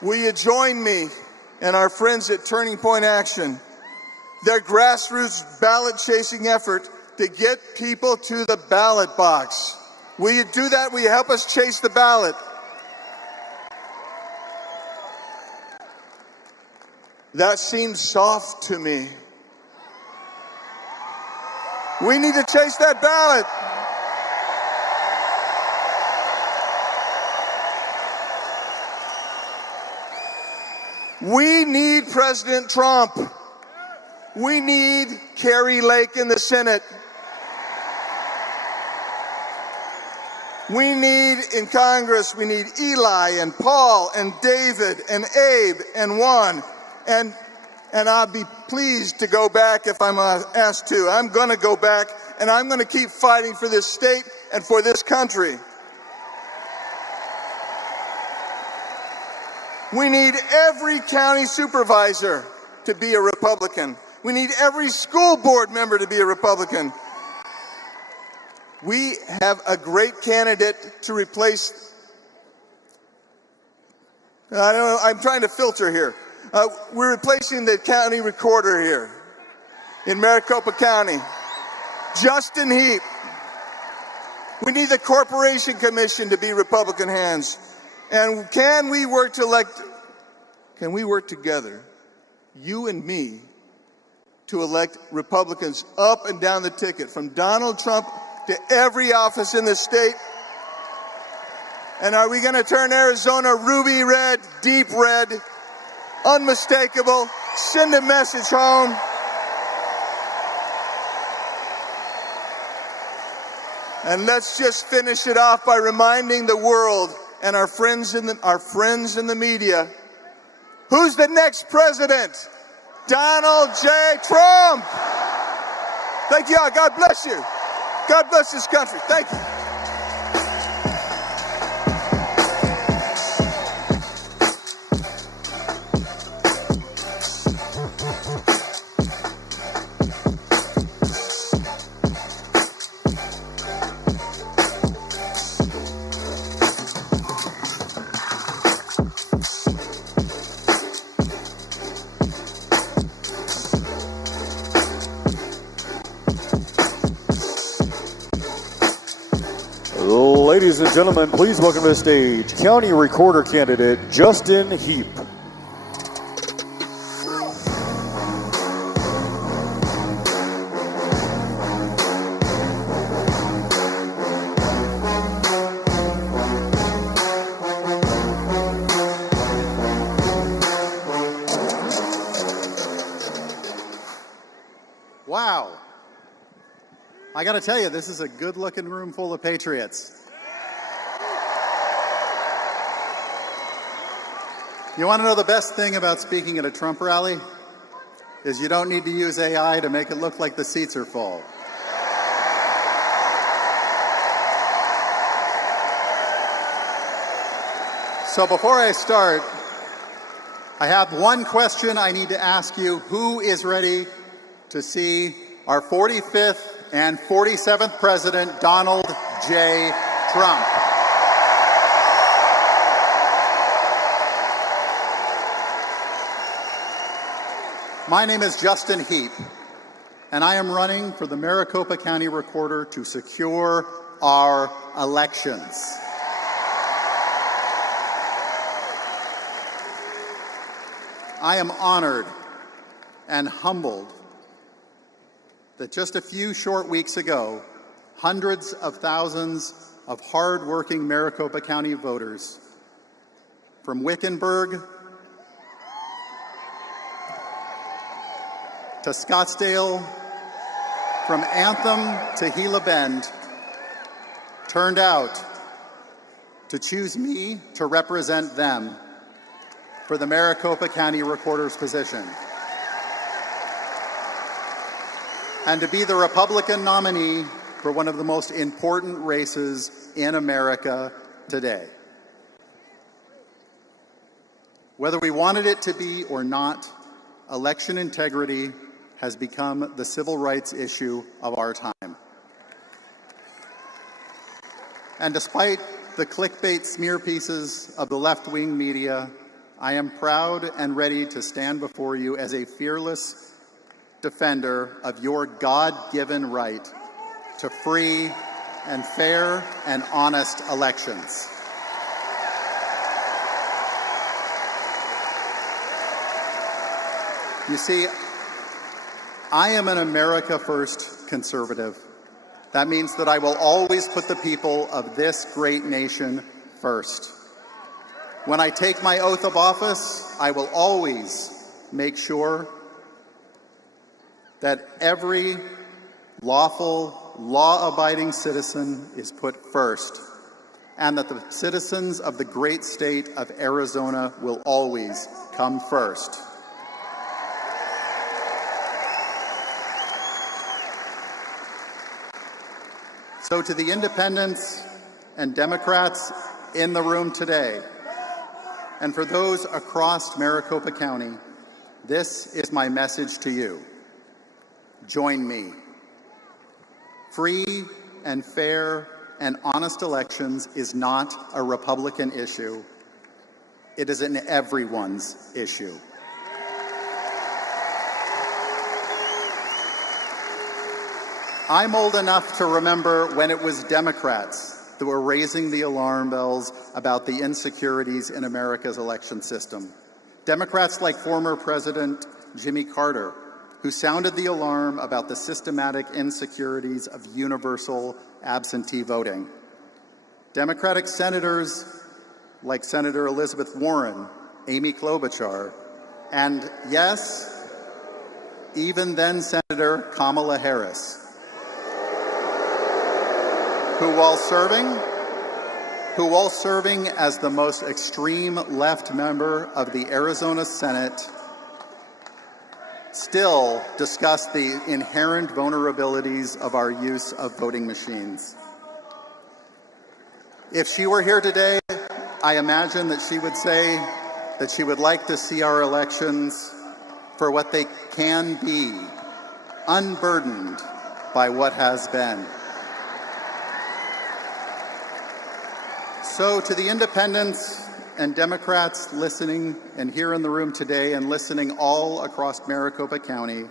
Will you join me and our friends at Turning Point Action, their grassroots ballot-chasing effort to get people to the ballot box? Will you do that? Will you help us chase the ballot? That seems soft to me. We need to chase that ballot. We need President Trump. We need Carrie Lake in the Senate. We need in Congress, we need Eli and Paul and David and Abe and Juan. And I'll be pleased to go back if I'm asked to. I'm going to go back, and I'm going to keep fighting for this state and for this country. We need every county supervisor to be a Republican. We need every school board member to be a Republican. We have a great candidate to replace. I don't know, I'm trying to filter here. We're replacing the county recorder here in Maricopa County, Justin Heap. We need the Corporation Commission to be Republican hands. And can we work together, you and me, to elect Republicans up and down the ticket, from Donald Trump to every office in the state? And are we going to turn Arizona ruby red, deep red, unmistakable, send a message home? And let's just finish it off by reminding the world and our friends in the media, who's the next president? Donald J. Trump. Thank you all. God bless you. God bless this country. Thank you. Ladies and gentlemen, please welcome to the stage County Recorder candidate Justin Heap. Wow. I got to tell you, this is a good-looking room full of patriots. You want to know the best thing about speaking at a Trump rally? Is you don't need to use AI to make it look like the seats are full. So before I start, I have one question I need to ask you. Who is ready to see our 45th and 47th President, Donald J. Trump? My name is Justin Heap, and I am running for the Maricopa County Recorder to secure our elections. I am honored and humbled that just a few short weeks ago, hundreds of thousands of hard-working Maricopa County voters from Wickenburg to Scottsdale, from Anthem to Gila Bend, turned out to choose me to represent them for the Maricopa County Recorder's position, and to be the Republican nominee for one of the most important races in America today. Whether we wanted it to be or not, election integrity has become the civil rights issue of our time. And despite the clickbait smear pieces of the left-wing media I am proud and ready to stand before you as a fearless defender of your God-given right to free and fair and honest elections. You see, I am an America First conservative. That means that I will always put the people of this great nation first. When I take my oath of office, I will always make sure that every lawful, law-abiding citizen is put first, and that the citizens of the great state of Arizona will always come first. So to the independents and Democrats in the room today, and for those across Maricopa County, this is my message to you. Join me. Free and fair and honest elections is not a Republican issue. It is an everyone's issue. I'm old enough to remember when it was Democrats that were raising the alarm bells about the insecurities in America's election system. Democrats like former President Jimmy Carter, who sounded the alarm about the systematic insecurities of universal absentee voting. Democratic senators like Senator Elizabeth Warren, Amy Klobuchar, and yes, even then Senator Kamala Harris, who while serving as the most extreme left member of the Arizona Senate, still discussed the inherent vulnerabilities of our use of voting machines. If she were here today, I imagine that she would say that she would like to see our elections for what they can be, unburdened by what has been. So to the independents and Democrats listening and here in the room today and listening all across Maricopa County,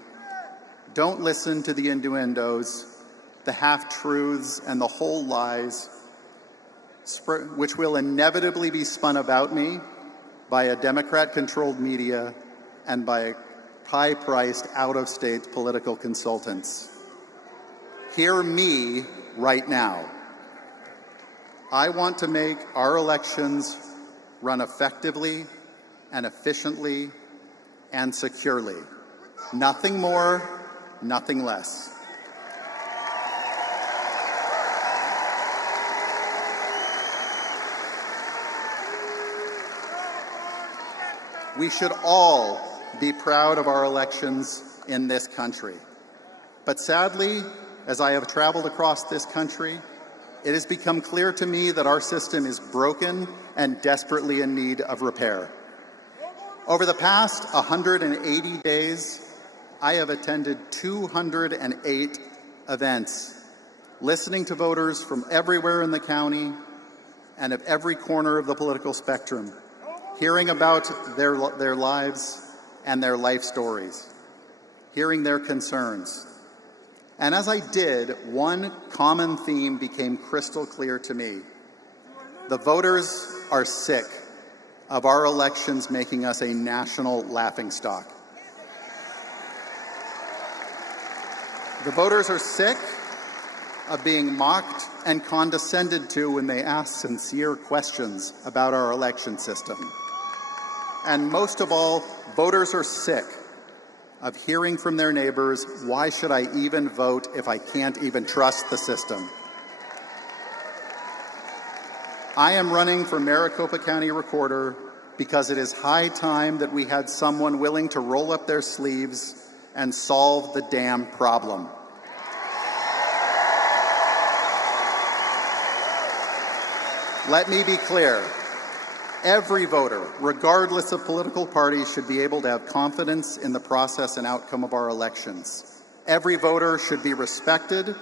don't listen to the innuendos, the half-truths, and the whole lies, which will inevitably be spun about me by a Democrat-controlled media and by high-priced, out-of-state political consultants. Hear me right now. I want to make our elections run effectively and efficiently and securely. Nothing more, nothing less. We should all be proud of our elections in this country. But sadly, as I have traveled across this country, it has become clear to me that our system is broken and desperately in need of repair. Over the past 180 days, I have attended 208 events, listening to voters from everywhere in the county and of every corner of the political spectrum, hearing about their lives and their life stories, hearing their concerns. And as I did, one common theme became crystal clear to me. The voters are sick of our elections making us a national laughingstock. The voters are sick of being mocked and condescended to when they ask sincere questions about our election system. And most of all, voters are sick of hearing from their neighbors, why should I even vote if I can't even trust the system? I am running for Maricopa County Recorder because it is high time that we had someone willing to roll up their sleeves and solve the damn problem. Let me be clear. Every voter, regardless of political party, should be able to have confidence in the process and outcome of our elections. Every voter should be respected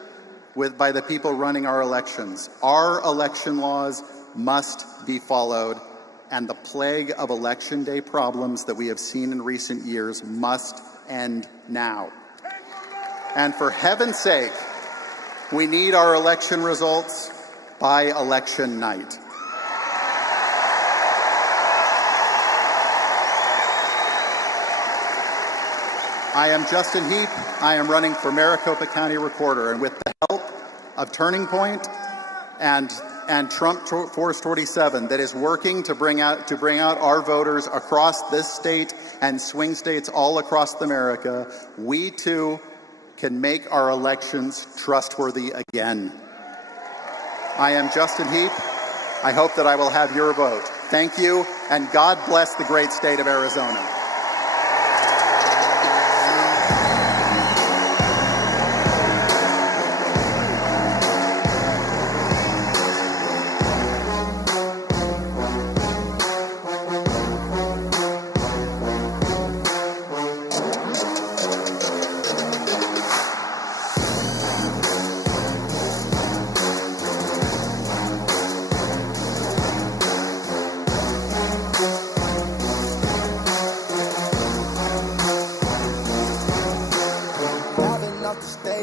by the people running our elections. Our election laws must be followed, and the plague of Election Day problems that we have seen in recent years must end now. And for heaven's sake, we need our election results by election night. I am Justin Heap. I am running for Maricopa County Recorder, and with the help of Turning Point and Trump Force 47 that is working to bring out our voters across this state and swing states all across America, we too can make our elections trustworthy again. I am Justin Heap. I hope that I will have your vote. Thank you, and God bless the great state of Arizona.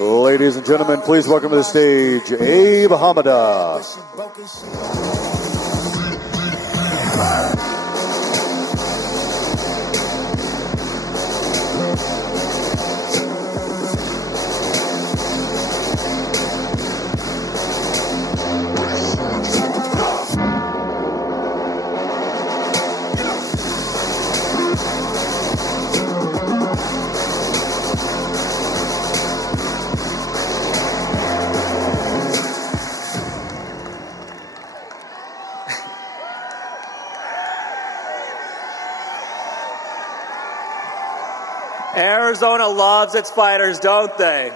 Ladies and gentlemen, please welcome to the stage Abe Hamadeh. Arizona loves its fighters, don't they?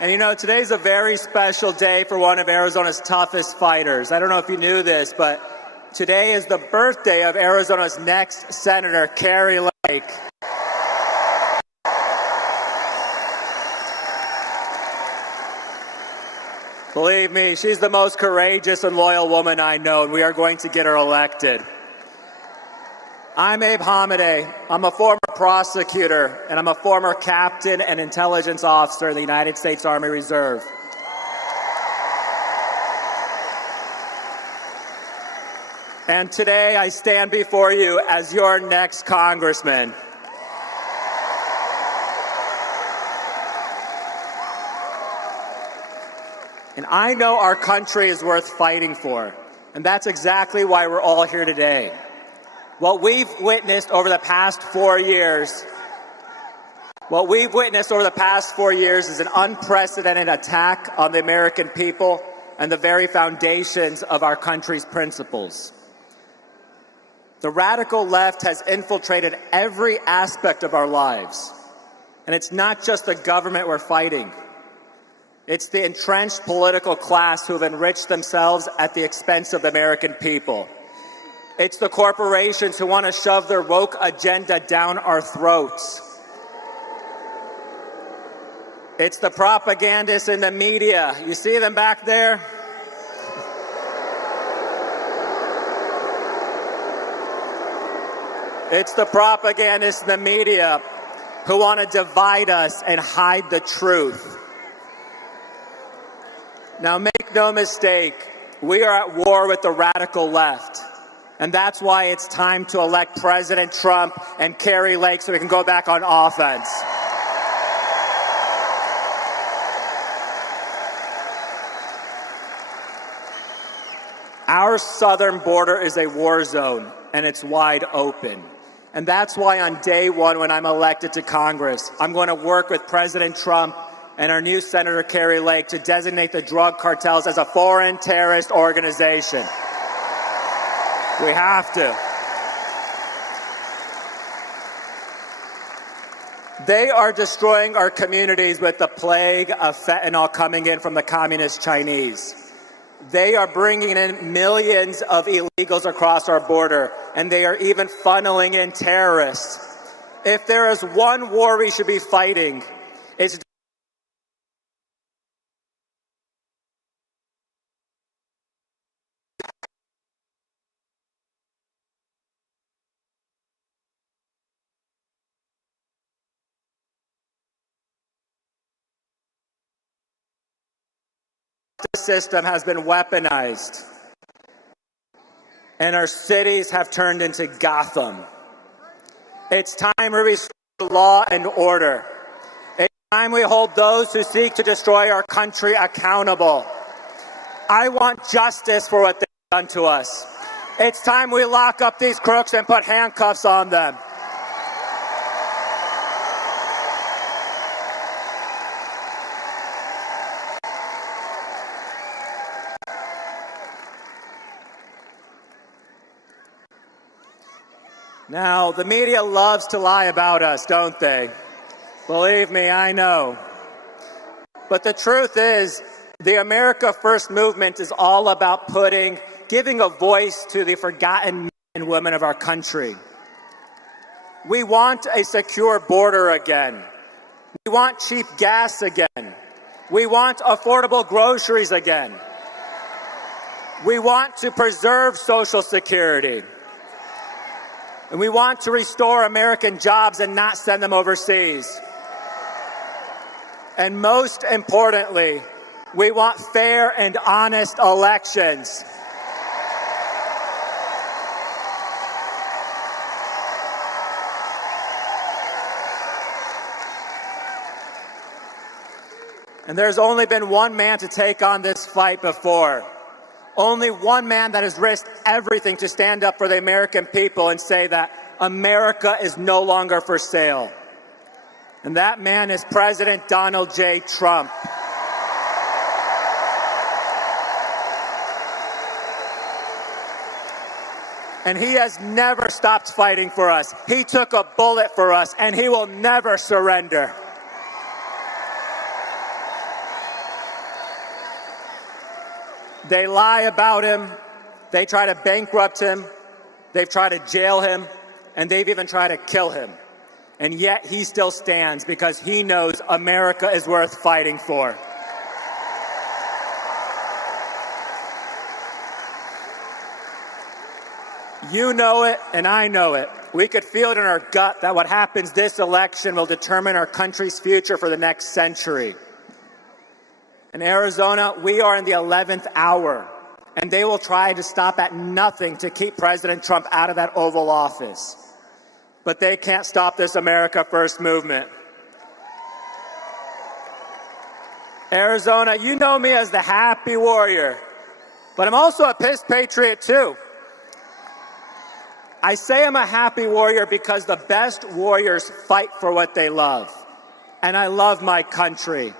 And you know, today's a very special day for one of Arizona's toughest fighters. I don't know if you knew this, but today is the birthday of Arizona's next senator, Carrie Lake. Believe me, she's the most courageous and loyal woman I know, and we are going to get her elected. I'm Abe Hamadeh. I'm a former prosecutor, and I'm a former captain and intelligence officer in the United States Army Reserve. And today I stand before you as your next congressman. And I know our country is worth fighting for, and that's exactly why we're all here today. What we've witnessed over the past 4 years is an unprecedented attack on the American people and the very foundations of our country's principles. The radical left has infiltrated every aspect of our lives. And it's not just the government we're fighting. It's the entrenched political class who have enriched themselves at the expense of the American people. It's the corporations who want to shove their woke agenda down our throats. It's the propagandists in the media. You see them back there? It's the propagandists in the media who want to divide us and hide the truth. Now, make no mistake, we are at war with the radical left. And that's why it's time to elect President Trump and Carrie Lake so we can go back on offense. Our southern border is a war zone, and it's wide open. And that's why on day one, when I'm elected to Congress, I'm going to work with President Trump and our new Senator Carrie Lake to designate the drug cartels as a foreign terrorist organization. We have to. They are destroying our communities with the plague of fentanyl coming in from the communist Chinese. They are bringing in millions of illegals across our border, and they are even funneling in terrorists. If there is one war we should be fighting, it's system has been weaponized, and our cities have turned into Gotham. It's time we restore law and order. It's time we hold those who seek to destroy our country accountable. I want justice for what they've done to us. It's time we lock up these crooks and put handcuffs on them. Now, the media loves to lie about us, don't they? Believe me, I know. But the truth is, the America First movement is all about giving a voice to the forgotten men and women of our country. We want a secure border again. We want cheap gas again. We want affordable groceries again. We want to preserve Social Security. And we want to restore American jobs and not send them overseas. And most importantly, we want fair and honest elections. And there's only been one man to take on this fight before. Only one man that has risked everything to stand up for the American people and say that America is no longer for sale. And that man is President Donald J. Trump. And he has never stopped fighting for us. He took a bullet for us, and he will never surrender. They lie about him, they try to bankrupt him, they've tried to jail him, and they've even tried to kill him. And yet he still stands because he knows America is worth fighting for. You know it, and I know it. We could feel it in our gut that what happens this election will determine our country's future for the next century. In Arizona, we are in the 11th hour, and they will try to stop at nothing to keep President Trump out of that Oval Office. But they can't stop this America First movement. Arizona, you know me as the happy warrior, but I'm also a pissed patriot too. I say I'm a happy warrior because the best warriors fight for what they love. And I love my country.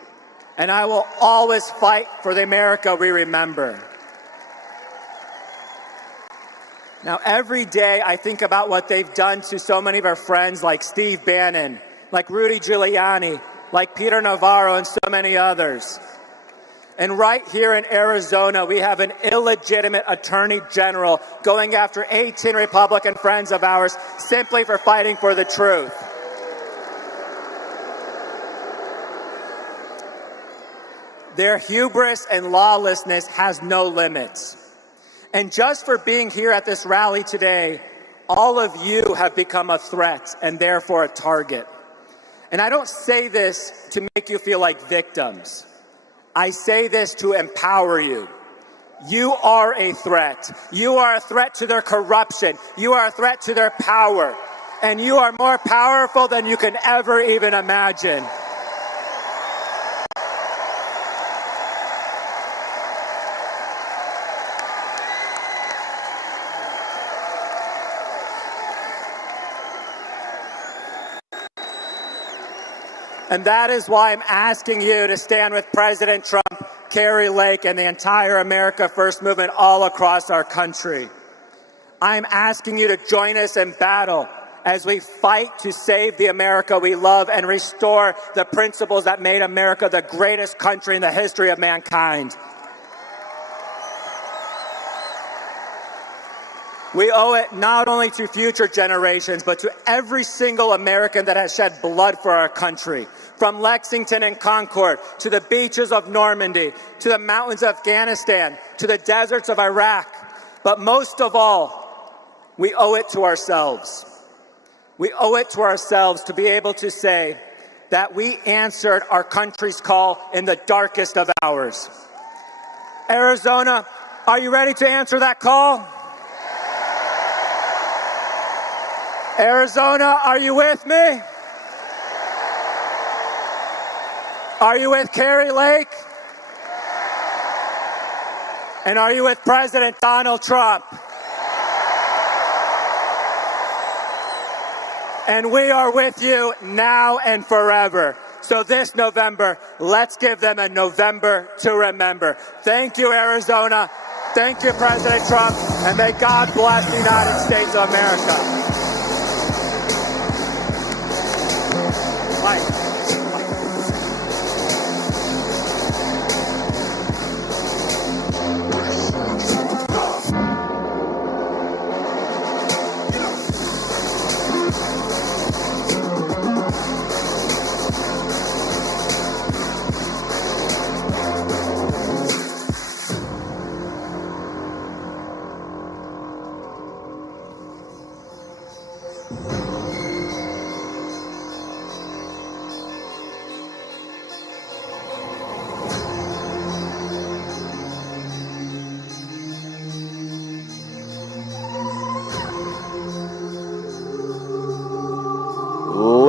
And I will always fight for the America we remember. Now, every day I think about what they've done to so many of our friends like Steve Bannon, like Rudy Giuliani, like Peter Navarro, and so many others. And right here in Arizona, we have an illegitimate attorney general going after 18 Republican friends of ours simply for fighting for the truth. Their hubris and lawlessness has no limits. And just for being here at this rally today, all of you have become a threat and therefore a target. And I don't say this to make you feel like victims. I say this to empower you. You are a threat. You are a threat to their corruption. You are a threat to their power. And you are more powerful than you can ever even imagine. And that is why I'm asking you to stand with President Trump, Carrie Lake, and the entire America First movement all across our country. I'm asking you to join us in battle as we fight to save the America we love and restore the principles that made America the greatest country in the history of mankind. We owe it not only to future generations, but to every single American that has shed blood for our country. From Lexington and Concord, to the beaches of Normandy, to the mountains of Afghanistan, to the deserts of Iraq. But most of all, we owe it to ourselves. We owe it to ourselves to be able to say that we answered our country's call in the darkest of hours. Arizona, are you ready to answer that call? Arizona, are you with me? Are you with Carrie Lake? And are you with President Donald Trump? And we are with you now and forever. So this November, let's give them a November to remember. Thank you, Arizona. Thank you, President Trump. And may God bless the United States of America. Mike.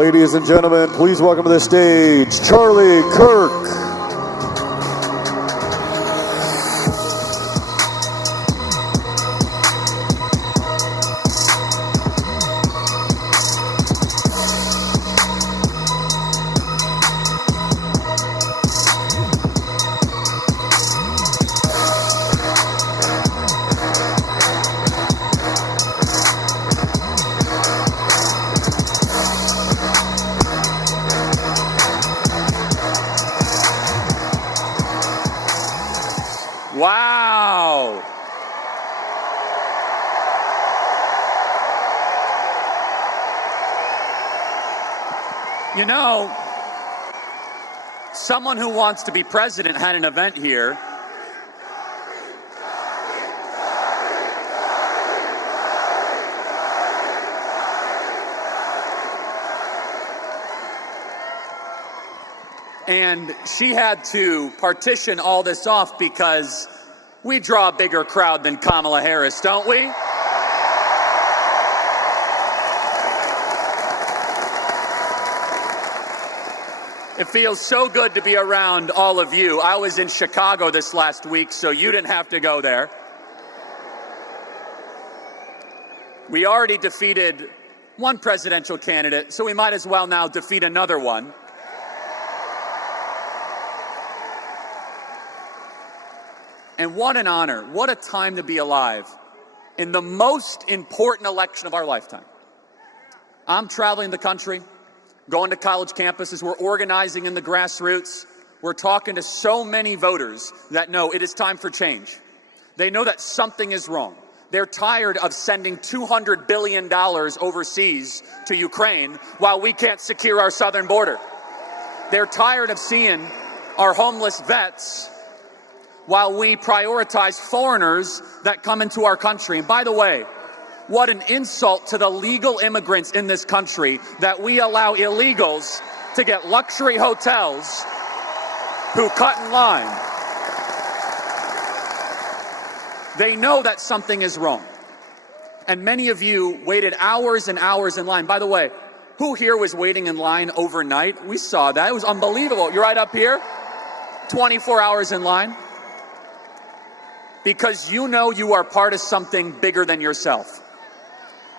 Ladies and gentlemen, please welcome to the stage, Charlie Kirk. Wow. You know, someone who wants to be president had an event here. And she had to partition all this off because we draw a bigger crowd than Kamala Harris, don't we? It feels so good to be around all of you. I was in Chicago this last week, so you didn't have to go there. We already defeated one presidential candidate, so we might as well now defeat another one. And what an honor, what a time to be alive in the most important election of our lifetime. I'm traveling the country, going to college campuses. We're organizing in the grassroots. We're talking to so many voters that know it is time for change. They know that something is wrong. They're tired of sending $200 billion overseas to Ukraine while we can't secure our southern border. They're tired of seeing our homeless vets while we prioritize foreigners that come into our country. And by the way, what an insult to the legal immigrants in this country that we allow illegals to get luxury hotels who cut in line. They know that something is wrong. And many of you waited hours and hours in line. By the way, who here was waiting in line overnight? We saw that. It was unbelievable. You're right up here. 24 hours in line. Because you know you are part of something bigger than yourself.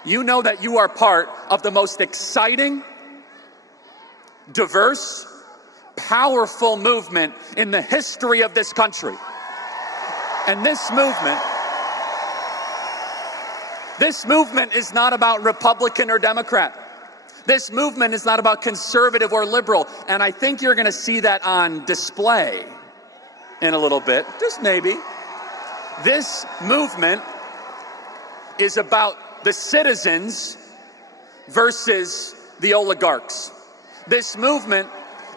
You know that you are part of the most exciting, diverse, powerful movement in the history of this country. And this movement is not about Republican or Democrat. This movement is not about conservative or liberal. And I think you're going to see that on display in a little bit, just maybe. This movement is about the citizens versus the oligarchs. This movement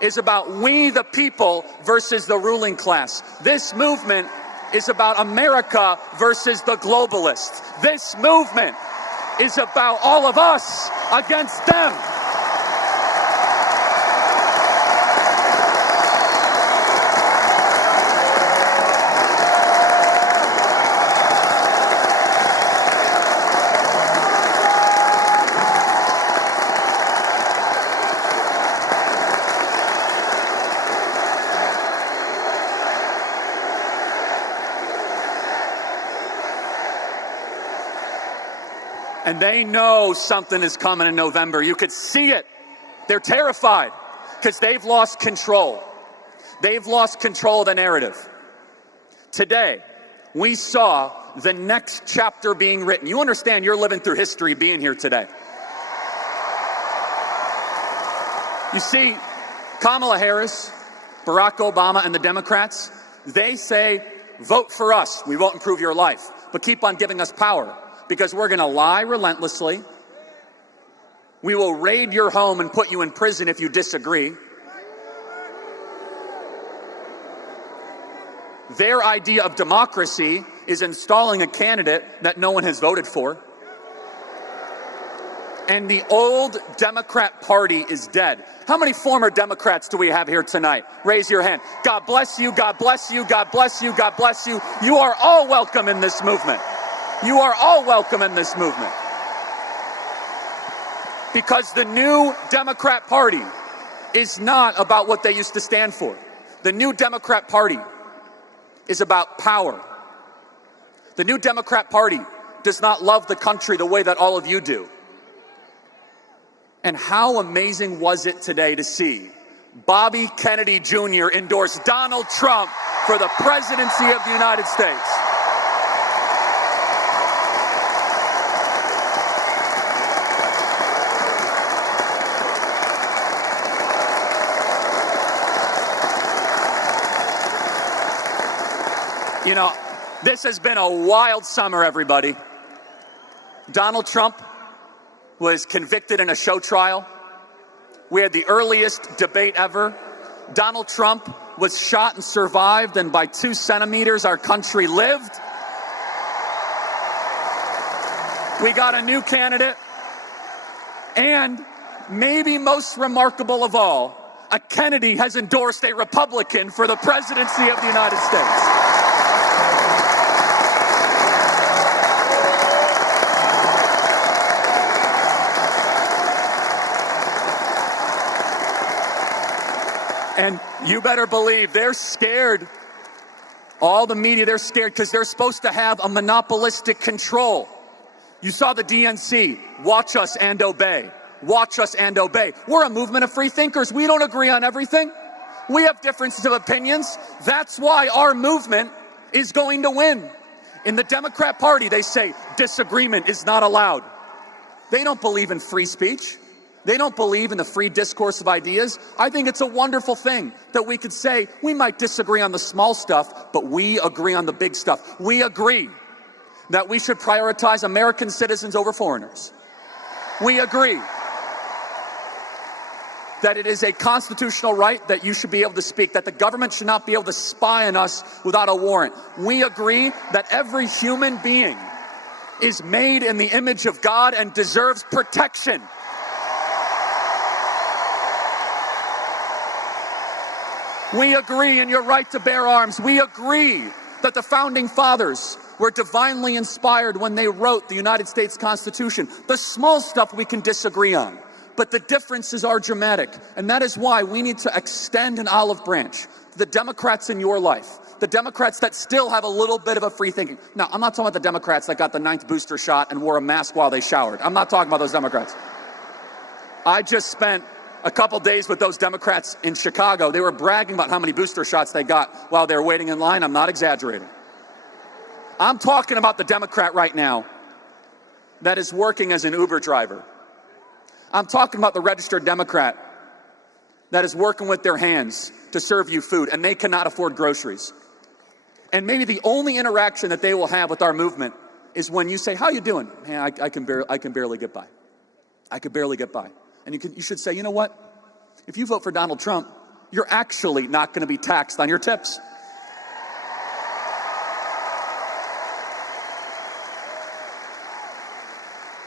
is about we the people versus the ruling class. This movement is about America versus the globalists. This movement is about all of us against them. And they know something is coming in November. You could see it. They're terrified because they've lost control. They've lost control of the narrative. Today, we saw the next chapter being written. You understand you're living through history being here today. You see, Kamala Harris, Barack Obama, and the Democrats, they say, vote for us. We won't improve your life, but keep on giving us power because we're going to lie relentlessly. We will raid your home and put you in prison if you disagree. Their idea of democracy is installing a candidate that no one has voted for. And the old Democrat Party is dead. How many former Democrats do we have here tonight? Raise your hand. God bless you, God bless you, God bless you, God bless you. You are all welcome in this movement. You are all welcome in this movement. Because the new Democrat Party is not about what they used to stand for. The new Democrat Party is about power. The new Democrat Party does not love the country the way that all of you do. And how amazing was it today to see Bobby Kennedy Jr. endorse Donald Trump for the presidency of the United States? You know, this has been a wild summer, everybody. Donald Trump was convicted in a show trial. We had the earliest debate ever. Donald Trump was shot and survived, and by 2 centimeters, our country lived. We got a new candidate, and maybe most remarkable of all, a Kennedy has endorsed a Republican for the presidency of the United States. And you better believe they're scared. All the media, they're scared because they're supposed to have a monopolistic control. You saw the DNC, watch us and obey. Watch us and obey. We're a movement of free thinkers. We don't agree on everything. We have differences of opinions. That's why our movement is going to win. In the Democrat Party, they say disagreement is not allowed. They don't believe in free speech. They don't believe in the free discourse of ideas. I think it's a wonderful thing that we could say we might disagree on the small stuff, but we agree on the big stuff. We agree that we should prioritize American citizens over foreigners. We agree that it is a constitutional right that you should be able to speak, that the government should not be able to spy on us without a warrant. We agree that every human being is made in the image of God and deserves protection. We agree in your right to bear arms. We agree that the founding fathers were divinely inspired when they wrote the United States Constitution. The small stuff we can disagree on, but the differences are dramatic. And that is why we need to extend an olive branch to the Democrats in your life, the Democrats that still have a little bit of a free thinking. Now, I'm not talking about the Democrats that got the 9th booster shot and wore a mask while they showered. I'm not talking about those Democrats. I just spent a couple days with those Democrats in Chicago. They were bragging about how many booster shots they got while they were waiting in line. I'm not exaggerating. I'm talking about the Democrat right now that is working as an Uber driver. I'm talking about the registered Democrat that is working with their hands to serve you food, and they cannot afford groceries. And maybe the only interaction that they will have with our movement is when you say, how you doing? Man, I can barely get by. I could barely get by. And you should say, you know what? If you vote for Donald Trump, you're actually not going to be taxed on your tips.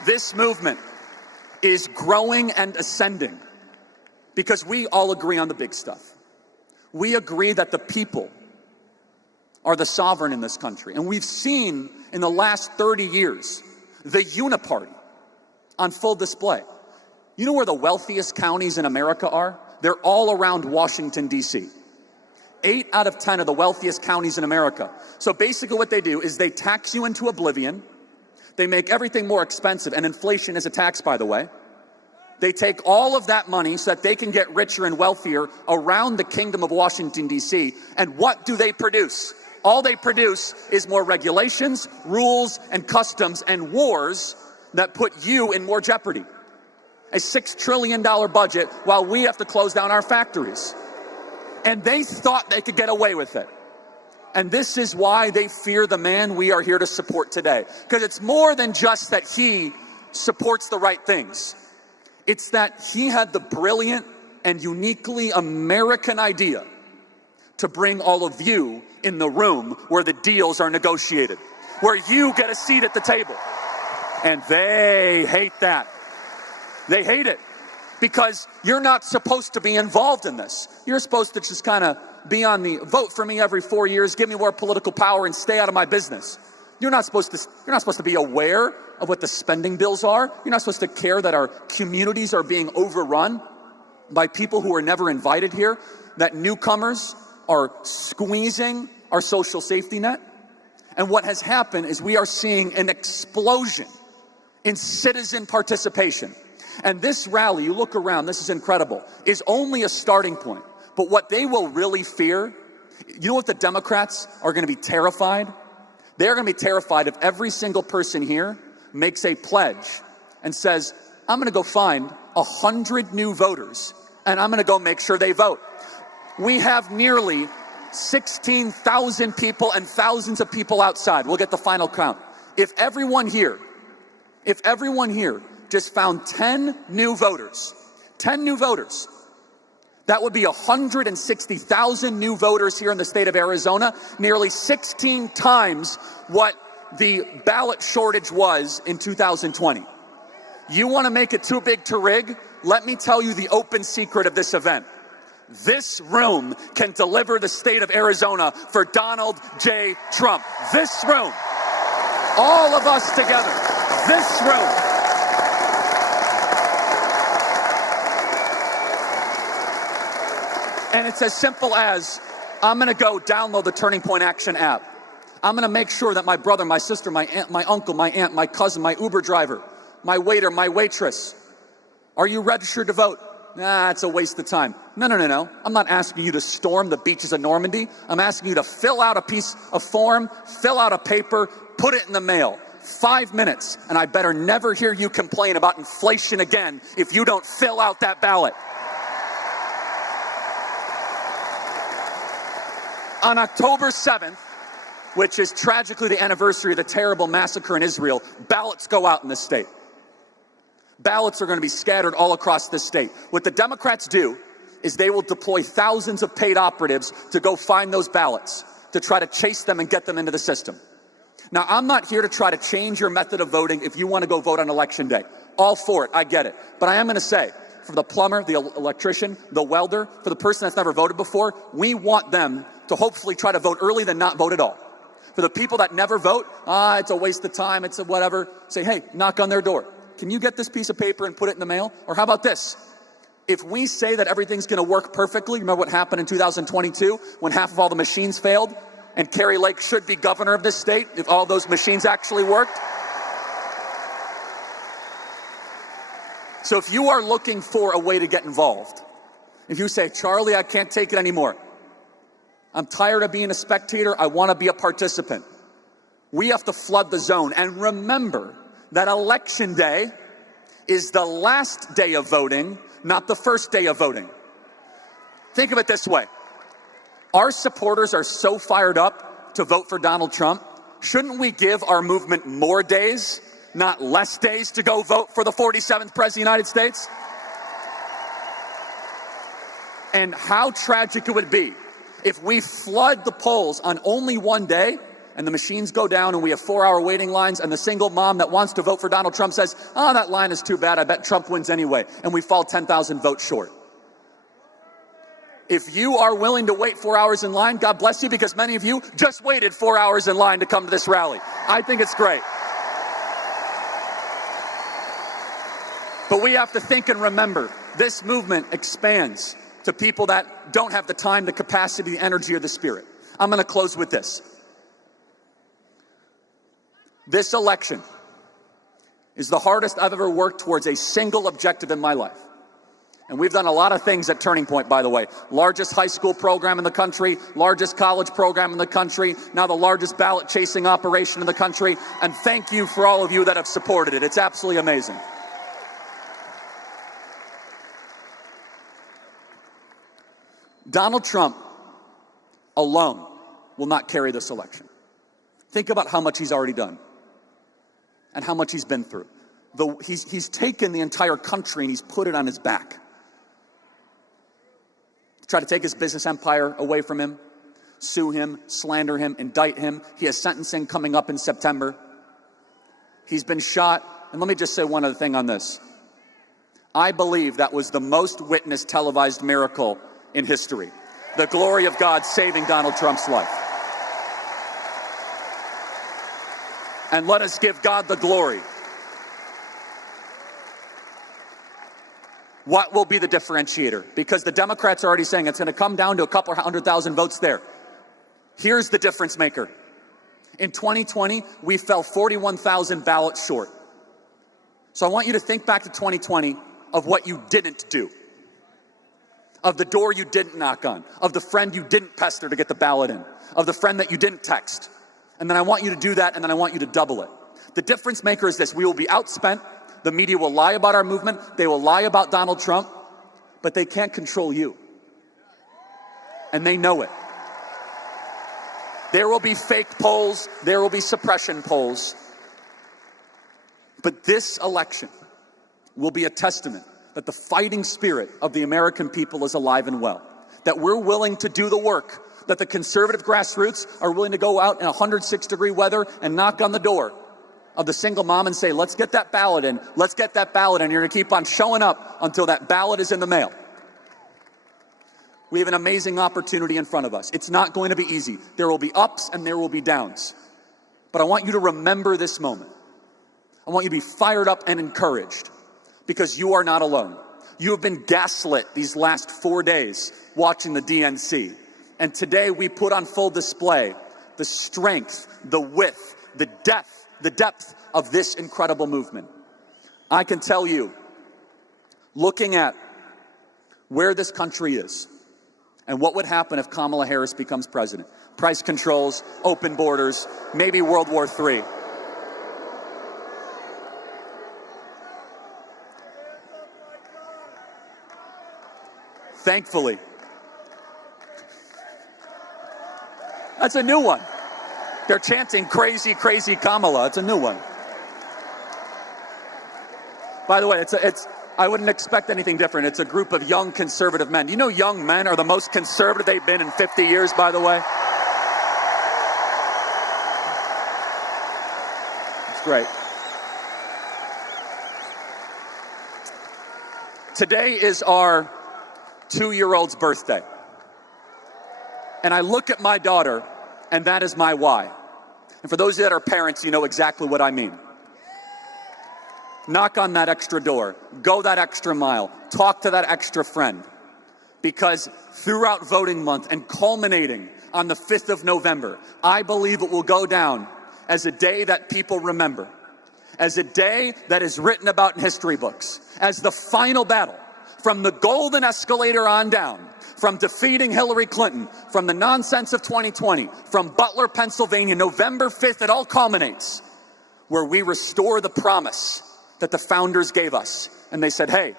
This movement is growing and ascending because we all agree on the big stuff. We agree that the people are the sovereign in this country. And we've seen in the last 30 years the uniparty on full display. You know where the wealthiest counties in America are? They're all around Washington, D.C. 8 out of 10 of the wealthiest counties in America. So basically what they do is they tax you into oblivion. They make everything more expensive, and inflation is a tax, by the way. They take all of that money so that they can get richer and wealthier around the kingdom of Washington, D.C. And what do they produce? All they produce is more regulations, rules, and customs, and wars that put you in more jeopardy. A $6 trillion budget while we have to close down our factories. And they thought they could get away with it. And this is why they fear the man we are here to support today. Because it's more than just that he supports the right things. It's that he had the brilliant and uniquely American idea to bring all of you in the room where the deals are negotiated, where you get a seat at the table. And they hate that. They hate it because you're not supposed to be involved in this. You're supposed to just kind of be on the vote for me every 4 years, give me more political power, and stay out of my business. You're not supposed to be aware of what the spending bills are. You're not supposed to care that our communities are being overrun by people who are never invited here, that newcomers are squeezing our social safety net. And what has happened is we are seeing an explosion in citizen participation. And this rally, you look around, this is incredible, is only a starting point. But what they will really fear, you know what the Democrats are going to be terrified? They're going to be terrified if every single person here makes a pledge and says, I'm going to go find 100 new voters and I'm going to go make sure they vote. We have nearly 16,000 people and thousands of people outside. We'll get the final count. If everyone here just found 10 new voters, that would be 160,000 new voters here in the state of Arizona, nearly 16 times what the ballot shortage was in 2020. You want to make it too big to rig? Let me tell you the open secret of this event. This room can deliver the state of Arizona for Donald J. Trump. This room, all of us together, this room. And it's as simple as, I'm going to go download the Turning Point Action app. I'm going to make sure that my brother, my sister, my aunt, my uncle, my aunt, my cousin, my Uber driver, my waiter, my waitress, are you registered to vote? Nah, it's a waste of time. No. I'm not asking you to storm the beaches of Normandy. I'm asking you to fill out a piece of form, fill out a paper, put it in the mail. 5 minutes, and I better never hear you complain about inflation again if you don't fill out that ballot. On October 7th, which is tragically the anniversary of the terrible massacre in Israel, ballots go out in this state. Ballots are going to be scattered all across this state. What the Democrats do is they will deploy thousands of paid operatives to go find those ballots, to try to chase them and get them into the system. Now, I'm not here to try to change your method of voting if you want to go vote on Election Day. All for it, I get it. But I am going to say, for the plumber, the electrician, the welder, for the person that's never voted before, we want them to hopefully try to vote early than not vote at all. For the people that never vote, it's a waste of time, it's a whatever, say, hey, knock on their door. Can you get this piece of paper and put it in the mail? Or how about this? If we say that everything's going to work perfectly, remember what happened in 2022 when half of all the machines failed? And Carrie Lake should be governor of this state if all those machines actually worked? So if you are looking for a way to get involved, if you say, Charlie, I can't take it anymore, I'm tired of being a spectator, I want to be a participant, we have to flood the zone. And remember that Election Day is the last day of voting, not the first day of voting. Think of it this way. Our supporters are so fired up to vote for Donald Trump. Shouldn't we give our movement more days, not less days, to go vote for the 47th President of the United States? And how tragic it would be if we flood the polls on only one day and the machines go down and we have 4-hour waiting lines and the single mom that wants to vote for Donald Trump says, that line is too bad, I bet Trump wins anyway, and we fall 10,000 votes short. If you are willing to wait 4 hours in line, God bless you, because many of you just waited 4 hours in line to come to this rally. I think it's great. But we have to think and remember, this movement expands to people that don't have the time, the capacity, the energy, or the spirit. I'm going to close with this. This election is the hardest I've ever worked towards a single objective in my life. And we've done a lot of things at Turning Point, by the way. Largest high school program in the country, largest college program in the country, now the largest ballot chasing operation in the country. And thank you for all of you that have supported it. It's absolutely amazing. Donald Trump alone will not carry this election. Think about how much he's already done and how much he's been through. He's taken the entire country and he's put it on his back. Try to take his business empire away from him, sue him, slander him, indict him. He has sentencing coming up in September. He's been shot. And let me just say one other thing on this. I believe that was the most witnessed televised miracle in history. The glory of God saving Donald Trump's life. And let us give God the glory. What will be the differentiator? Because the Democrats are already saying it's going to come down to a couple 100,000 votes there. Here's the difference maker. In 2020, we fell 41,000 ballots short. So I want you to think back to 2020 of what you didn't do, of the door you didn't knock on, of the friend you didn't pester to get the ballot in, of the friend that you didn't text. And then I want you to do that, and then I want you to double it. The difference maker is this. We will be outspent. The media will lie about our movement. They will lie about Donald Trump, but they can't control you. And they know it. There will be fake polls. There will be suppression polls. But this election will be a testament that the fighting spirit of the American people is alive and well. That we're willing to do the work. That the conservative grassroots are willing to go out in 106-degree weather and knock on the door of the single mom and say, let's get that ballot in. Let's get that ballot in. You're going to keep on showing up until that ballot is in the mail. We have an amazing opportunity in front of us. It's not going to be easy. There will be ups and there will be downs. But I want you to remember this moment. I want you to be fired up and encouraged because you are not alone. You have been gaslit these last 4 days watching the DNC. And today we put on full display the strength, the width, the depth of this incredible movement. I can tell you, looking at where this country is and what would happen if Kamala Harris becomes president, price controls, open borders, maybe World War III. Thankfully, that's a new one. They're chanting crazy, crazy Kamala. It's a new one. By the way, I wouldn't expect anything different. It's a group of young conservative men. You know young men are the most conservative they've been in 50 years, by the way. It's great. Today is our 2-year-old's birthday. And I look at my daughter, and that is my why. And for those that are parents, you know exactly what I mean. Knock on that extra door. Go that extra mile. Talk to that extra friend. Because throughout voting month and culminating on the 5th of November, I believe it will go down as a day that people remember. As a day that is written about in history books. As the final battle from the golden escalator on down. From defeating Hillary Clinton, from the nonsense of 2020, from Butler, Pennsylvania, November 5th, it all culminates where we restore the promise that the founders gave us. And they said, hey,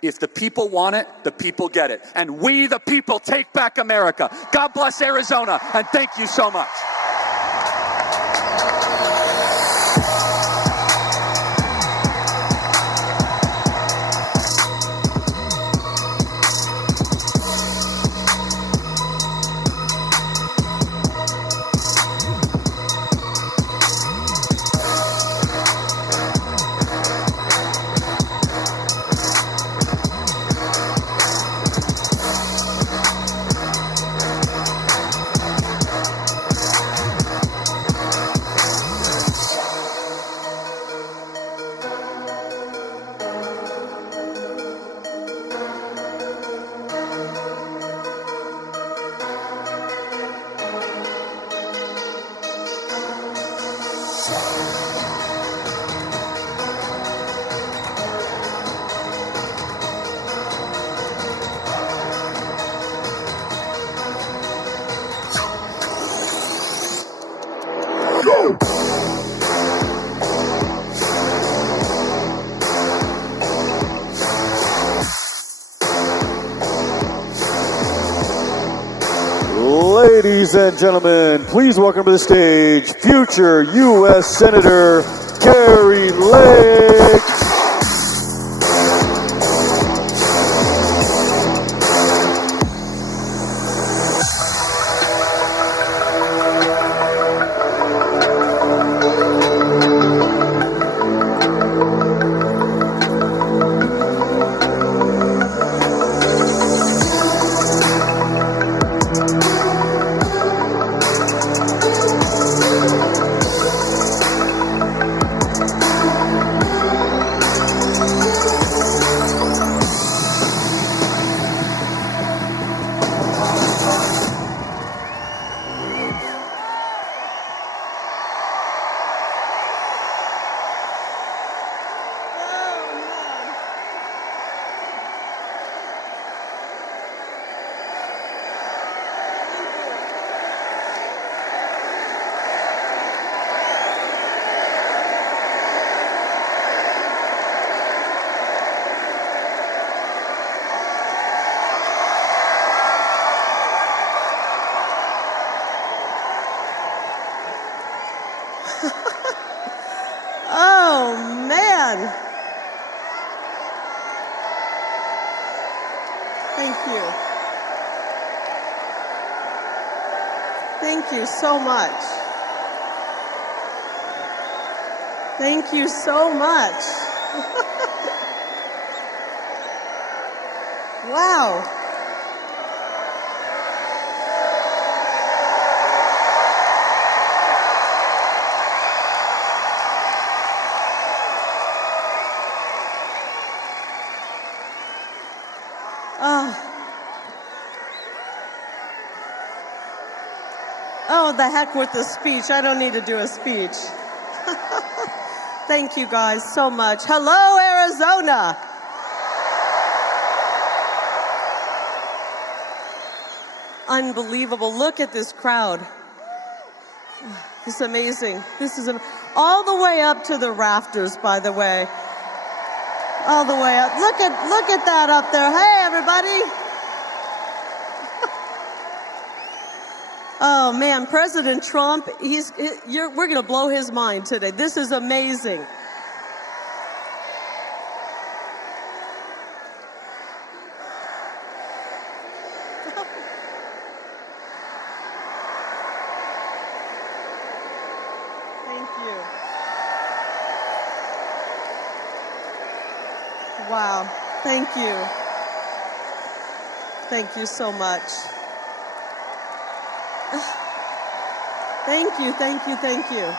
if the people want it, the people get it. And we, the people, take back America. God bless Arizona, and thank you so much. Ladies and gentlemen, please welcome to the stage future U.S. Senator Carrie Lake. Oh, man. Thank you. Thank you so much. Thank you so much. Wow. Oh, the heck with the speech. I don't need to do a speech. Thank you guys so much. Hello, Arizona. Unbelievable. Look at this crowd. It's amazing. This is all the way up to the rafters, by the way. All the way up. Look at that up there. Hey, everybody. Oh man, President Trump, we're going to blow his mind today. This is amazing. Thank you. Wow, thank you. Thank you so much. Thank you, thank you, thank you.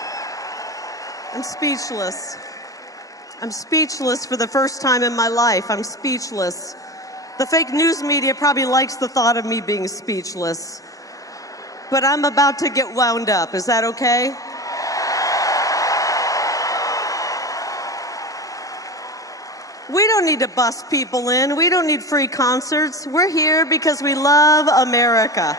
I'm speechless. I'm speechless for the first time in my life. I'm speechless. The fake news media probably likes the thought of me being speechless. But I'm about to get wound up. Is that okay? We don't need to bus people in. We don't need free concerts. We're here because we love America.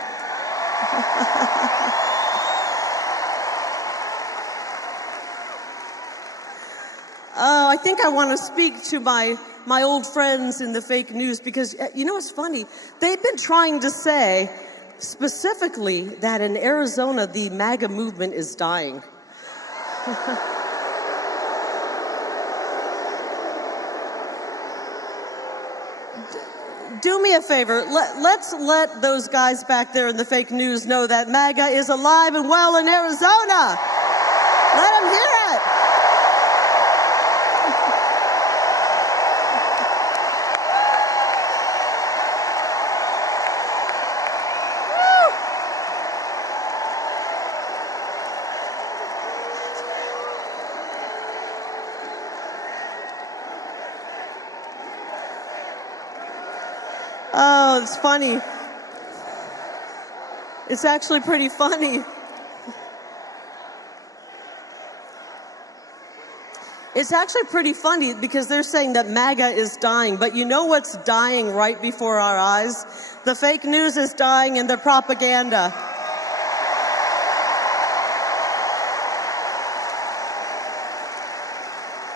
Oh, I think I want to speak to my old friends in the fake news because, you know what's funny? They've been trying to say specifically that in Arizona, the MAGA movement is dying. Do me a favor. Let's let those guys back there in the fake news know that MAGA is alive and well in Arizona. Let them hear it. Oh, it's funny. It's actually pretty funny. It's actually pretty funny because they're saying that MAGA is dying, but you know what's dying right before our eyes? The fake news is dying and their propaganda.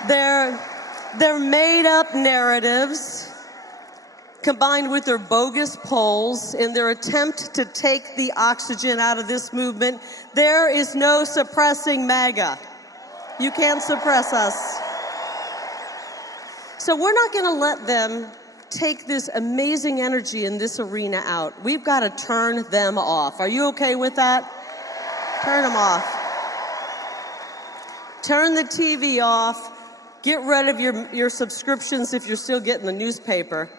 They're made up narratives. combined with their bogus polls in their attempt to take the oxygen out of this movement, there is no suppressing MAGA. You can't suppress us. So we're not going to let them take this amazing energy in this arena out. We've got to turn them off. Are you okay with that? Turn them off. Turn the TV off. Get rid of your subscriptions if you're still getting the newspaper,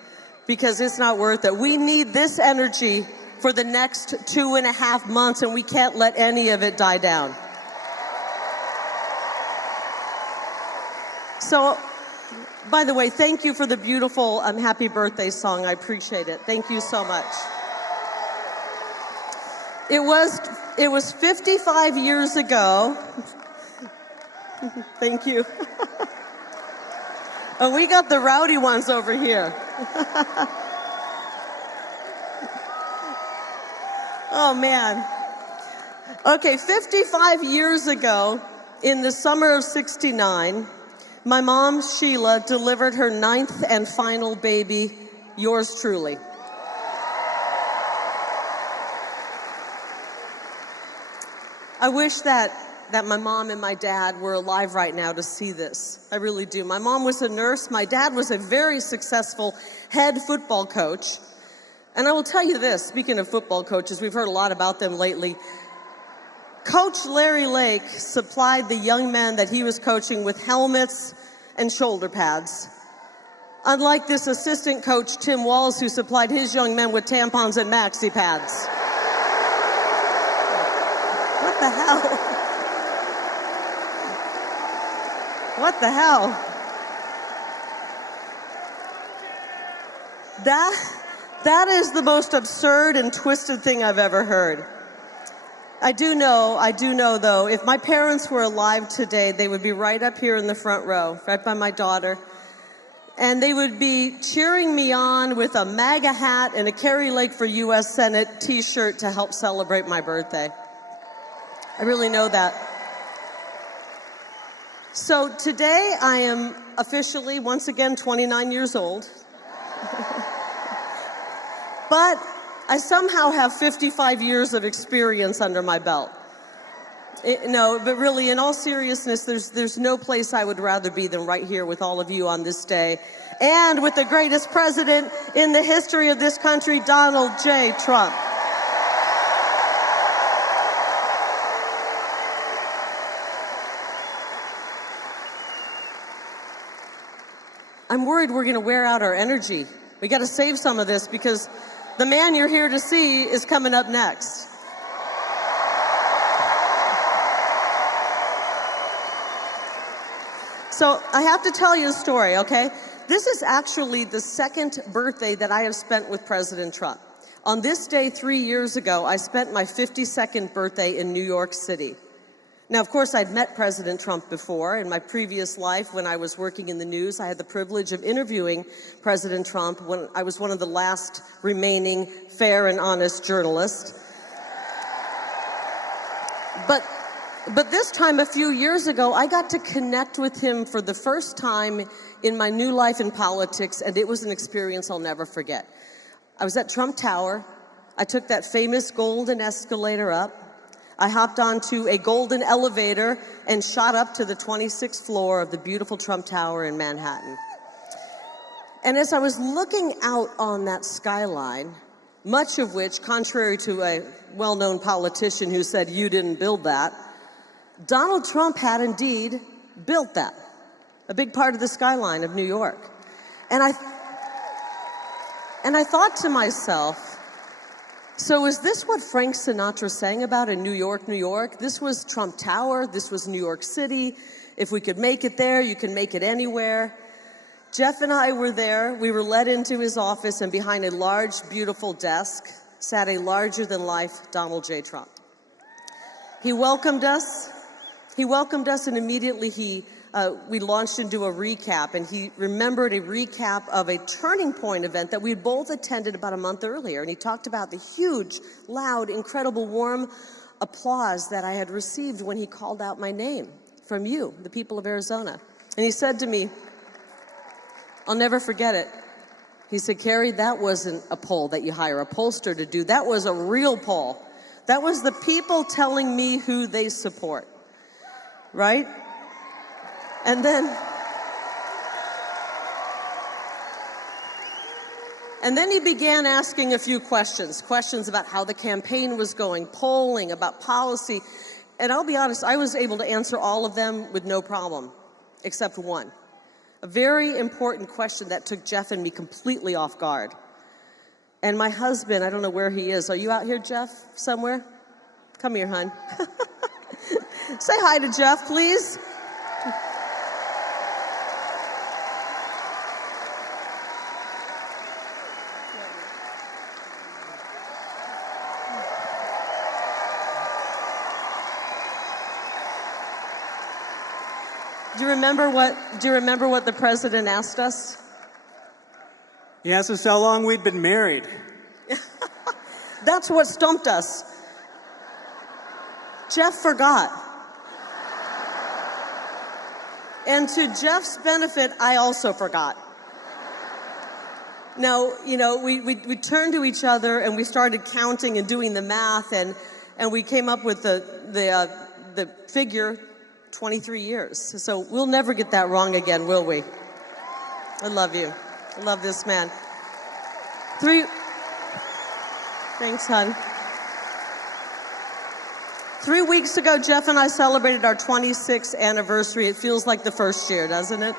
because it's not worth it. We need this energy for the next 2.5 months, and we can't let any of it die down. So, by the way, thank you for the beautiful happy birthday song. I appreciate it. Thank you so much. It was 55 years ago. Thank you. Oh, we got the rowdy ones over here. Oh, man. Okay, 55 years ago, in the summer of '69, my mom, Sheila, delivered her 9th and final baby, yours truly. I wish that my mom and my dad were alive right now to see this. I really do. My mom was a nurse. My dad was a very successful head football coach. And I will tell you this, speaking of football coaches, we've heard a lot about them lately. Coach Larry Lake supplied the young men that he was coaching with helmets and shoulder pads. Unlike this assistant coach, Tim Walls, who supplied his young men with tampons and maxi pads. What the hell? What the hell? That is the most absurd and twisted thing I've ever heard. I do know though, if my parents were alive today, they would be right up here in the front row, right by my daughter. And they would be cheering me on with a MAGA hat and a Carrie Lake for U.S. Senate t-shirt to help celebrate my birthday. I really know that. So today I am officially, once again, 29 years old. But I somehow have 55 years of experience under my belt. No, but really, in all seriousness, there's no place I would rather be than right here with all of you on this day, and with the greatest president in the history of this country, Donald J. Trump. I'm worried we're going to wear out our energy. We got to save some of this because the man you're here to see is coming up next. So I have to tell you a story, okay? This is actually the second birthday that I have spent with President Trump. On this day 3 years ago, I spent my 52nd birthday in New York City. Now, of course, I'd met President Trump before. In my previous life, when I was working in the news, I had the privilege of interviewing President Trump when I was one of the last remaining fair and honest journalists. But this time, a few years ago, I got to connect with him for the first time in my new life in politics, and it was an experience I'll never forget. I was at Trump Tower. I took that famous golden escalator up. I hopped onto a golden elevator and shot up to the 26th floor of the beautiful Trump Tower in Manhattan. And as I was looking out on that skyline, much of which, contrary to a well-known politician who said, "You didn't build that," Donald Trump had indeed built that, a big part of the skyline of New York. And I thought to myself, so is this what Frank Sinatra sang about in New York, New York? This was Trump Tower, this was New York City. If we could make it there, you can make it anywhere. Jeff and I were there. We were led into his office, and behind a large, beautiful desk sat a larger-than-life Donald J. Trump. He welcomed us, and immediately we launched into a recap, and he remembered a recap of a Turning Point event that we had both attended about a month earlier, and he talked about the huge, loud, incredible, warm applause that I had received when he called out my name from you, the people of Arizona. And he said to me, "I'll never forget it. He said, Carrie, that wasn't a poll that you hire a pollster to do. That was a real poll. That was the people telling me who they support, right? And then he began asking a few questions about how the campaign was going, polling, about policy. And I'll be honest, I was able to answer all of them with no problem, except one. A very important question that took Jeff and me completely off guard. And my husband, I don't know where he is. Are you out here, Jeff, somewhere? Come here, hon. Say hi to Jeff, please. Do you remember what the president asked us? He asked us how long we'd been married. That's what stumped us. Jeff forgot. And to Jeff's benefit, I also forgot. Now, we turned to each other and we started counting and doing the math, and we came up with the figure 23 years. So we'll never get that wrong again, will we? I love you. I love this man. Thanks, hon. 3 weeks ago, Jeff and I celebrated our 26th anniversary. It feels like the first year, doesn't it?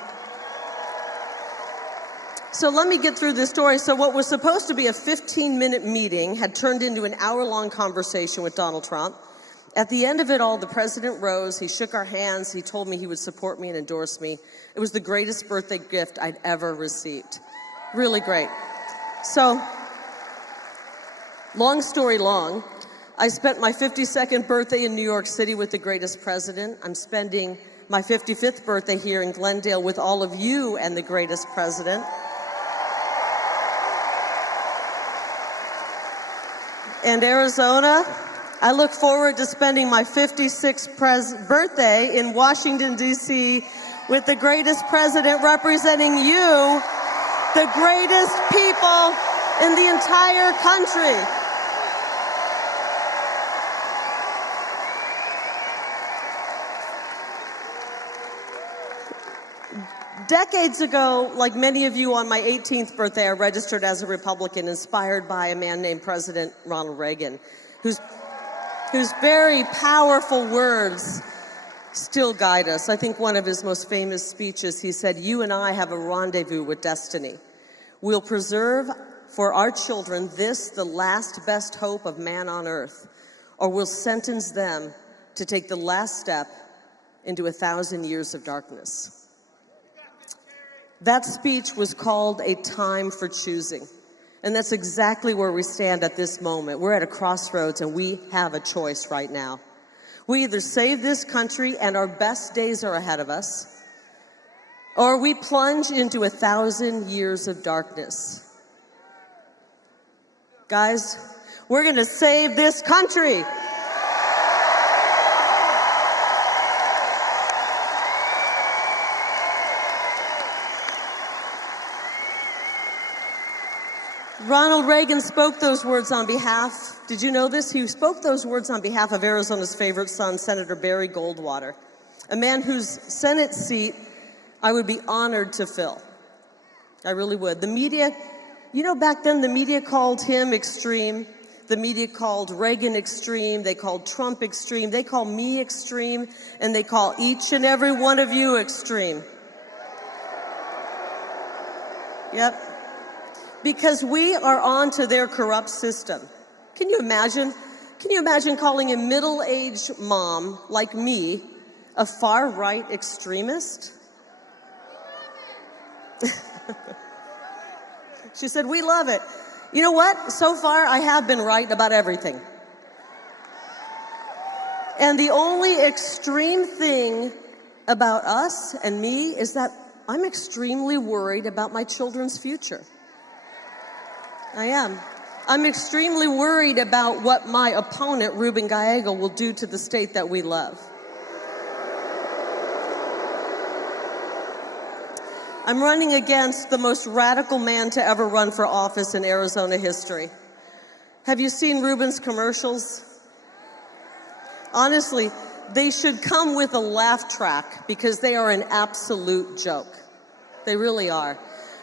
So let me get through this story. So what was supposed to be a 15-minute meeting had turned into an hour-long conversation with Donald Trump. At the end of it all, the president rose, he shook our hands, he told me he would support me and endorse me. It was the greatest birthday gift I'd ever received. Really great. So, long story long, I spent my 52nd birthday in New York City with the greatest president. I'm spending my 55th birthday here in Glendale with all of you and the greatest president. And Arizona, I look forward to spending my 56th birthday in Washington, D.C. with the greatest president representing you, the greatest people in the entire country. Decades ago, like many of you, on my 18th birthday, I registered as a Republican, inspired by a man named President Ronald Reagan, whose very powerful words still guide us. I think one of his most famous speeches, he said, "You and I have a rendezvous with destiny. We'll preserve for our children this, the last best hope of man on earth, or we'll sentence them to take the last step into 1,000 years of darkness." That speech was called A Time for Choosing. And that's exactly where we stand at this moment. We're at a crossroads and we have a choice right now. We either save this country and our best days are ahead of us, or we plunge into 1,000 years of darkness. Guys, we're gonna save this country. Ronald Reagan spoke those words on behalf, did you know this? He spoke those words on behalf of Arizona's favorite son, Senator Barry Goldwater, a man whose Senate seat I would be honored to fill. I really would. The media, back then the media called him extreme. The media called Reagan extreme. They called Trump extreme. They call me extreme. And they call each and every one of you extreme. Yep. Because we are on to their corrupt system. Can you imagine? Can you imagine calling a middle-aged mom like me a far-right extremist? She said, "We love it." You know what? So far, I have been right about everything. And the only extreme thing about us and me is that I'm extremely worried about my children's future. I am. I'm extremely worried about what my opponent, Ruben Gallego, will do to the state that we love. I'm running against the most radical man to ever run for office in Arizona history. Have you seen Ruben's commercials? Honestly, they should come with a laugh track because they are an absolute joke. They really are.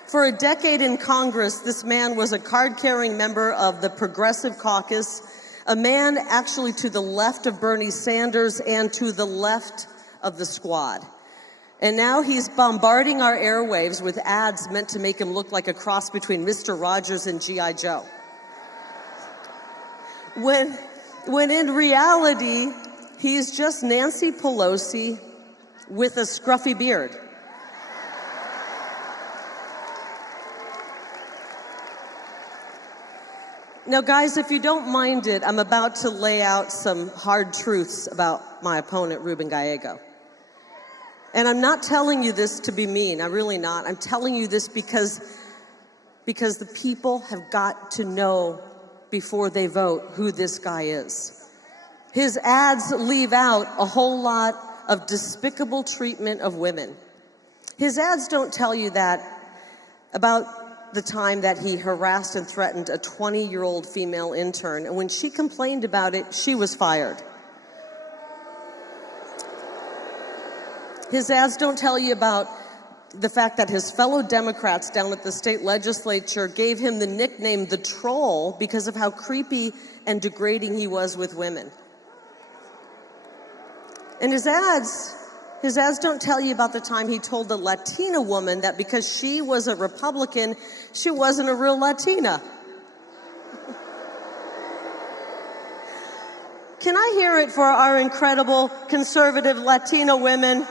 For a decade in Congress, this man was a card-carrying member of the Progressive Caucus, a man actually to the left of Bernie Sanders and to the left of the Squad. And now he's bombarding our airwaves with ads meant to make him look like a cross between Mr. Rogers and G.I. Joe. When in reality, he's just Nancy Pelosi with a scruffy beard. Now, guys, if you don't mind it, I'm about to lay out some hard truths about my opponent, Ruben Gallego. And I'm not telling you this to be mean. I'm really not. I'm telling you this because the people have got to know before they vote who this guy is. His ads leave out a whole lot of despicable treatment of women. His ads don't tell you that about the time that he harassed and threatened a 20-year-old female intern, and when she complained about it, she was fired. His ads don't tell you about the fact that his fellow Democrats down at the state legislature gave him the nickname the Troll because of how creepy and degrading he was with women. And his ads don't tell you about the time he told a Latina woman that because she was a Republican, she wasn't a real Latina. Can I hear it for our incredible conservative Latino women?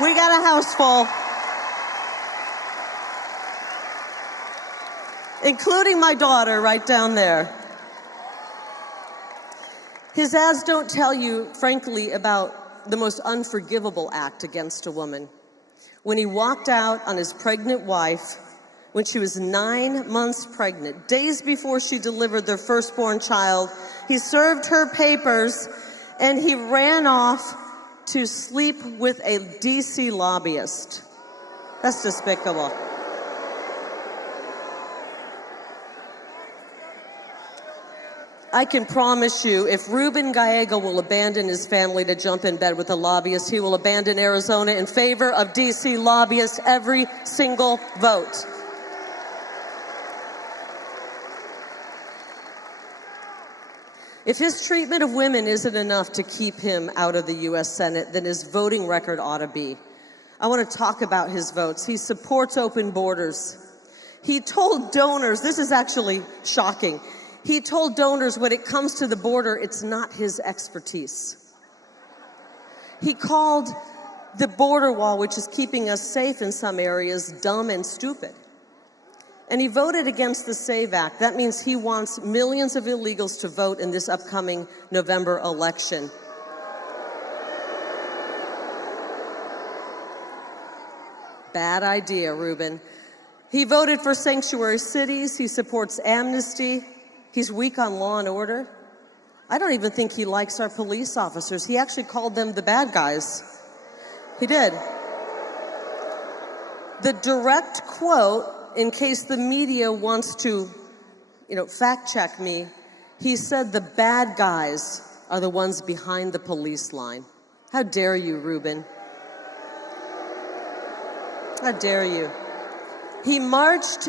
We got a house full. Including my daughter right down there. His ads don't tell you, frankly, about the most unforgivable act against a woman. When he walked out on his pregnant wife, when she was 9 months pregnant, days before she delivered their firstborn child, he served her papers and he ran off to sleep with a DC lobbyist. That's despicable. I can promise you, if Ruben Gallego will abandon his family to jump in bed with a lobbyist, he will abandon Arizona in favor of DC lobbyists every single vote. If his treatment of women isn't enough to keep him out of the U.S. Senate, then his voting record ought to be. I want to talk about his votes. He supports open borders. He told donors, this is actually shocking, he told donors when it comes to the border, it's not his expertise. He called the border wall, which is keeping us safe in some areas, dumb and stupid. And he voted against the SAVE Act. That means he wants millions of illegals to vote in this upcoming November election. Bad idea, Ruben. He voted for sanctuary cities. He supports amnesty. He's weak on law and order. I don't even think he likes our police officers. He actually called them the bad guys. He did. The direct quote, in case the media wants to, fact check me, he said the bad guys are the ones behind the police line. How dare you, Ruben? How dare you? He marched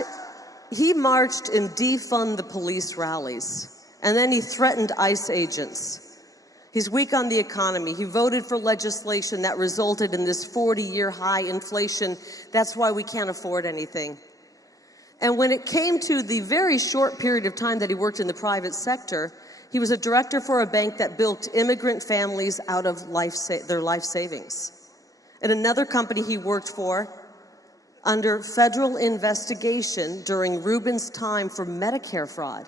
and defund the police rallies, and then he threatened ICE agents. He's weak on the economy. He voted for legislation that resulted in this 40-year high inflation. That's why we can't afford anything. And when it came to the very short period of time that he worked in the private sector, he was a director for a bank that built immigrant families out of their life savings. At another company he worked for, under federal investigation during Ruben's time for Medicare fraud.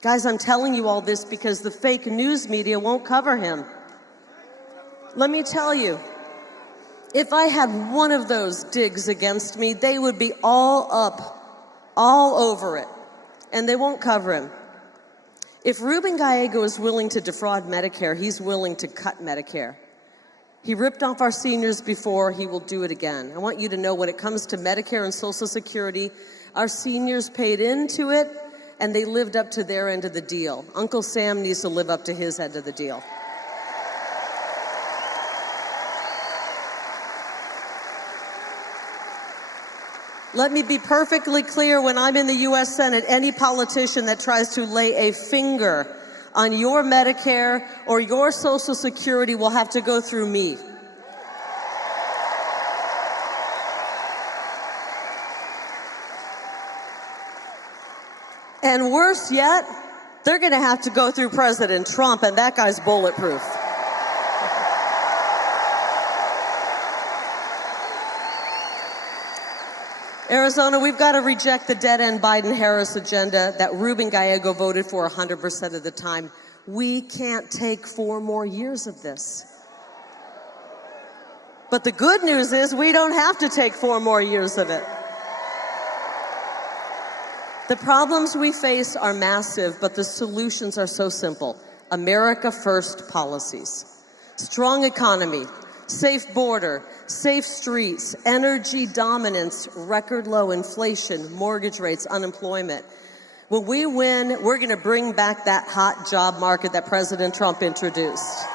Guys, I'm telling you all this because the fake news media won't cover him. Let me tell you, if I had one of those digs against me, they would be all up, all over it, and they won't cover him. If Ruben Gallego is willing to defraud Medicare, he's willing to cut Medicare. He ripped off our seniors before, he will do it again. I want you to know when it comes to Medicare and Social Security, our seniors paid into it and they lived up to their end of the deal. Uncle Sam needs to live up to his end of the deal. Let me be perfectly clear, when I'm in the U.S. Senate, any politician that tries to lay a finger on your Medicare or your Social Security will have to go through me. And worse yet, they're going to have to go through President Trump, and that guy's bulletproof. Arizona, we've got to reject the dead-end Biden-Harris agenda that Ruben Gallego voted for 100% of the time. We can't take 4 more years of this. But the good news is we don't have to take 4 more years of it. The problems we face are massive, but the solutions are so simple. America First policies. Strong economy, safe border, safe streets, energy dominance, record low inflation, mortgage rates, unemployment. When we win, we're going to bring back that hot job market that President Trump introduced.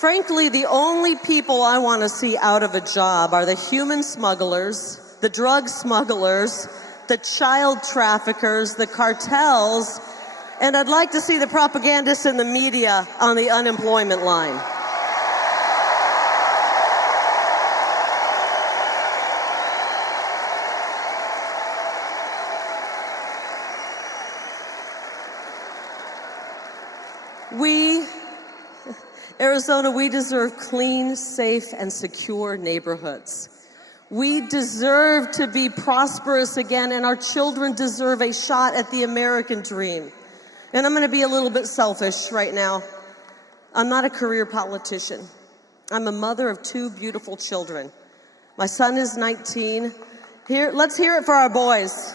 Frankly, the only people I want to see out of a job are the human smugglers, the drug smugglers, the child traffickers, the cartels, and I'd like to see the propagandists in the media on the unemployment line. Arizona, we deserve clean, safe, and secure neighborhoods. We deserve to be prosperous again, and our children deserve a shot at the American dream. And I'm going to be a little bit selfish right now. I'm not a career politician. I'm a mother of 2 beautiful children. My son is 19. Let's hear it for our boys.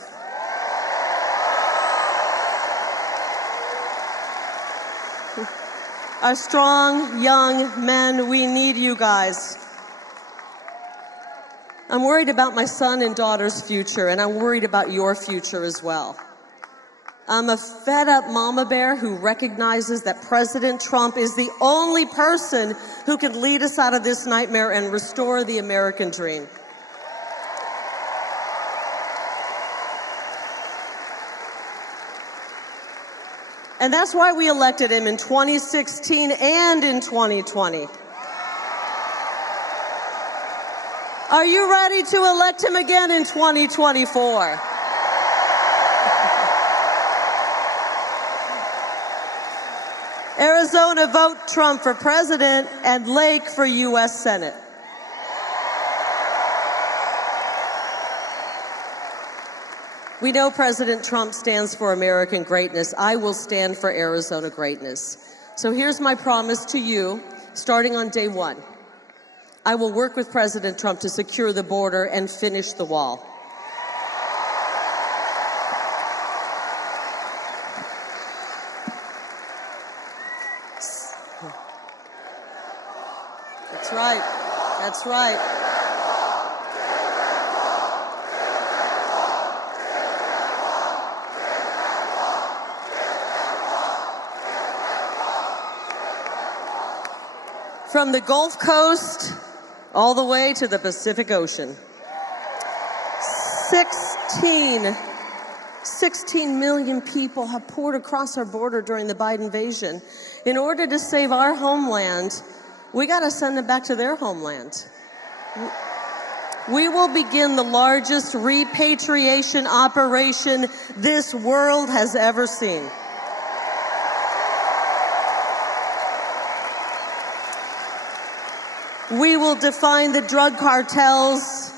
Our strong, young men, we need you guys. I'm worried about my son and daughter's future, and I'm worried about your future as well. I'm a fed-up mama bear who recognizes that President Trump is the only person who can lead us out of this nightmare and restore the American dream. And that's why we elected him in 2016 and in 2020. Are you ready to elect him again in 2024? Arizona, vote Trump for president and Lake for U.S. Senate. We know President Trump stands for American greatness. I will stand for Arizona greatness. So here's my promise to you, starting on day 1. I will work with President Trump to secure the border and finish the wall. That's right. That's right. From the Gulf Coast all the way to the Pacific Ocean. 16 million people have poured across our border during the Biden invasion. In order to save our homeland, we got to send them back to their homeland. We will begin the largest repatriation operation this world has ever seen. We will define the drug cartels.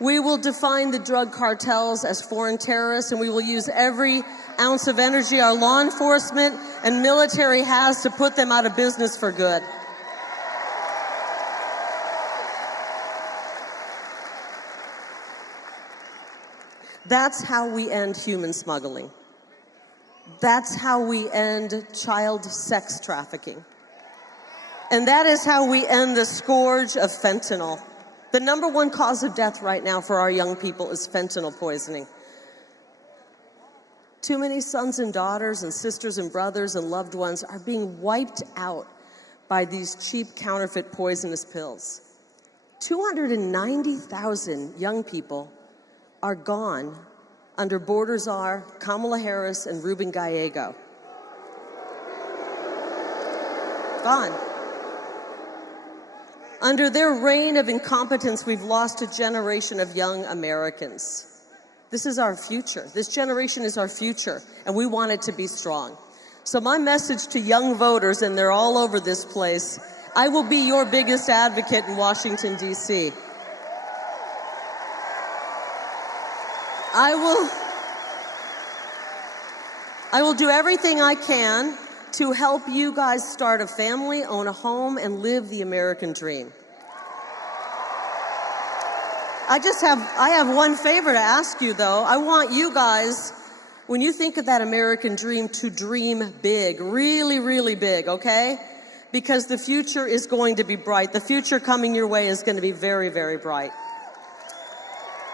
We will define the drug cartels as foreign terrorists, and we will use every ounce of energy our law enforcement and military has to put them out of business for good. That's how we end human smuggling. That's how we end child sex trafficking. And that is how we end the scourge of fentanyl. The #1 cause of death right now for our young people is fentanyl poisoning. Too many sons and daughters and sisters and brothers and loved ones are being wiped out by these cheap counterfeit poisonous pills. 290,000 young people are gone under border czar Kamala Harris and Ruben Gallego. Gone. Under their reign of incompetence, we've lost a generation of young Americans. This is our future. This generation is our future, and we want it to be strong. So my message to young voters, and they're all over this place, I will be your biggest advocate in Washington, D.C. I will do everything I can to help you guys start a family, own a home, and live the American dream. I have one favor to ask you, though. I want you guys, when you think of that American dream, to dream big, really, really big, okay? Because the future is going to be bright. The future coming your way is going to be very, very bright.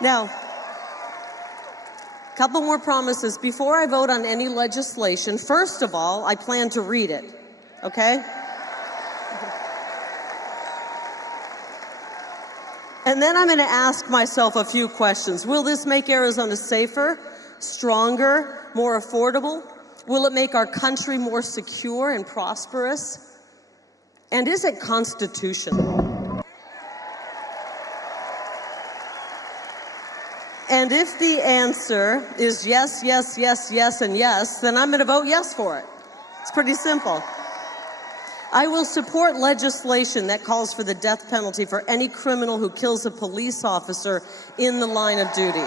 Now, a couple more promises. Before I vote on any legislation, first of all, I plan to read it, okay? And then I'm going to ask myself a few questions. Will this make Arizona safer, stronger, more affordable? Will it make our country more secure and prosperous? And is it constitutional? And if the answer is yes, yes, yes, yes, and yes, then I'm going to vote yes for it. It's pretty simple. I will support legislation that calls for the death penalty for any criminal who kills a police officer in the line of duty.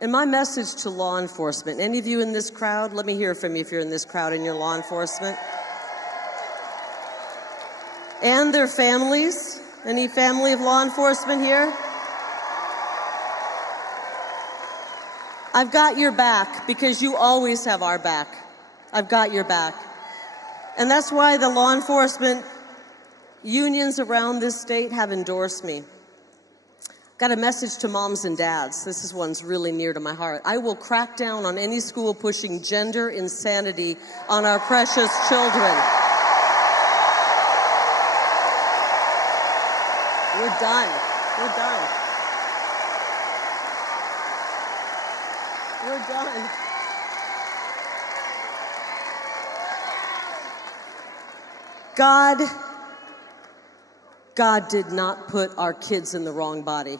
And my message to law enforcement, any of you in this crowd, let me hear from you if you're in this crowd and you're law enforcement. And their families. Any family of law enforcement here? I've got your back because you always have our back. I've got your back. And that's why the law enforcement unions around this state have endorsed me. Got a message to moms and dads. This one's really near to my heart. I will crack down on any school pushing gender insanity on our precious children. We're done. We're done. We're done. God did not put our kids in the wrong body.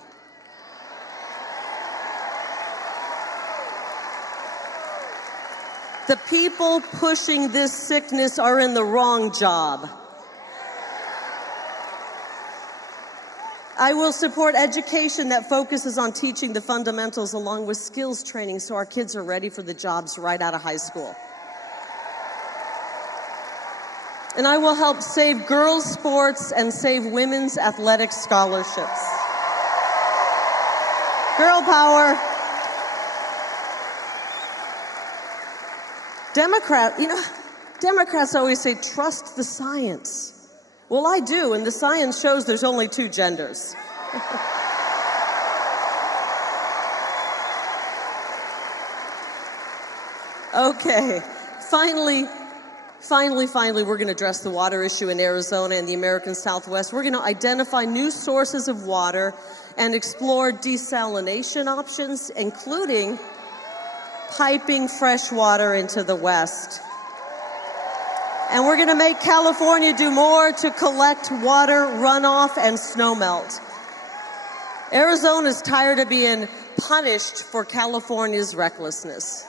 The people pushing this sickness are in the wrong job. I will support education that focuses on teaching the fundamentals along with skills training so our kids are ready for the jobs right out of high school. And I will help save girls' sports and save women's athletic scholarships. Girl power. Democrats always say, trust the science. Well, I do, and the science shows there's only 2 genders. Okay, finally, we're going to address the water issue in Arizona and the American Southwest. We're going to identify new sources of water and explore desalination options, including piping fresh water into the West. And we're going to make California do more to collect water runoff and snowmelt. Arizona's tired of being punished for California's recklessness.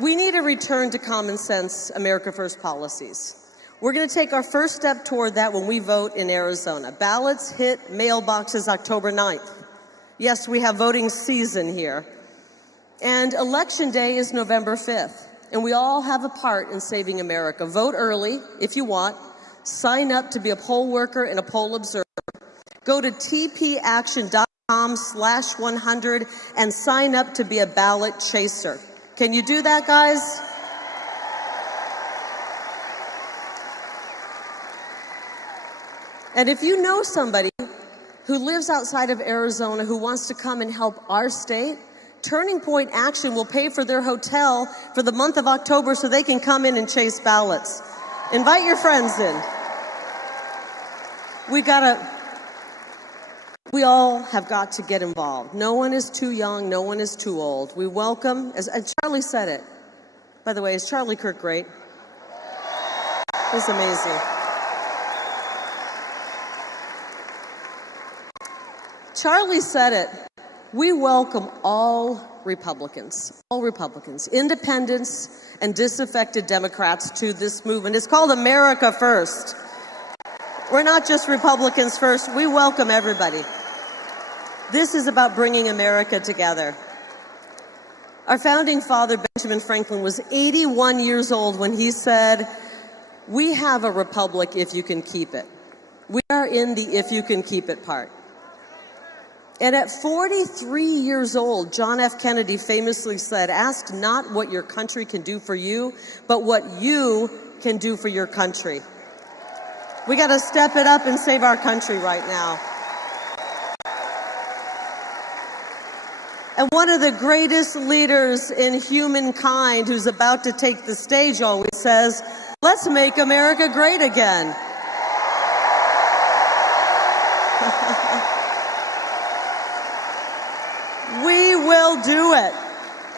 We need a return to common sense America First policies. We're going to take our first step toward that when we vote in Arizona. Ballots hit mailboxes October 9th. Yes, we have voting season here. And Election Day is November 5th. And we all have a part in saving America. Vote early if you want. Sign up to be a poll worker and a poll observer. Go to tpaction.com/100 and sign up to be a ballot chaser. Can you do that, guys? And if you know somebody who lives outside of Arizona who wants to come and help our state, Turning Point Action will pay for their hotel for the month of October so they can come in and chase ballots. Invite your friends in. We all have got to get involved. No one is too young, no one is too old. We welcome, and Charlie said it. By the way, is Charlie Kirk great? He's amazing. Charlie said it. We welcome all Republicans, independents and disaffected Democrats to this movement. It's called America First. We're not just Republicans first, we welcome everybody. This is about bringing America together. Our founding father, Benjamin Franklin, was 81 years old when he said, "We have a republic if you can keep it." We are in the if you can keep it part. And at 43 years old, John F. Kennedy famously said, "Ask not what your country can do for you, but what you can do for your country." We got to step it up and save our country right now. And one of the greatest leaders in humankind who's about to take the stage always says, "Let's make America great again." We will do it.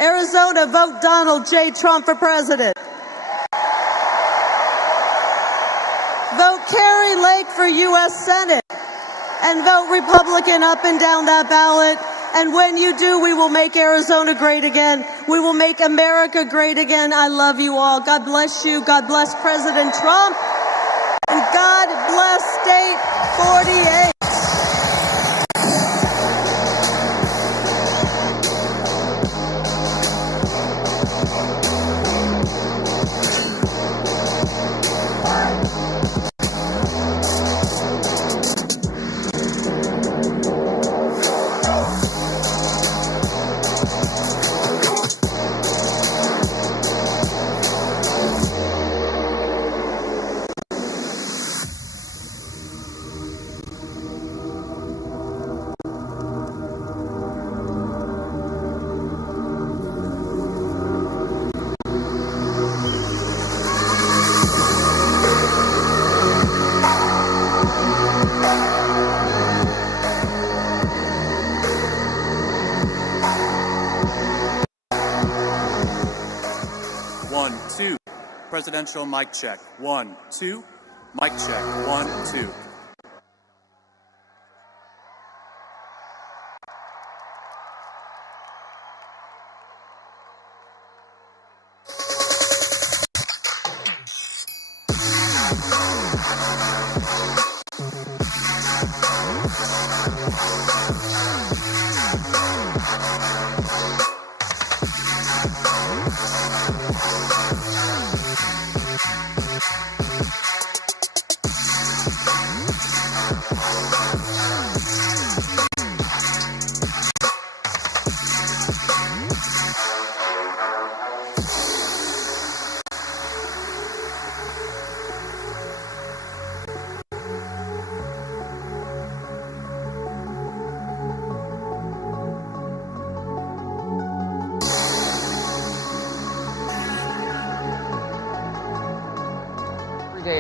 Arizona, vote Donald J. Trump for president. Vote Carrie Lake for U.S. Senate. And vote Republican up and down that ballot. And when you do, we will make Arizona great again. We will make America great again. I love you all. God bless you. God bless President Trump. And God bless State 48. Presidential mic check. 1, 2. Mic check. 1, 2.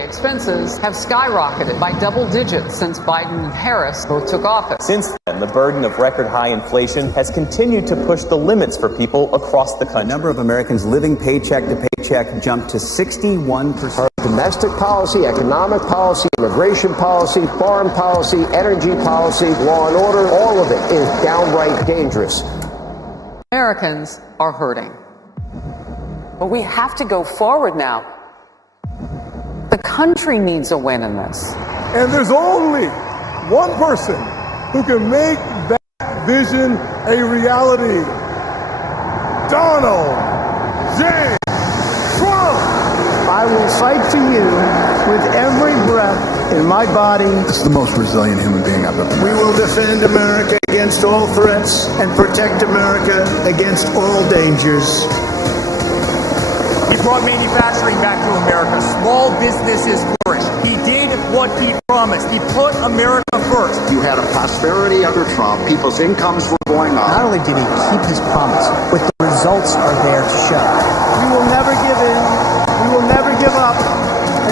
Expenses have skyrocketed by double digits since Biden and Harris both took office. Since then, the burden of record high inflation has continued to push the limits for people across the country. The number of Americans living paycheck to paycheck jumped to 61%. Our domestic policy, economic policy, immigration policy, foreign policy, energy policy, law and order, all of it is downright dangerous. Americans are hurting. But we have to go forward now. The country needs a win in this. And there's only one person who can make that vision a reality. Donald J. Trump. I will fight for you with every breath in my body. This is the most resilient human being I've ever met. We will defend America against all threats and protect America against all dangers. He brought manufacturing back to America. Small businesses flourish. He did what he promised. He put America first. You had a prosperity under Trump. People's incomes were going up. Not only did he keep his promise, but the results are there to show. We will never give in. We will never give up.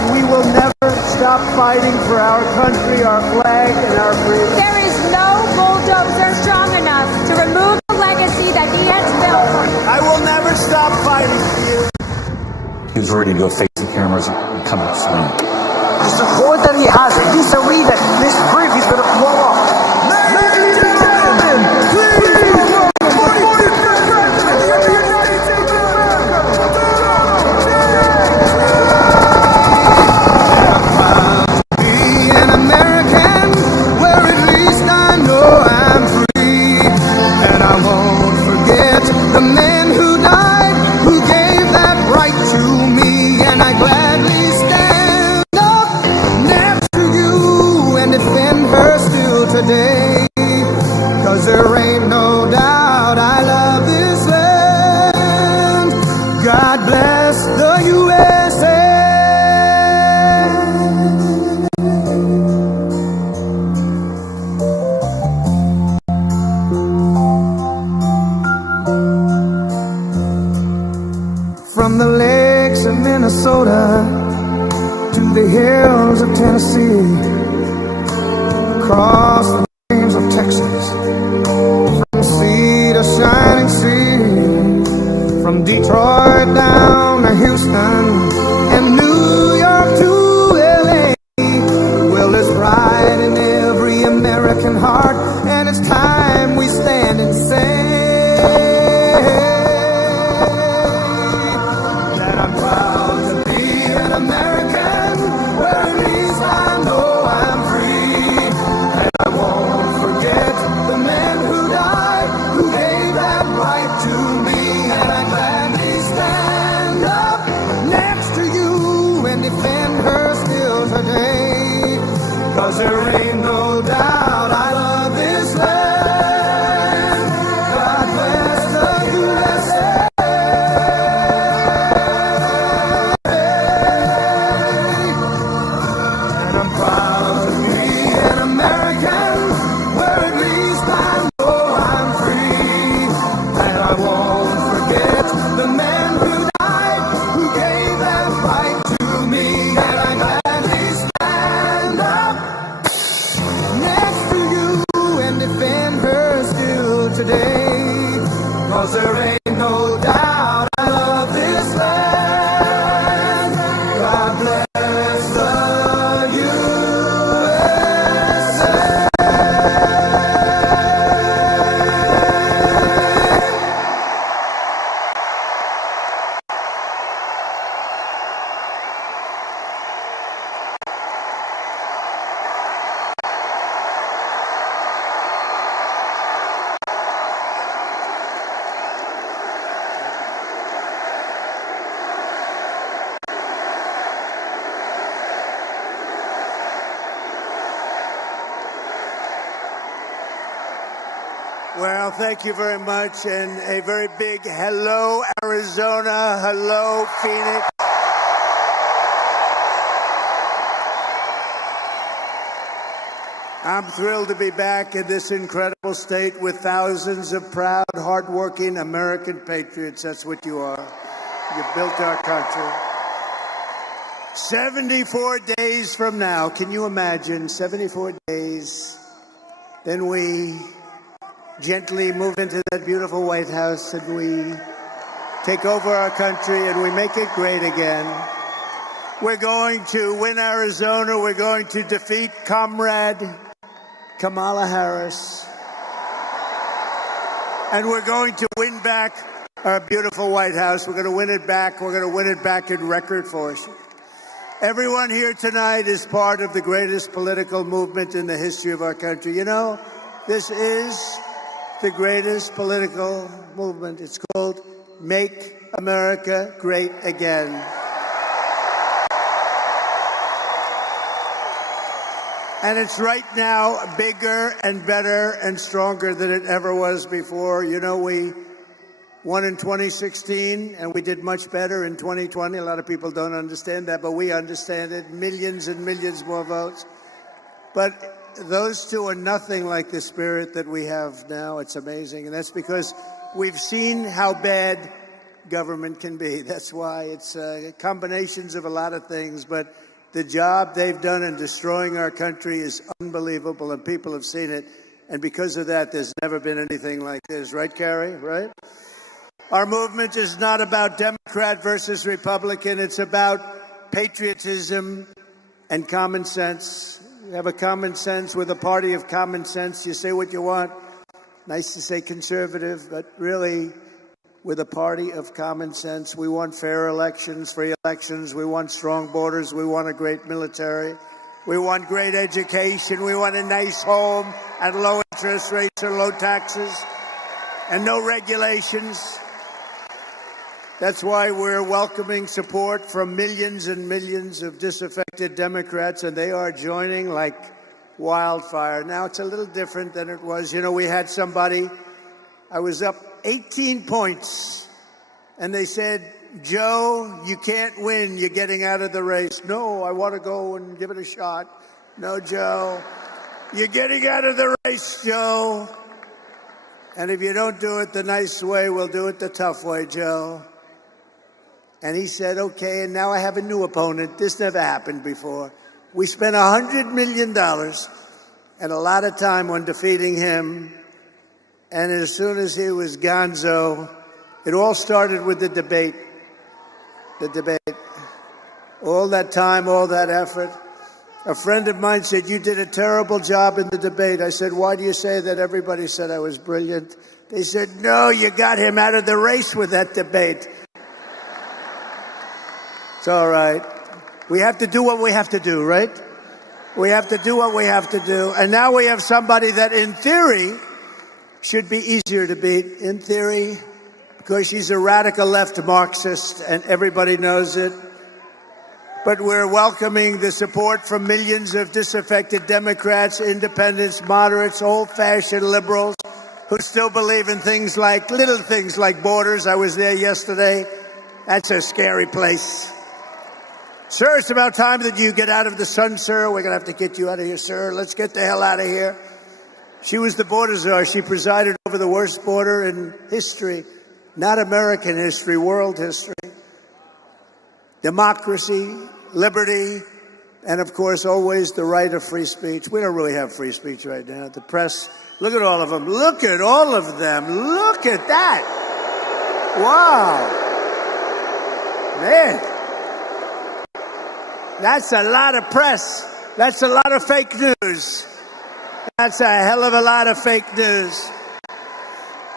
And we will never stop fighting for our country, our flag, and our freedom. There is no bulldozer strong enough to remove the legacy that he has built. I will never stop fighting for you. He was ready to go face the cameras and come out swinging. The support that he has, it needs to read that this brief is going to blow up. Ladies and gentlemen, please welcome the 45th President of the United States of America, Donald J. I'm proud to be an American, where at least I know I'm free. And I won't forget the men who died, who gave that right to me. And I gladly stand up next to you and defend her still today. 'Cause there ain't no doubt I love this land. God bless the USA. From the lakes of Minnesota to the hills of Tennessee, across the plains of Texas, from sea to shining sea, from Detroit down to Houston and New York to LA. Well, there's pride in every American heart, and it's time we stand and say that I'm proud to be an American, where at least I know I'm free. And I won't forget the men who died, who gave that right to me. And I gladly stand up next to you and defend her still today. 'Cause there ain't no doubt I love this land. God bless the USA. And I'm proud to be an American, where at least I know I'm free. And I won't forget the men who died, who gave that right to me. And I gladly stand up next to you and defend her still today. 'Cause there ain't no doubt I love this land. God bless the USA. Well, thank you very much, and a very big hello, Arizona. Hello, Phoenix. I'm thrilled to be back in this incredible state with thousands of proud, hardworking American patriots. That's what you are. You built our country. 74 days from now, can you imagine? 74 days. Then we gently move into that beautiful White House and we take over our country and we make it great again. We're going to win Arizona. We're going to defeat Comrade Kamala Harris. And we're going to win back our beautiful White House. We're going to win it back. We're going to win it back in record force. Everyone here tonight is part of the greatest political movement in the history of our country. You know, this is the greatest political movement. It's called Make America Great Again. And it's right now bigger and better and stronger than it ever was before. You know, we won in 2016, and we did much better in 2020. A lot of people don't understand that, but we understand it. Millions and millions more votes. But those two are nothing like the spirit that we have now. It's amazing. And that's because we've seen how bad government can be. That's why it's combinations of a lot of things. But the job they've done in destroying our country is unbelievable, and people have seen it. And because of that, there's never been anything like this. Right, Carrie? Right? Our movement is not about Democrat versus Republican. It's about patriotism and common sense. We have a common sense. We're the party of common sense. You say what you want. Nice to say conservative, but really, we're the party of common sense. We want fair elections, free elections. We want strong borders. We want a great military. We want great education. We want a nice home at low interest rates or low taxes and no regulations. That's why we're welcoming support from millions and millions of disaffected Democrats, and they are joining like wildfire. Now, it's a little different than it was. You know, we had somebody, I was up 18 points, and they said, Joe, you can't win. You're getting out of the race. No, I want to go and give it a shot. No, Joe, you're getting out of the race, Joe. And if you don't do it the nice way, we'll do it the tough way, Joe. And he said, okay, and now I have a new opponent. This never happened before. We spent $100 million and a lot of time on defeating him. And as soon as he was gonzo, it all started with the debate. The debate. All that time, all that effort. A friend of mine said, you did a terrible job in the debate. I said, why do you say that? Everybody said I was brilliant. They said, no, you got him out of the race with that debate. It's all right. We have to do what we have to do, right? We have to do what we have to do. And now we have somebody that, in theory, should be easier to beat. In theory, because she's a radical left Marxist, and everybody knows it. But we're welcoming the support from millions of disaffected Democrats, independents, moderates, old-fashioned liberals who still believe in things like, little things like borders. I was there yesterday. That's a scary place. Sir, it's about time that you get out of the sun, sir. We're going to have to get you out of here, sir. Let's get the hell out of here. She was the border czar. She presided over the worst border in history. Not American history, world history. Democracy, liberty, and of course, always the right of free speech. We don't really have free speech right now. The press, look at all of them. Look at all of them. Look at that. Wow. Man. That's a lot of press. That's a lot of fake news. That's a hell of a lot of fake news.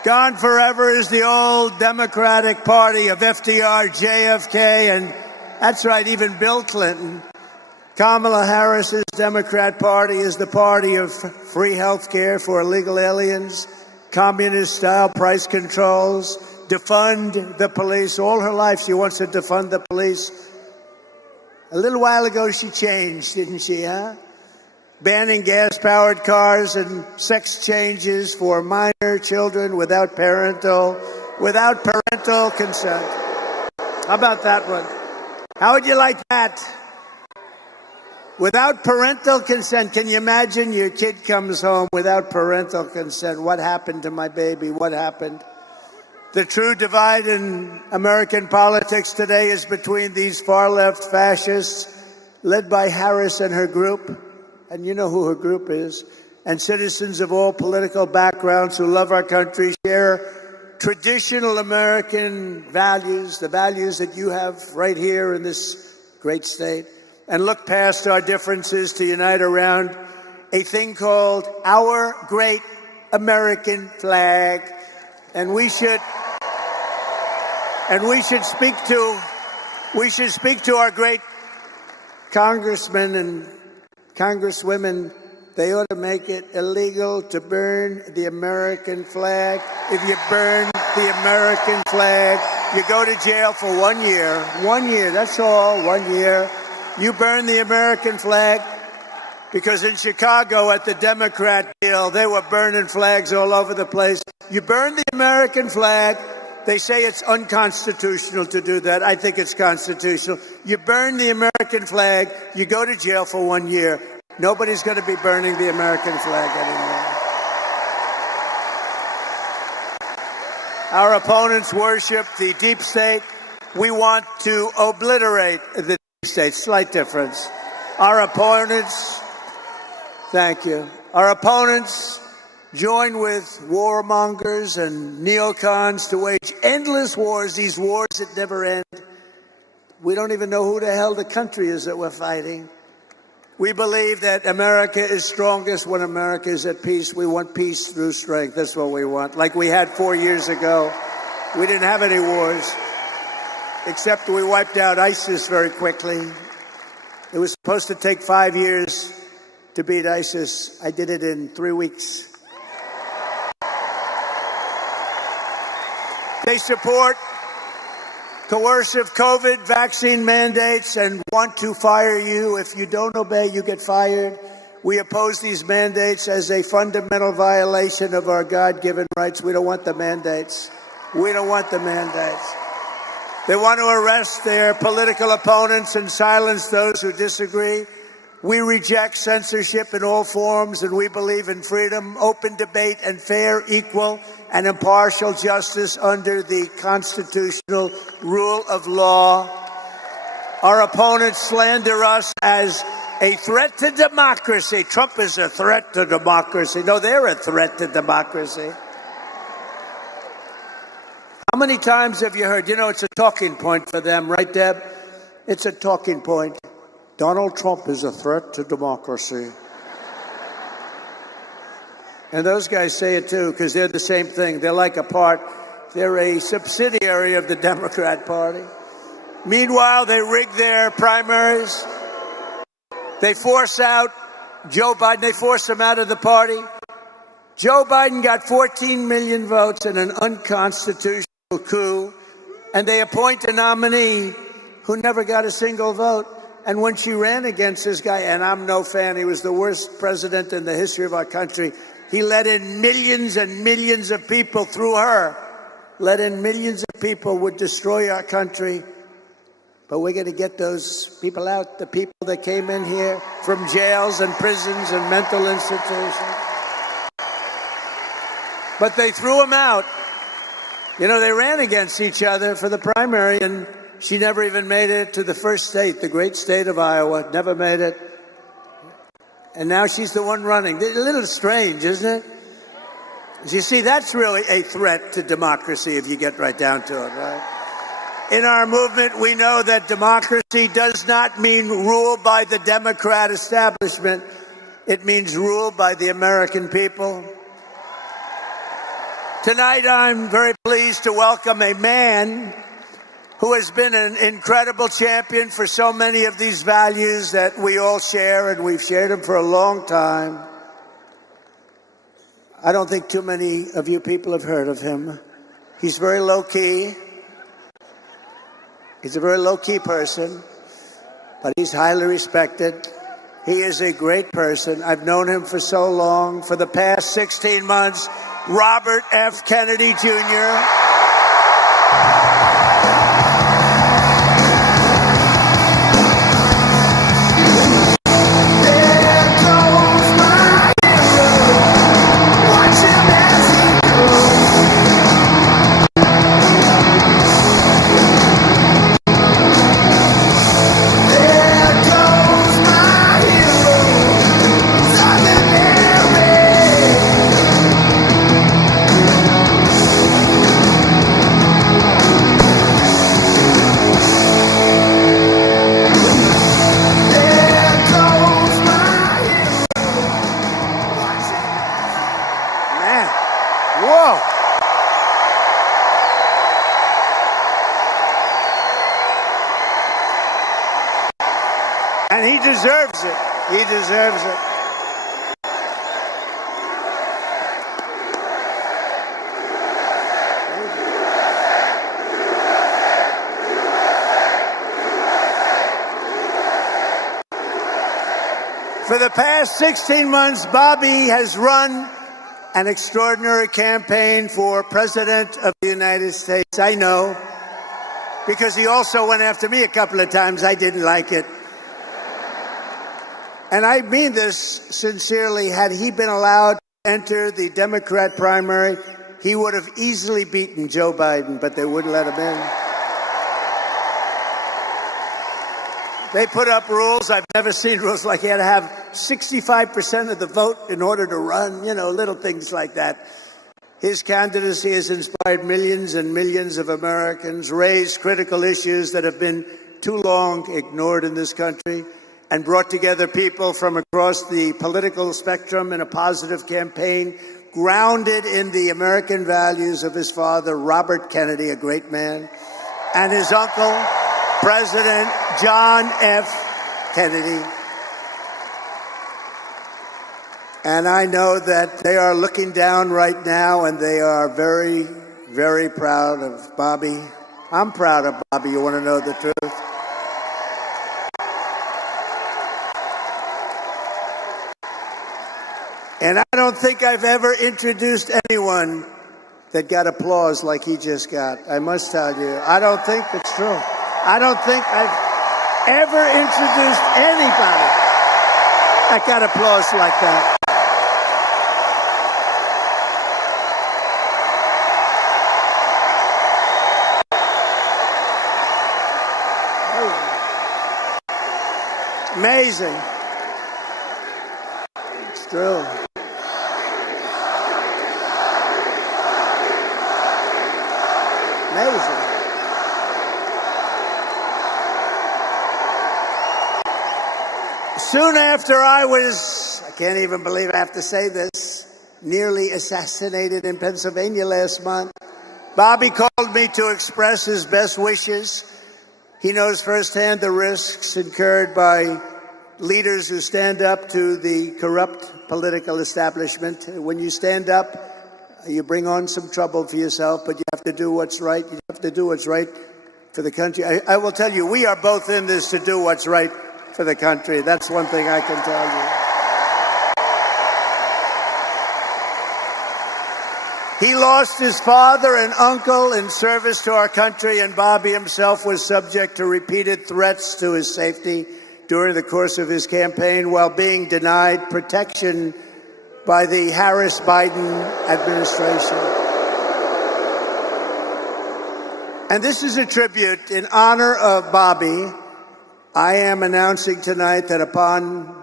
Gone forever is the old Democratic Party of FDR, JFK, and that's right, even Bill Clinton. Kamala Harris's Democrat Party is the party of free health care for illegal aliens, communist-style price controls, defund the police. All her life she wants to defund the police. A little while ago, she changed, didn't she, huh? Banning gas-powered cars and sex changes for minor children without parental consent. How about that one? How would you like that? Without parental consent. Can you imagine your kid comes home without parental consent? What happened to my baby? What happened? The true divide in American politics today is between these far-left fascists, led by Harris and her group, and you know who her group is, and citizens of all political backgrounds who love our country, share traditional American values, the values that you have right here in this great state, and look past our differences to unite around a thing called our great American flag. And we should speak to our great congressmen and congresswomen, they ought to make it illegal to burn the American flag. If you burn the American flag, you go to jail for 1 year. 1 year, that's all, 1 year. You burn the American flag, because in Chicago at the Democrat deal, they were burning flags all over the place. You burn the American flag. They say it's unconstitutional to do that. I think it's constitutional. You burn the American flag, you go to jail for 1 year. Nobody's going to be burning the American flag anymore. Our opponents worship the deep state. We want to obliterate the deep state. Slight difference. Our opponents, thank you. Our opponents join with warmongers and neocons to wage endless wars, these wars that never end. We don't even know who the hell the country is that we're fighting. We believe that America is strongest when America is at peace. We want peace through strength. That's what we want. Like we had 4 years ago. We didn't have any wars, except we wiped out ISIS very quickly. It was supposed to take 5 years to beat ISIS. I did it in 3 weeks. They support coercive COVID vaccine mandates and want to fire you. If you don't obey, you get fired. We oppose these mandates as a fundamental violation of our God-given rights. We don't want the mandates. We don't want the mandates. They want to arrest their political opponents and silence those who disagree. We reject censorship in all forms, and we believe in freedom, open debate, and fair, equal, and impartial justice under the constitutional rule of law. Our opponents slander us as a threat to democracy. Trump is a threat to democracy. No, they're a threat to democracy. How many times have you heard, it's a talking point for them, right, Deb? It's a talking point. Donald Trump is a threat to democracy. And those guys say it too, because they're the same thing. They're like a part. They're a subsidiary of the Democrat Party. Meanwhile, they rig their primaries. They force out Joe Biden. They force him out of the party. Joe Biden got 14 million votes in an unconstitutional coup, and they appoint a nominee who never got a single vote. And when she ran against this guy, and I'm no fan, he was the worst president in the history of our country. He let in millions and millions of people through her. Let in millions of people would destroy our country. But we're going to get those people out, the people that came in here from jails and prisons and mental institutions. But they threw them out. They ran against each other for the primary, and she never even made it to the first state, the great state of Iowa. Never made it. And now she's the one running. A little strange, isn't it? You see, that's really a threat to democracy if you get right down to it, right? In our movement, we know that democracy does not mean rule by the Democrat establishment. It means rule by the American people. Tonight, I'm very pleased to welcome a man who has been an incredible champion for so many of these values that we all share, and we've shared them for a long time. I don't think too many of you people have heard of him. He's very low-key. He's a very low-key person, but he's highly respected. He is a great person. I've known him for so long. For the past 16 months, Robert F. Kennedy Jr. And he deserves it. He deserves it. For the past 16 months, Bobby has run an extraordinary campaign for President of the United States. I know, because he also went after me a couple of times. I didn't like it. And I mean this sincerely. Had he been allowed to enter the Democrat primary, he would have easily beaten Joe Biden, but they wouldn't let him in. They put up rules. I've never seen rules like he had to have 65% of the vote in order to run, you know, little things like that. His candidacy has inspired millions and millions of Americans, raised critical issues that have been too long ignored in this country, and brought together people from across the political spectrum in a positive campaign grounded in the American values of his father, Robert Kennedy, a great man, and his uncle, President John F. Kennedy. And I know that they are looking down right now, and they are very, very proud of Bobby. I'm proud of Bobby. You want to know the truth? And I don't think I've ever introduced anyone that got applause like he just got. I must tell you, I don't think it's true. I don't think I've ever introduced anybody that got applause like that. Amazing. It's true. Amazing. Soon after I can't even believe I have to say this, nearly assassinated in Pennsylvania last month, Bobby called me to express his best wishes. He knows firsthand the risks incurred by leaders who stand up to the corrupt political establishment. When you stand up, you bring on some trouble for yourself, but you have to do what's right. You have to do what's right for the country. I will tell you, we are both in this to do what's right for the country. That's one thing I can tell you. He lost his father and uncle in service to our country, and Bobby himself was subject to repeated threats to his safety during the course of his campaign while being denied protection by the Harris-Biden administration. And this is a tribute in honor of Bobby. I am announcing tonight that upon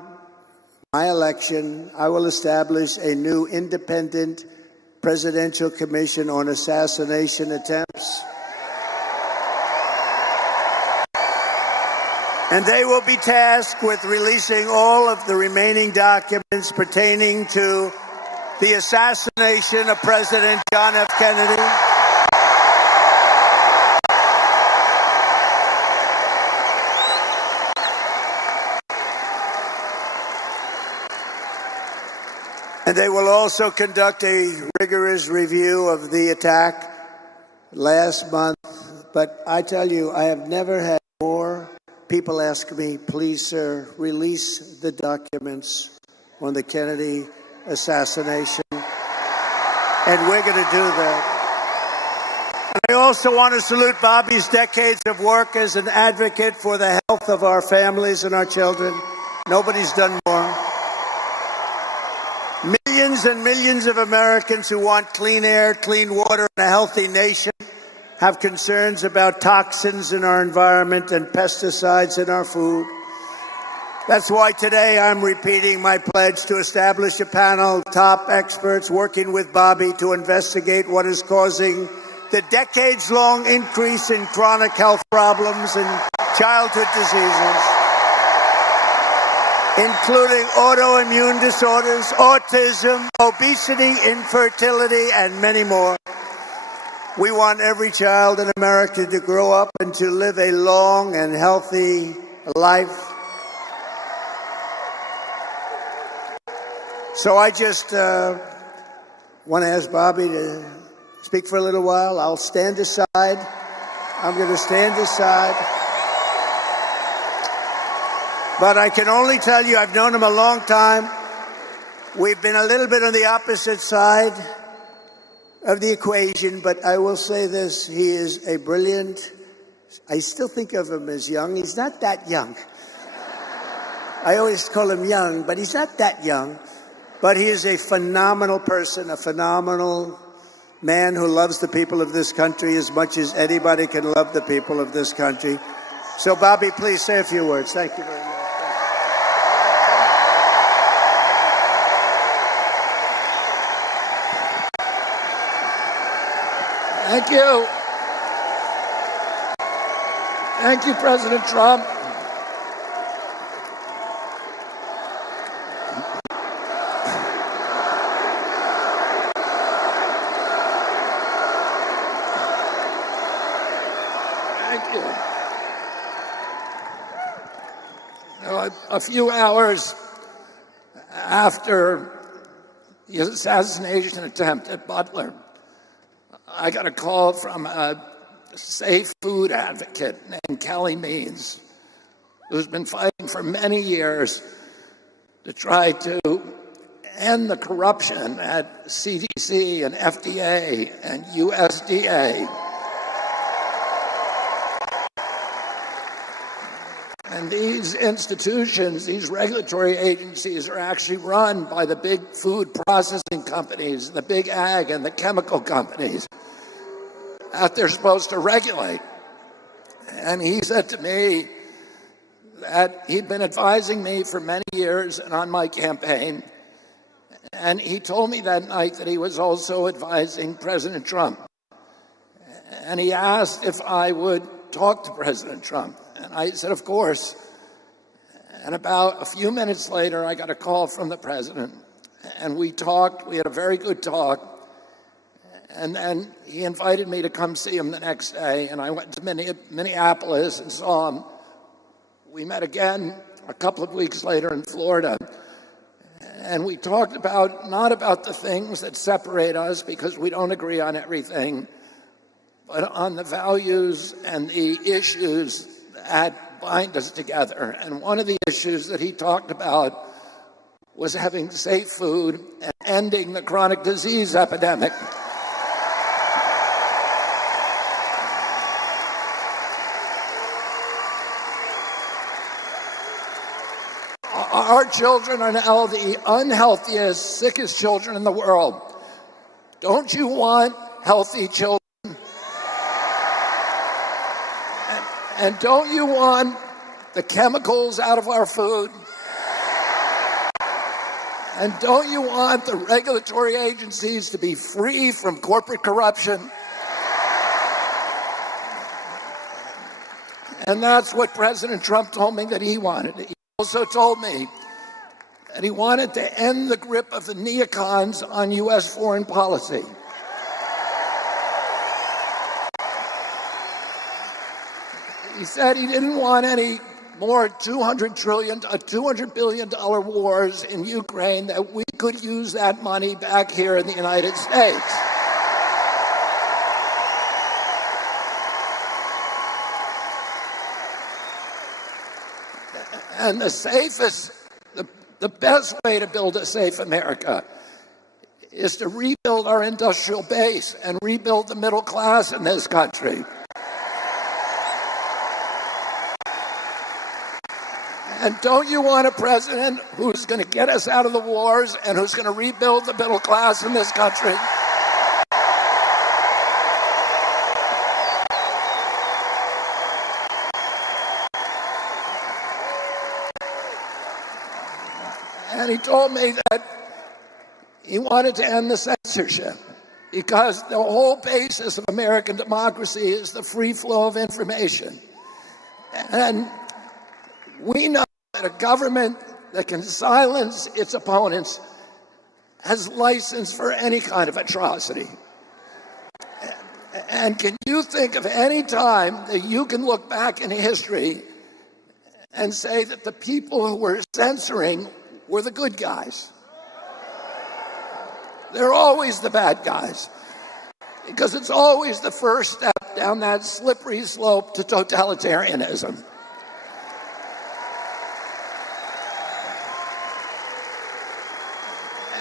my election, I will establish a new independent presidential commission on assassination attempts. And they will be tasked with releasing all of the remaining documents pertaining to the assassination of President John F. Kennedy, and they will also conduct a rigorous review of the attack last month. But I tell you, I have never had more people ask me, please, sir, release the documents on the Kennedy assassination. And we're going to do that. And I also want to salute Bobby's decades of work as an advocate for the health of our families and our children. Nobody's done more. Millions and millions of Americans who want clean air, clean water, and a healthy nation have concerns about toxins in our environment and pesticides in our food. That's why today I'm repeating my pledge to establish a panel of top experts working with Bobby to investigate what is causing the decades-long increase in chronic health problems and childhood diseases, including autoimmune disorders, autism, obesity, infertility, and many more. We want every child in America to grow up and to live a long and healthy life. So I just want to ask Bobby to speak for a little while. I'll stand aside. I'm going to stand aside. But I can only tell you, I've known him a long time. We've been a little bit on the opposite side of the equation, but I will say this, he is a brilliant, I still think of him as young. He's not that young. I always call him young, but he's not that young. But he is a phenomenal person, a phenomenal man who loves the people of this country as much as anybody can love the people of this country. So, Bobby, please say a few words. Thank you very much. Thank you. Thank you, President Trump. Thank you. Now, a few hours after the assassination attempt at Butler, I got a call from a safe food advocate named Kelly Means, who's been fighting for many years to try to end the corruption at CDC and FDA and USDA. And these institutions, these regulatory agencies, are actually run by the big food processing companies, the big ag and the chemical companies that they're supposed to regulate. And he said to me that he'd been advising me for many years and on my campaign. And he told me that night that he was also advising President Trump. And he asked if I would talk to President Trump. And I said, of course. And about a few minutes later, I got a call from the president. And we talked. We had a very good talk. And then he invited me to come see him the next day. And I went to Minneapolis and saw him. We met again a couple of weeks later in Florida. And we talked about, not about the things that separate us because we don't agree on everything, but on the values and the issues that bind us together. And one of the issues that he talked about was having safe food and ending the chronic disease epidemic. Our children are now the unhealthiest, sickest children in the world. Don't you want healthy children? And don't you want the chemicals out of our food? And don't you want the regulatory agencies to be free from corporate corruption? And that's what President Trump told me that he wanted. He also told me that he wanted to end the grip of the neocons on U.S. foreign policy. He said he didn't want any more $200 billion wars in Ukraine, that we could use that money back here in the United States. And the safest, the best way to build a safe America is to rebuild our industrial base and rebuild the middle class in this country. And don't you want a president who's going to get us out of the wars and who's going to rebuild the middle class in this country? And he told me that he wanted to end the censorship because the whole basis of American democracy is the free flow of information. And we know that a government that can silence its opponents has license for any kind of atrocity. And can you think of any time that you can look back in history and say that the people who were censoring were the good guys? They're always the bad guys, because it's always the first step down that slippery slope to totalitarianism.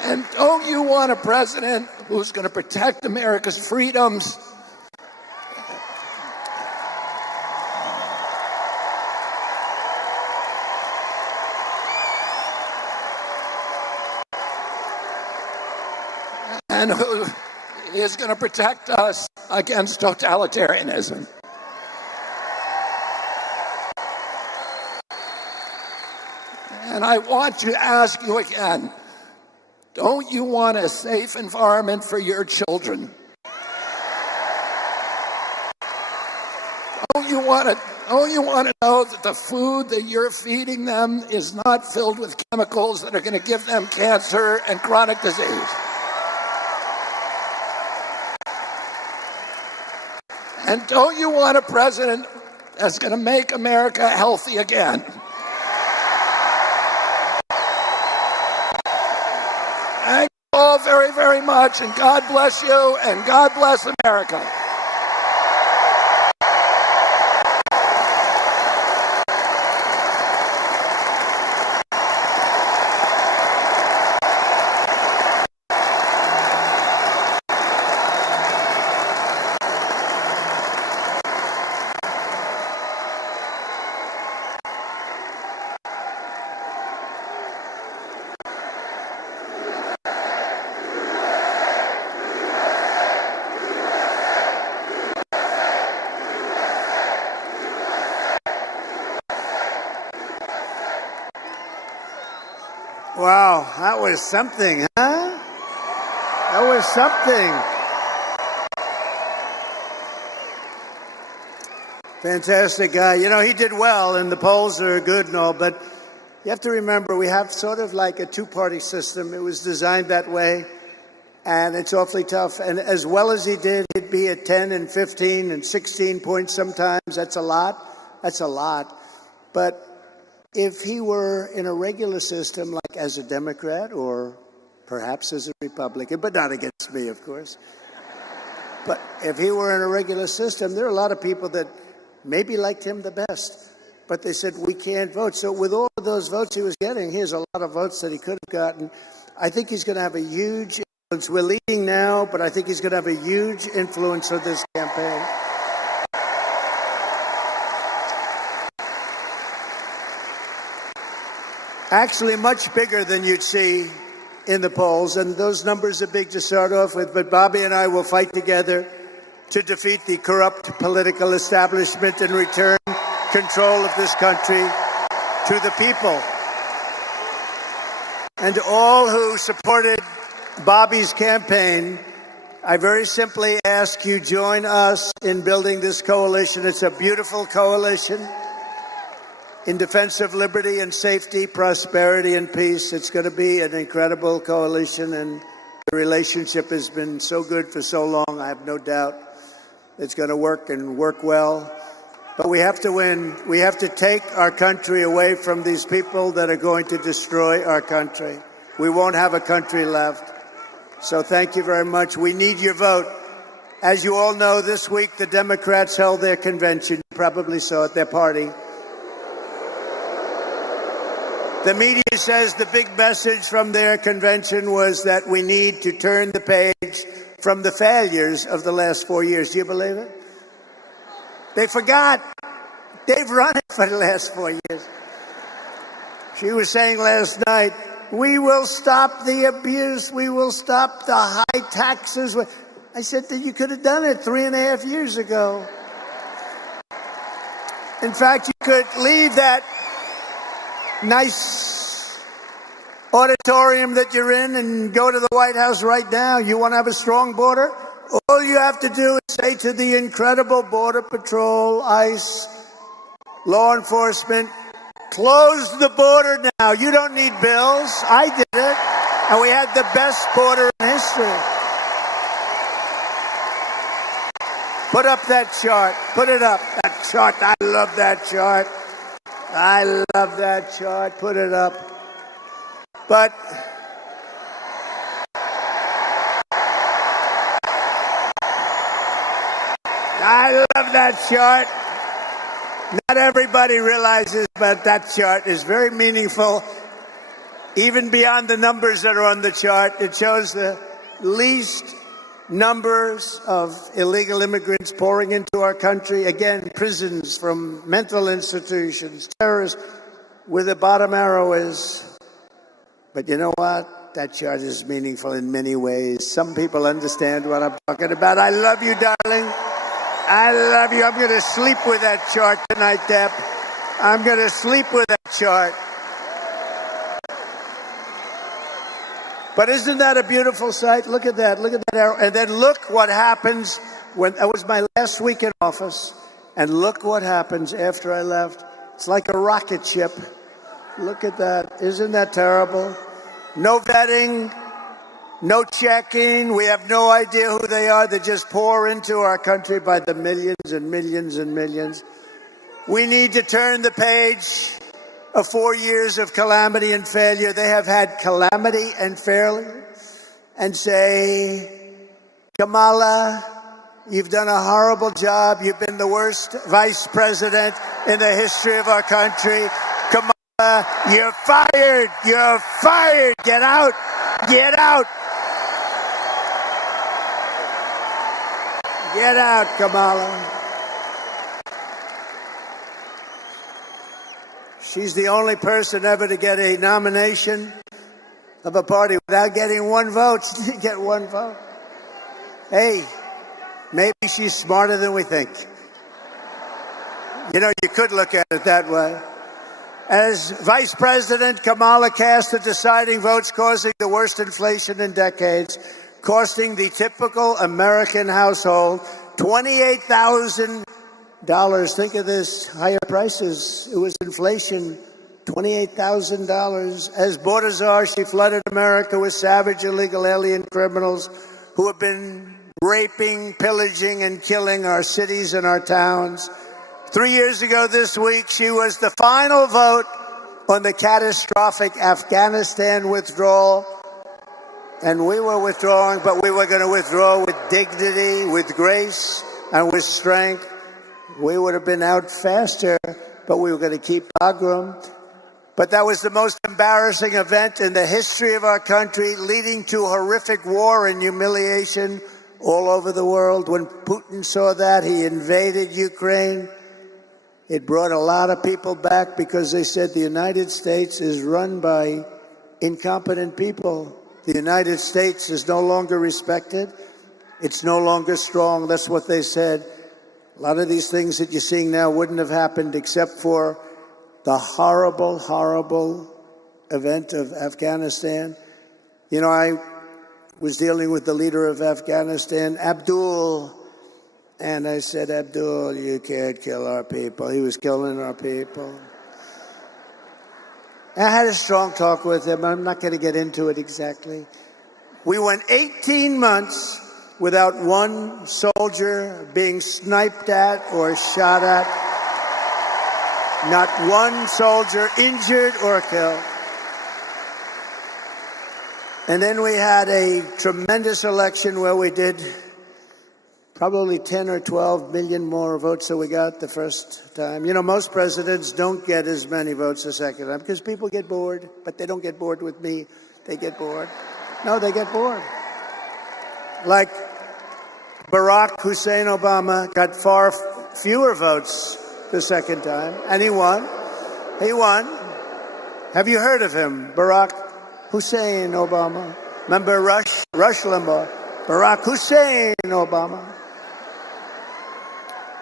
And don't you want a president who's going to protect America's freedoms? And who is going to protect us against totalitarianism? And I want to ask you again, don't you want a safe environment for your children? Don't you want to know that the food that you're feeding them is not filled with chemicals that are going to give them cancer and chronic disease? And don't you want a president that's going to make America healthy again? Thank you all very, very much, and God bless you, and God bless America. Wow, that was something, huh? That was something. Fantastic guy. You know, he did well, and the polls are good and all, but you have to remember we have sort of like a two-party system. It was designed that way, and it's awfully tough. And as well as he did, he'd be at 10 and 15 and 16 points sometimes. That's a lot. That's a lot. But if he were in a regular system, like as a Democrat or perhaps as a Republican, but not against me, of course. But if he were in a regular system, there are a lot of people that maybe liked him the best, but they said, we can't vote. So with all of those votes he was getting, here's a lot of votes that he could have gotten. I think he's going to have a huge influence. We're leading now, but I think he's going to have a huge influence on this campaign. Actually, much bigger than you'd see in the polls, and those numbers are big to start off with, but Bobby and I will fight together to defeat the corrupt political establishment and return control of this country to the people. And all who supported Bobby's campaign, I very simply ask you join us in building this coalition. It's a beautiful coalition in defense of liberty and safety, prosperity and peace. It's going to be an incredible coalition, and the relationship has been so good for so long. I have no doubt it's going to work and work well. But we have to win. We have to take our country away from these people that are going to destroy our country. We won't have a country left. So thank you very much. We need your vote. As you all know, this week the Democrats held their convention. You probably saw it, their party. The media says the big message from their convention was that we need to turn the page from the failures of the last 4 years. Do you believe it? They forgot. They've run it for the last 4 years. She was saying last night, we will stop the abuse. We will stop the high taxes. I said that you could have done it 3.5 years ago. In fact, you could leave that nice auditorium that you're in and go to the White House right now. You want to have a strong border? All you have to do is say to the incredible Border Patrol, ICE, law enforcement, close the border now. You don't need bills. I did it. And we had the best border in history. Put up that chart. Put it up. That chart. I love that chart. I love that chart. Put it up. But love that chart. Not everybody realizes, but that chart is very meaningful. Even beyond the numbers that are on the chart, it shows the least numbers of illegal immigrants pouring into our country. Again, prisons from mental institutions, terrorists, where the bottom arrow is. But you know what? That chart is meaningful in many ways. Some people understand what I'm talking about. I love you, darling. I love you. I'm going to sleep with that chart tonight, Deb. I'm going to sleep with that chart. But isn't that a beautiful sight? Look at that. Look at that arrow. And then look what happens when that was my last week in office. And look what happens after I left. It's like a rocket ship. Look at that. Isn't that terrible? No vetting, no checking. We have no idea who they are. They just pour into our country by the millions and millions and millions. We need to turn the page of 4 years of calamity and failure. They have had calamity and failure, and say, Kamala, you've done a horrible job. You've been the worst vice president in the history of our country. Kamala, you're fired. You're fired. Get out. Get out. Get out, Kamala. She's the only person ever to get a nomination of a party without getting one vote. She didn't get one vote. Hey, maybe she's smarter than we think. You know, you could look at it that way. As vice president, Kamala cast the deciding votes, causing the worst inflation in decades, costing the typical American household $28,000. Think of this, higher prices. It was inflation, $28,000. As border czar, she flooded America with savage illegal alien criminals who have been raping, pillaging, and killing our cities and our towns. 3 years ago this week, she was the final vote on the catastrophic Afghanistan withdrawal. And we were withdrawing, but we were going to withdraw with dignity, with grace, and with strength. We would have been out faster, but we were going to keep Bagram. But that was the most embarrassing event in the history of our country, leading to horrific war and humiliation all over the world. When Putin saw that, he invaded Ukraine. It brought a lot of people back because they said the United States is run by incompetent people. The United States is no longer respected. It's no longer strong. That's what they said. A lot of these things that you're seeing now wouldn't have happened except for the horrible, horrible event of Afghanistan. You know, I was dealing with the leader of Afghanistan, Abdul, and I said, Abdul, you can't kill our people. He was killing our people. I had a strong talk with him. I'm not going to get into it exactly. We went 18 months without one soldier being sniped at or shot at. Not one soldier injured or killed. And then we had a tremendous election where we did probably 10 or 12 million more votes than we got the first time. You know, most presidents don't get as many votes the second time because people get bored, but they don't get bored with me. They get bored. No, they get bored. Like Barack Hussein Obama got far fewer votes the second time, and he won. He won. Have you heard of him, Barack Hussein Obama? Remember Rush Limbaugh? Barack Hussein Obama.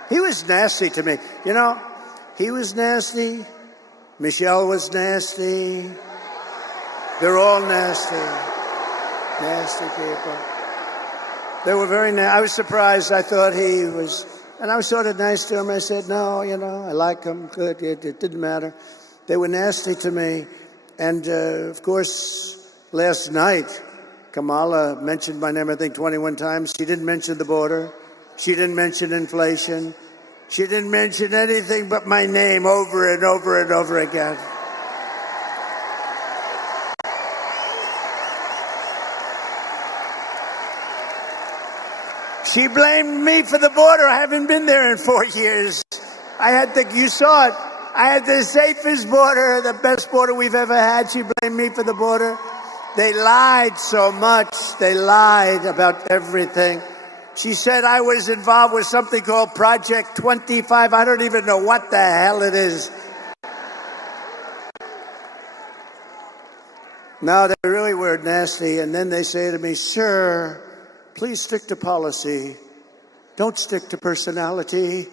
He was nasty to me. You know, he was nasty. Michelle was nasty. They're all nasty. Nasty people. They were very nasty. I was surprised. I thought he was, and I was sort of nice to him. I said, no, you know, I like him. Good. It didn't matter. They were nasty to me. And, of course, last night, Kamala mentioned my name, I think, 21 times. She didn't mention the border. She didn't mention inflation. She didn't mention anything but my name over and over and over again. She blamed me for the border. I haven't been there in 4 years. You saw it. I had the safest border, the best border we've ever had. She blamed me for the border. They lied so much. They lied about everything. She said I was involved with something called Project 25. I don't even know what the hell it is. No, they really were nasty. And then they say to me, sir, please stick to policy. Don't stick to personality.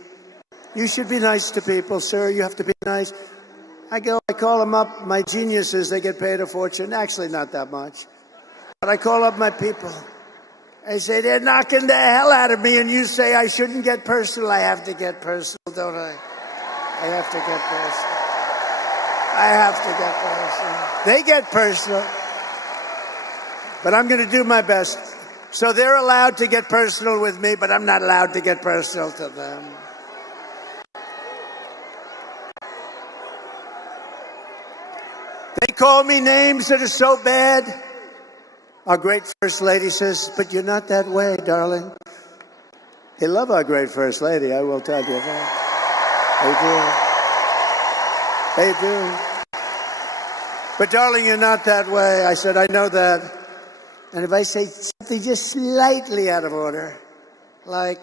You should be nice to people, sir. You have to be nice. I call them up. My geniuses, they get paid a fortune. Actually, not that much. But I call up my people. I say, they're knocking the hell out of me, and you say I shouldn't get personal. I have to get personal, don't I? I have to get personal. I have to get personal. They get personal. But I'm going to do my best. So they're allowed to get personal with me, but I'm not allowed to get personal to them. They call me names that are so bad. Our great First Lady says, but you're not that way, darling. They love our great First Lady, I will tell you that. They do. But darling, you're not that way. I said, I know that. And if I say something just slightly out of order, like,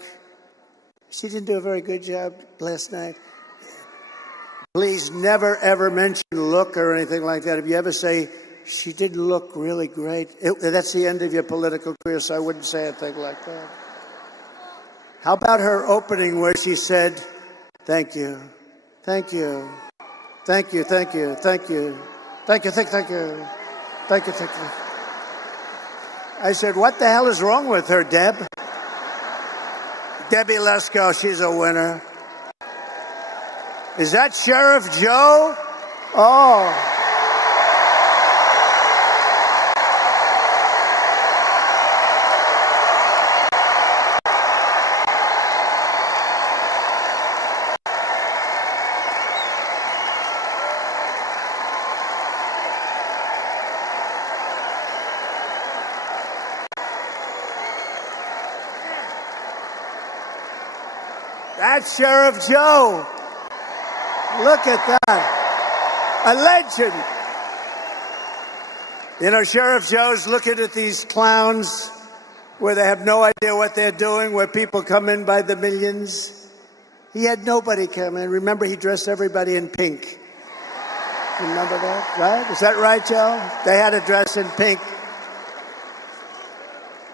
she didn't do a very good job last night, please never, ever mention look or anything like that. If you ever say, she didn't look really great, that's the end of your political career, so I wouldn't say a thing like that. How about her opening where she said, thank you, thank you, thank you, thank you, thank you, thank you, thank you, thank you, thank you. I said, what the hell is wrong with her, Deb? Debbie Lesko, she's a winner. Is that Sheriff Joe? Oh. That's Sheriff Joe. Look at that. A legend. You know, Sheriff Joe's looking at these clowns where they have no idea what they're doing, where people come in by the millions. He had nobody come in. Remember, he dressed everybody in pink. Remember that, right? Is that right, Joe? They had to dress in pink.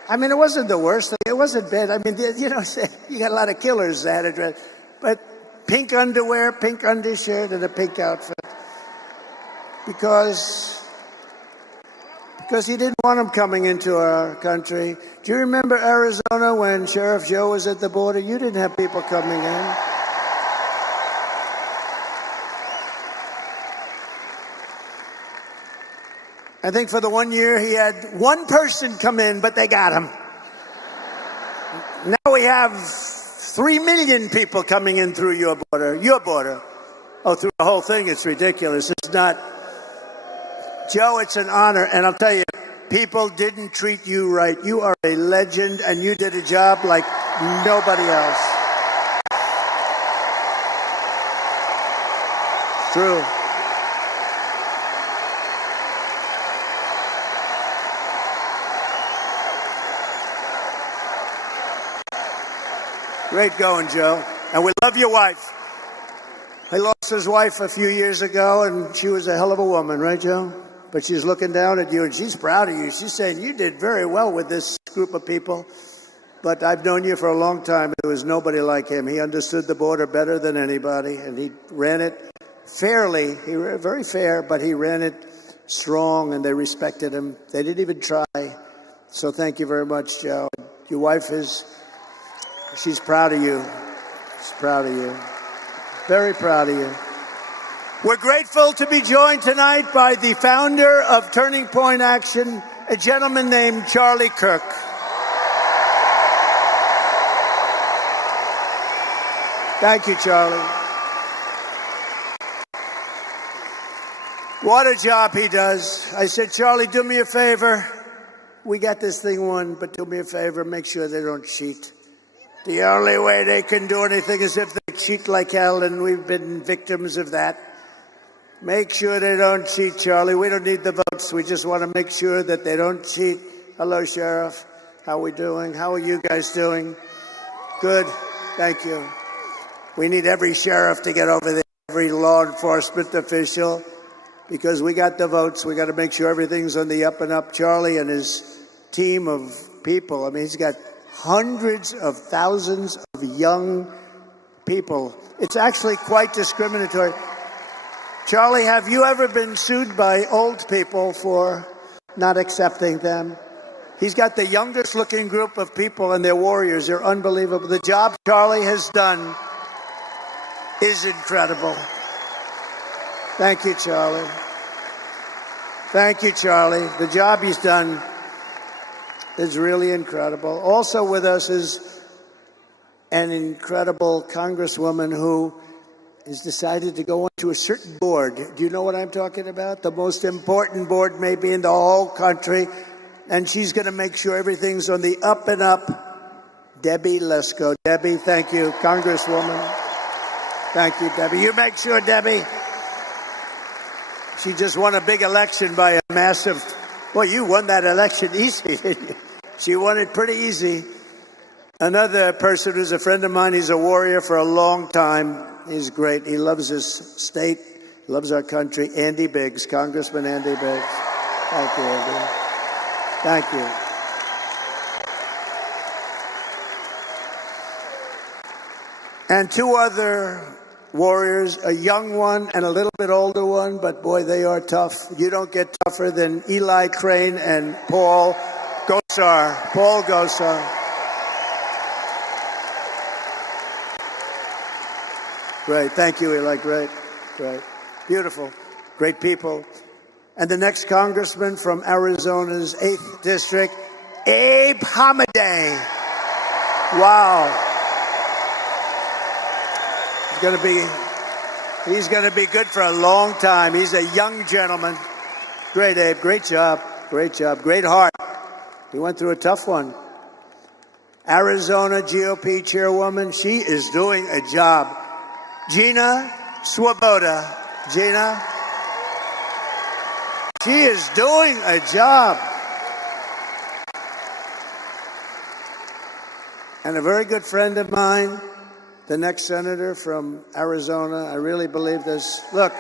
I mean, it wasn't the worst thing. It wasn't bad. I mean, you know, you got a lot of killers that had a dress. But pink underwear, pink undershirt, and a pink outfit. Because he didn't want them coming into our country. Do you remember Arizona when Sheriff Joe was at the border? You didn't have people coming in. I think for the 1 year he had one person come in, but they got him. Now we have 3 million people coming in through your border. Your border. Oh, through the whole thing, it's ridiculous. It's not. Joe, it's an honor. And I'll tell you, people didn't treat you right. You are a legend, and you did a job like nobody else. True. Great going, Joe. And we love your wife. I lost his wife a few years ago, and she was a hell of a woman, right, Joe? But she's looking down at you, and she's proud of you. She's saying, you did very well with this group of people. But I've known you for a long time. There was nobody like him. He understood the border better than anybody, and he ran it fairly. He ran very fair, but he ran it strong, and they respected him. They didn't even try. So thank you very much, Joe. Your wife she's proud of you. She's proud of you. Very proud of you. We're grateful to be joined tonight by the founder of Turning Point Action, a gentleman named Charlie Kirk. Thank you, Charlie. What a job he does. I said, Charlie, do me a favor. We got this thing won, but do me a favor, make sure they don't cheat. The only way they can do anything is if they cheat like hell, and we've been victims of that. Make sure they don't cheat, Charlie. We don't need the votes. We just want to make sure that they don't cheat. Hello, Sheriff. How we doing? How are you guys doing? Good. Thank you. We need every sheriff to get over there, every law enforcement official, because we got the votes. We got to make sure everything's on the up and up. Charlie and his team of people, I mean, he's got hundreds of thousands of young people. It's actually quite discriminatory. Charlie, have you ever been sued by old people for not accepting them? He's got the youngest looking group of people, and they're warriors. They're unbelievable. The job Charlie has done is incredible. Thank you, Charlie. Thank you, Charlie. The job he's done is really incredible. Also with us is an incredible congresswoman who has decided to go onto a certain board. Do you know what I'm talking about? The most important board maybe in the whole country. And she's going to make sure everything's on the up and up. Debbie Lesko. Debbie, thank you, Congresswoman. Thank you, Debbie. You make sure, Debbie. She just won a big election by a massive... Well, you won that election easy, didn't you? She won it pretty easy. Another person who's a friend of mine, he's a warrior for a long time. He's great. He loves his state, loves our country. Andy Biggs, Congressman Andy Biggs. Thank you, Andy. Thank you. And two other warriors, a young one and a little bit older one, but boy, they are tough. You don't get tougher than Eli Crane and Paul Gosar. Paul Gosar. Great. Thank you, Eli. Great. Great. Beautiful. Great people. And the next congressman from Arizona's 8th District, Abe Hamadeh. Wow. He's going to be good for a long time. He's a young gentleman. Great, Abe. Great job. Great job. Great heart. He went through a tough one. Arizona GOP chairwoman, she is doing a job. Gina Swoboda. Gina. She is doing a job. And a very good friend of mine, the next senator from Arizona, I really believe this. Look,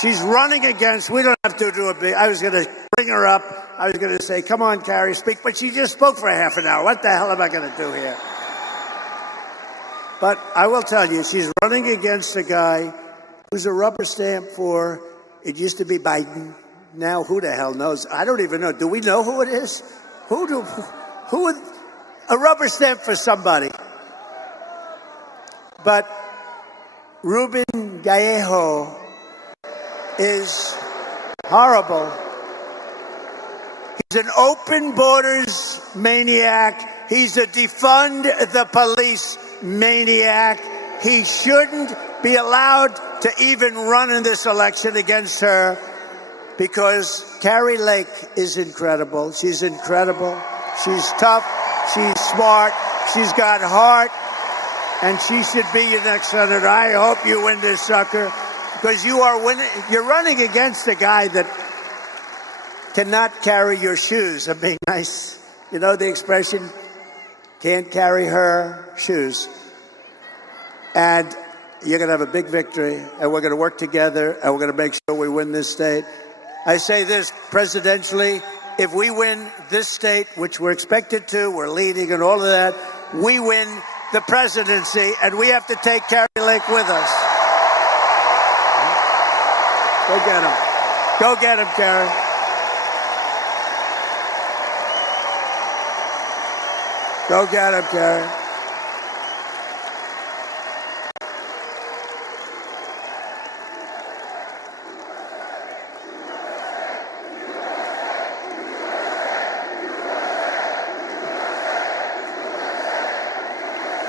she's running against, we don't have to do a big, I was going to bring her up. I was going to say, come on, Carrie, speak. But she just spoke for half an hour. What the hell am I going to do here? But I will tell you, she's running against a guy who's a rubber stamp for, it used to be Biden. Now, who the hell knows? I don't even know. Do we know who it is? Who would, a rubber stamp for somebody. But Ruben Gallejo is horrible. He's an open borders maniac. He's a defund the police maniac. He shouldn't be allowed to even run in this election against her because Carrie Lake is incredible. She's incredible. She's tough. She's smart. She's got heart. And she should be your next senator. I hope you win this sucker because you are winning. You're running against a guy that cannot carry your shoes. I'm being nice. You know the expression, can't carry her shoes. And you're going to have a big victory, and we're going to work together, and we're going to make sure we win this state. I say this presidentially, if we win this state, which we're expected to, we're leading and all of that, we win the presidency, and we have to take Carrie Lake with us. Go get him. Go get him, Carrie. Go get him, Carrie.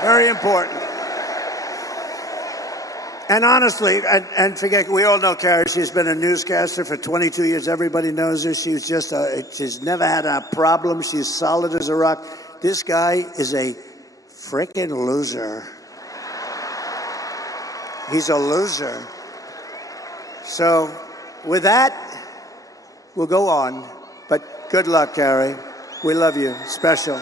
Very important. And honestly, and forget, we all know Carrie. She's been a newscaster for 22 years. Everybody knows her. She's she's never had a problem. She's solid as a rock. This guy is a Frickin' loser. He's a loser. So, with that, we'll go on. But good luck, Carrie. We love you. Special.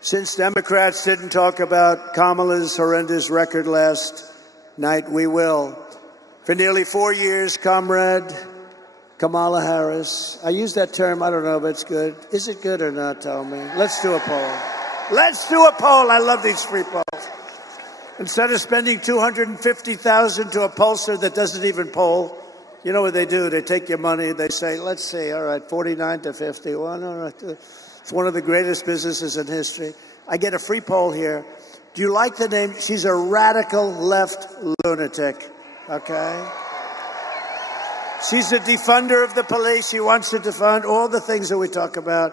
Since Democrats didn't talk about Kamala's horrendous record last night, we will. For nearly 4 years, Comrade Kamala Harris. I use that term, I don't know if it's good. Is it good or not, tell me? Let's do a poll. Let's do a poll. I love these free polls. Instead of spending $250,000 to a pollster that doesn't even poll, you know what they do? They take your money, they say, let's see, all right, 49 to 51, all right. It's one of the greatest businesses in history. I get a free poll here. Do you like the name? She's a radical left lunatic, okay? She's a defunder of the police. She wants to defund all the things that we talk about.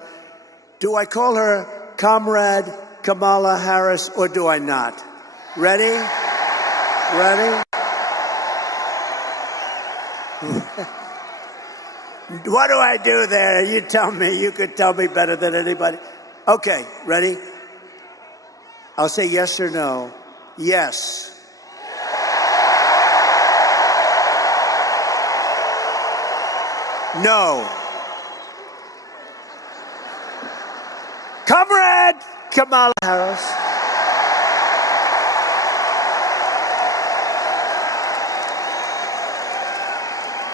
Do I call her Comrade Kamala Harris or do I not? Ready? Ready? What do I do there? You tell me. You could tell me better than anybody. Okay, ready? I'll say yes or no. Yes. No. Comrade Kamala Harris.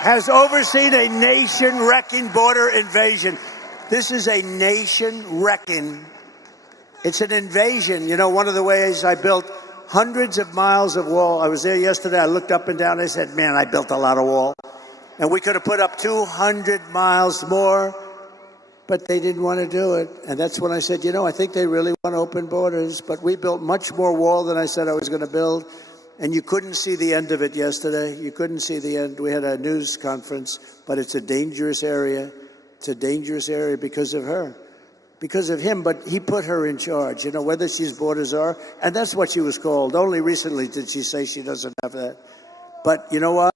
Has overseen a nation-wrecking border invasion. This is a nation-wrecking. It's an invasion. You know, one of the ways I built hundreds of miles of wall. I was there yesterday. I looked up and down. I said, man, I built a lot of wall. And we could have put up 200 miles more, but they didn't want to do it. And that's when I said, you know, I think they really want open borders. But we built much more wall than I said I was going to build. And you couldn't see the end of it yesterday. You couldn't see the end. We had a news conference, but it's a dangerous area. It's a dangerous area because of her, because of him. But he put her in charge, you know, whether she's borders are. And that's what she was called. Only recently did she say she doesn't have that. But you know what?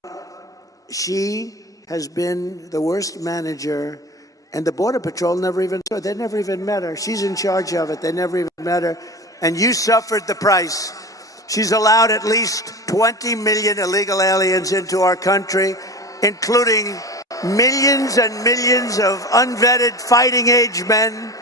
She has been the worst manager. And the Border Patrol never even saw her. They never even met her. She's in charge of it. They never even met her. And you suffered the price. She's allowed at least 20 million illegal aliens into our country, including millions and millions of unvetted fighting-age men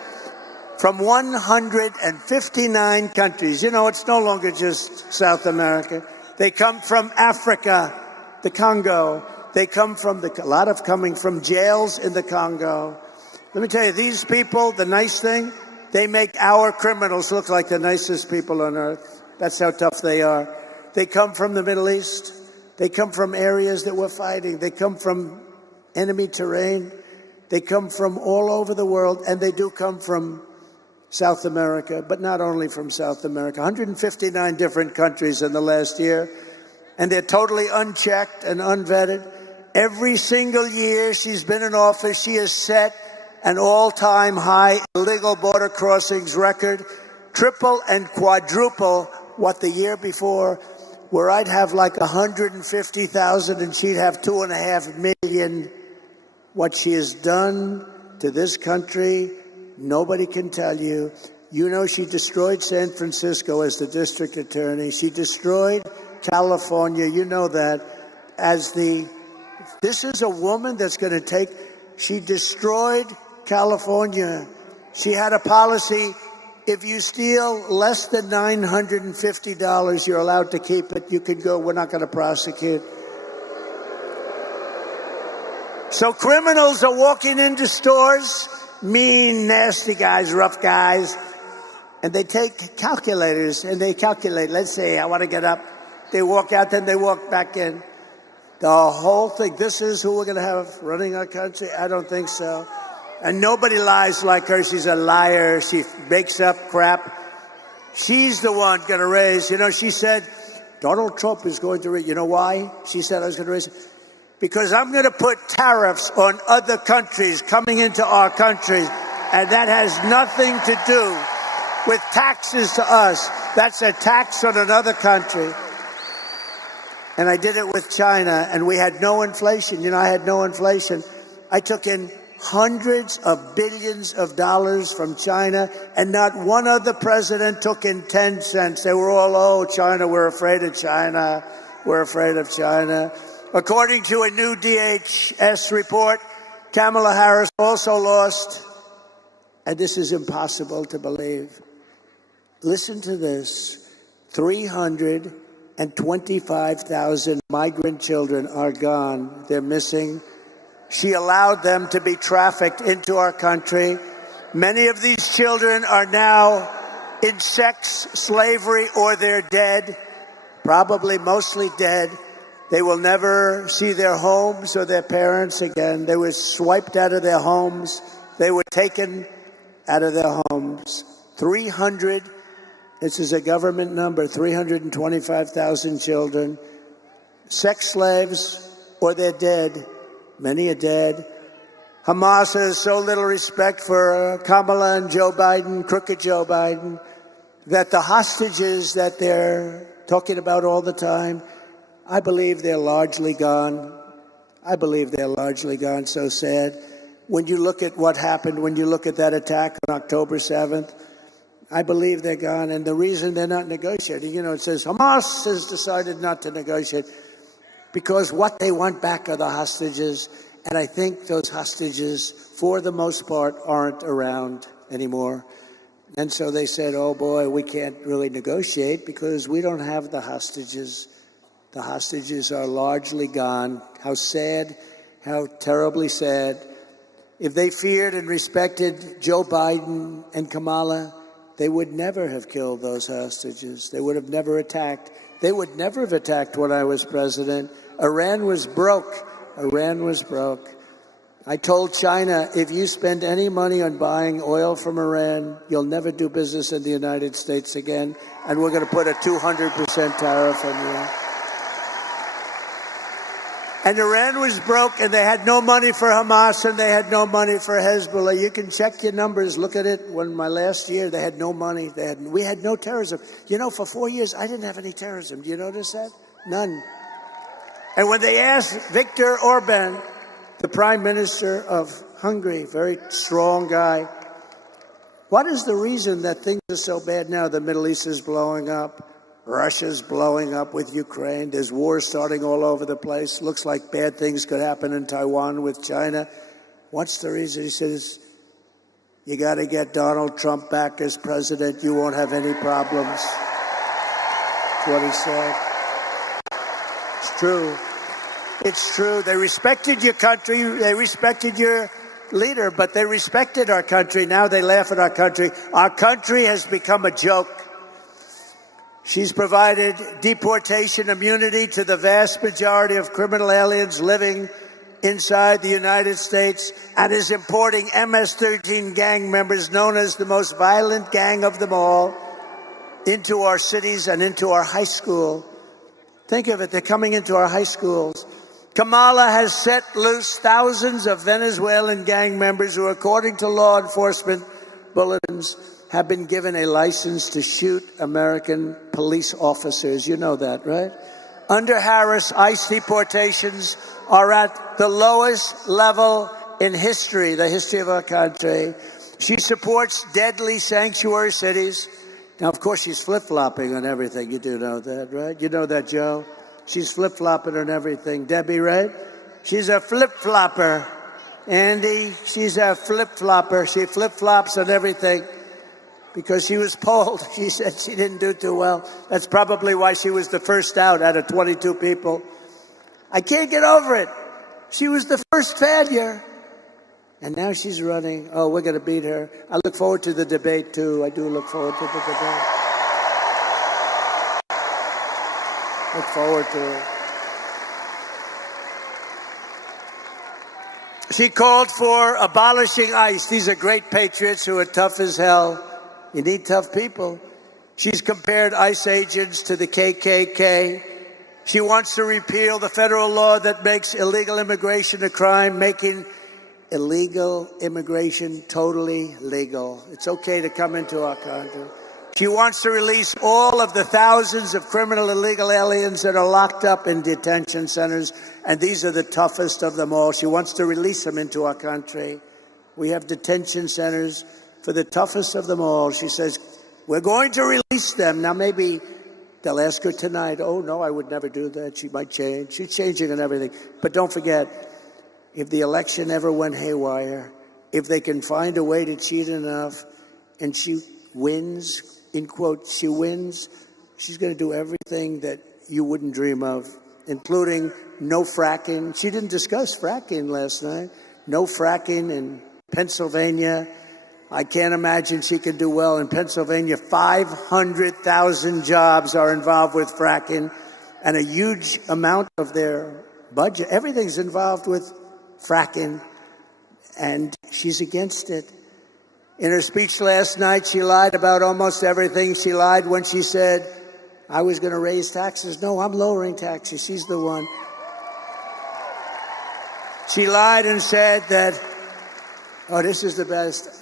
from 159 countries. You know, it's no longer just South America. They come from Africa, the Congo. They come from a lot of coming from jails in the Congo. Let me tell you, these people, the nice thing, they make our criminals look like the nicest people on earth. That's how tough they are. They come from the Middle East. They come from areas that we're fighting. They come from enemy terrain. They come from all over the world, and they do come from South America, but not only from South America. 159 different countries in the last year, and they're totally unchecked and unvetted. Every single year she's been in office, she has set an all-time high illegal border crossings record, triple and quadruple what the year before, where I'd have like 150,000 and she'd have 2.5 million. What she has done to this country, nobody can tell you. You know, she destroyed San Francisco as the district attorney. She destroyed California. You know that. This is a woman that's going to take, she destroyed California. She had a policy. If you steal less than $950, you're allowed to keep it. You can go. We're not going to prosecute. So criminals are walking into stores, mean, nasty guys, rough guys, and they take calculators and they calculate. Let's say I want to get up. They walk out, then they walk back in. The whole thing. This is who we're going to have running our country? I don't think so. And nobody lies like her. She's a liar. She makes up crap. She's the one going to raise. You know, she said, Donald Trump is going to raise. You know why? She said I was going to raise it. Because I'm going to put tariffs on other countries coming into our country. And that has nothing to do with taxes to us. That's a tax on another country. And I did it with China, and we had no inflation. You know, I had no inflation. I took in hundreds of billions of dollars from China, and not one other president took in 10 cents. They were all, oh, China, we're afraid of China. We're afraid of China. According to a new DHS report, Kamala Harris also lost, and this is impossible to believe. Listen to this. 325,000 migrant children are gone. They're missing. She allowed them to be trafficked into our country. Many of these children are now in sex slavery, or they're dead, probably mostly dead. They will never see their homes or their parents again. They were swiped out of their homes. They were taken out of their homes. 300, this is a government number, 325,000 children, sex slaves, or they're dead. Many are dead. Hamas has so little respect for Kamala and Joe Biden, crooked Joe Biden, that the hostages that they're talking about all the time, I believe they're largely gone. I believe they're largely gone. So sad. When you look at what happened, when you look at that attack on October 7th, I believe they're gone. And the reason they're not negotiating, it says Hamas has decided not to negotiate because what they want back are the hostages. And I think those hostages, for the most part, aren't around anymore. And so they said, oh, boy, we can't really negotiate because we don't have the hostages. The hostages are largely gone. How sad, how terribly sad. If they feared and respected Joe Biden and Kamala, they would never have killed those hostages. They would have never attacked. They would never have attacked when I was president. Iran was broke. Iran was broke. I told China, if you spend any money on buying oil from Iran, you'll never do business in the United States again, and we're going to put a 200% tariff on you. And Iran was broke, and they had no money for Hamas, and they had no money for Hezbollah. You can check your numbers. Look at it. When my last year, they had no money. We had no terrorism. For 4 years, I didn't have any terrorism. Do you notice that? None. And when they asked Viktor Orban, the prime minister of Hungary, very strong guy, what is the reason that things are so bad now? The Middle East is blowing up. Russia's blowing up with Ukraine. There's wars starting all over the place. Looks like bad things could happen in Taiwan with China. What's the reason? He says, you got to get Donald Trump back as president. You won't have any problems. That's what he said. It's true. It's true. They respected your country. They respected your leader, but they respected our country. Now they laugh at our country. Our country has become a joke. She's provided deportation immunity to the vast majority of criminal aliens living inside the United States and is importing MS-13 gang members, known as the most violent gang of them all, into our cities and into our high school. Think of it. They're coming into our high schools. Kamala has set loose thousands of Venezuelan gang members who, according to law enforcement bulletins, have been given a license to shoot American police officers. You know that, right? Under Harris, ICE deportations are at the lowest level in history, the history of our country. She supports deadly sanctuary cities. Now, of course, she's flip-flopping on everything. You do know that, right? You know that, Joe? She's flip-flopping on everything. Debbie, right? She's a flip-flopper. Andy, she's a flip-flopper. She flip-flops on everything. Because she was polled. She said she didn't do too well. That's probably why she was the first out of 22 people. I can't get over it. She was the first failure. And now she's running. Oh, we're going to beat her. I look forward to the debate, too. I do look forward to the debate. Look forward to it. She called for abolishing ICE. These are great patriots who are tough as hell. You need tough people. She's compared ICE agents to the KKK. She wants to repeal the federal law that makes illegal immigration a crime, making illegal immigration totally legal. It's okay to come into our country. She wants to release all of the thousands of criminal illegal aliens that are locked up in detention centers, and these are the toughest of them all. She wants to release them into our country. We have detention centers for the toughest of them all. She says, we're going to release them. Now, maybe they'll ask her tonight, oh, no, I would never do that. She might change. She's changing and everything. But don't forget, if the election ever went haywire, if they can find a way to cheat enough and she wins, in quotes, she wins, she's going to do everything that you wouldn't dream of, including no fracking. She didn't discuss fracking last night. No fracking in Pennsylvania. I can't imagine she can do well in Pennsylvania. 500,000 jobs are involved with fracking, and a huge amount of their budget, everything's involved with fracking, and she's against it. In her speech last night, she lied about almost everything. She lied when she said, I was going to raise taxes. No, I'm lowering taxes. She's the one. She lied and said that, oh, this is the best.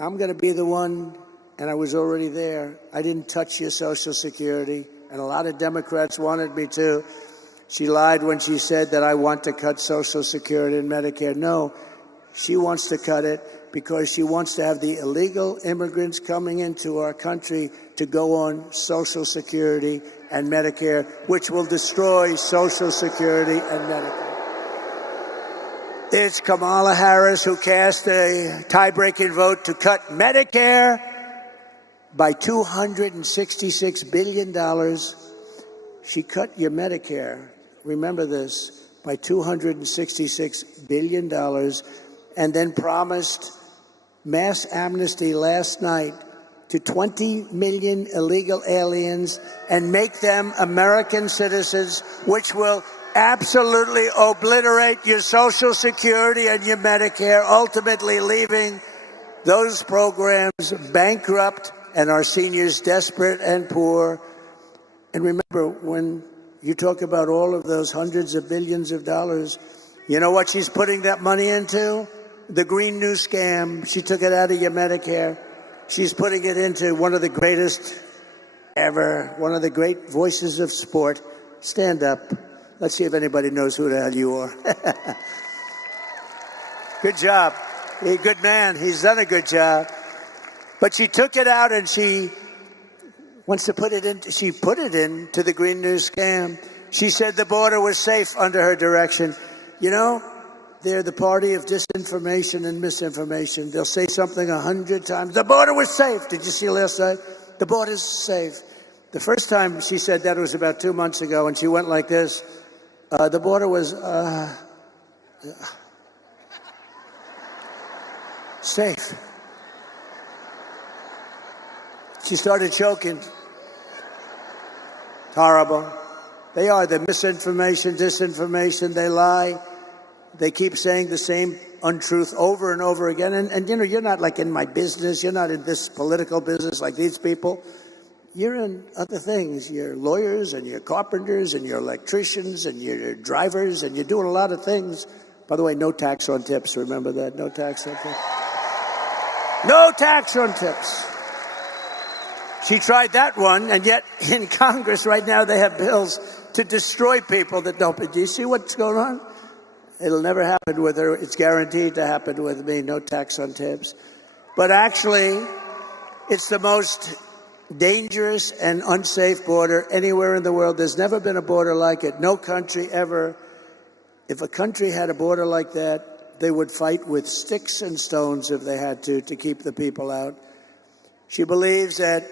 I'm going to be the one, and I was already there. I didn't touch your Social Security, and a lot of Democrats wanted me to. She lied when she said that I want to cut Social Security and Medicare. No, she wants to cut it because she wants to have the illegal immigrants coming into our country to go on Social Security and Medicare, which will destroy Social Security and Medicare. It's Kamala Harris who cast a tie-breaking vote to cut Medicare by $266 billion. She cut your Medicare, remember this, by $266 billion, and then promised mass amnesty last night to 20 million illegal aliens and make them American citizens, which will absolutely obliterate your Social Security and your Medicare, ultimately leaving those programs bankrupt and our seniors desperate and poor. And remember, when you talk about all of those hundreds of billions of dollars, you know what she's putting that money into? The Green New Scam. She took it out of your Medicare. She's putting it into one of the greatest ever, one of the great voices of sport. Stand up. Let's see if anybody knows who the hell you are. Good job. He's a good man. He's done a good job. But she took it out and she wants to put it in. She put it into the Green New Scam. She said the border was safe under her direction. You know, they're the party of disinformation and misinformation. They'll say something 100 times. The border was safe. Did you see last night? The border's safe. The first time she said that was about 2 months ago, and she went like this. The border was safe. She started choking. It's horrible. They are the misinformation, disinformation. They lie. They keep saying the same untruth over and over again. And you know, you're not like in my business. You're not in this political business like these people. You're in other things. You're lawyers and you're carpenters and you're electricians and you're drivers and you're doing a lot of things. By the way, no tax on tips. Remember that? No tax on tips. No tax on tips. She tried that one, and yet in Congress right now they have bills to destroy people that don't. Do you see what's going on? It'll never happen with her. It's guaranteed to happen with me. No tax on tips. But actually, it's the most dangerous and unsafe border anywhere in the world. There's never been a border like it. No country ever. If a country had a border like that, they would fight with sticks and stones if they had to keep the people out. She believes that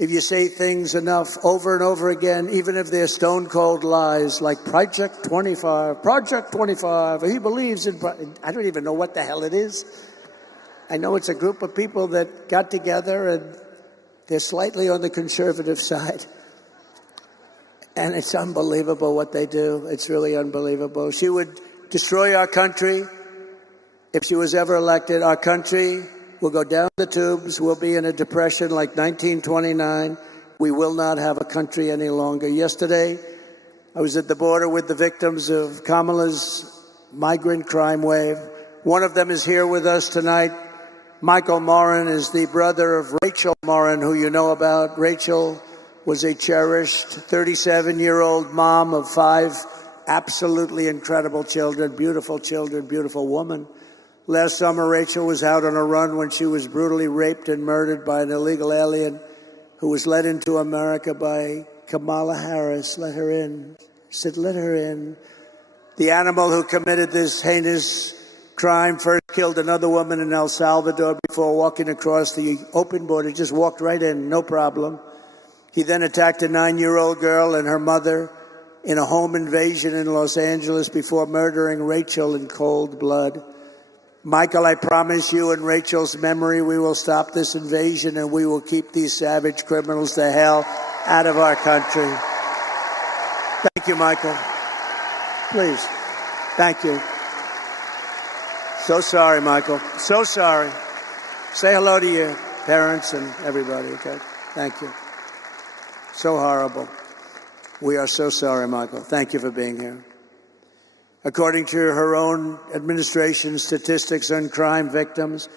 if you say things enough over and over again, even if they're stone-cold lies, like Project 25, he believes in... I don't even know what the hell it is. I know it's a group of people that got together and they're slightly on the conservative side. And it's unbelievable what they do. It's really unbelievable. She would destroy our country if she was ever elected. Our country will go down the tubes. We'll be in a depression like 1929. We will not have a country any longer. Yesterday, I was at the border with the victims of Kamala's migrant crime wave. One of them is here with us tonight. Michael Morin is the brother of Rachel Morin, who you know about. Rachel was a cherished 37-year-old mom of 5 absolutely incredible children, beautiful woman. Last summer, Rachel was out on a run when she was brutally raped and murdered by an illegal alien who was led into America by Kamala Harris. Let her in. Said, let her in. The animal who committed this heinous crime first killed another woman in El Salvador before walking across the open border. Just walked right in, no problem. He then attacked a 9-year-old girl and her mother in a home invasion in Los Angeles before murdering Rachel in cold blood. Michael, I promise you, in Rachel's memory, we will stop this invasion and we will keep these savage criminals the hell out of our country. Thank you, Michael. Please. Thank you. So sorry, Michael. So sorry. Say hello to your parents and everybody, okay? Thank you. So horrible. We are so sorry, Michael. Thank you for being here. According to her own administration statistics on crime victims,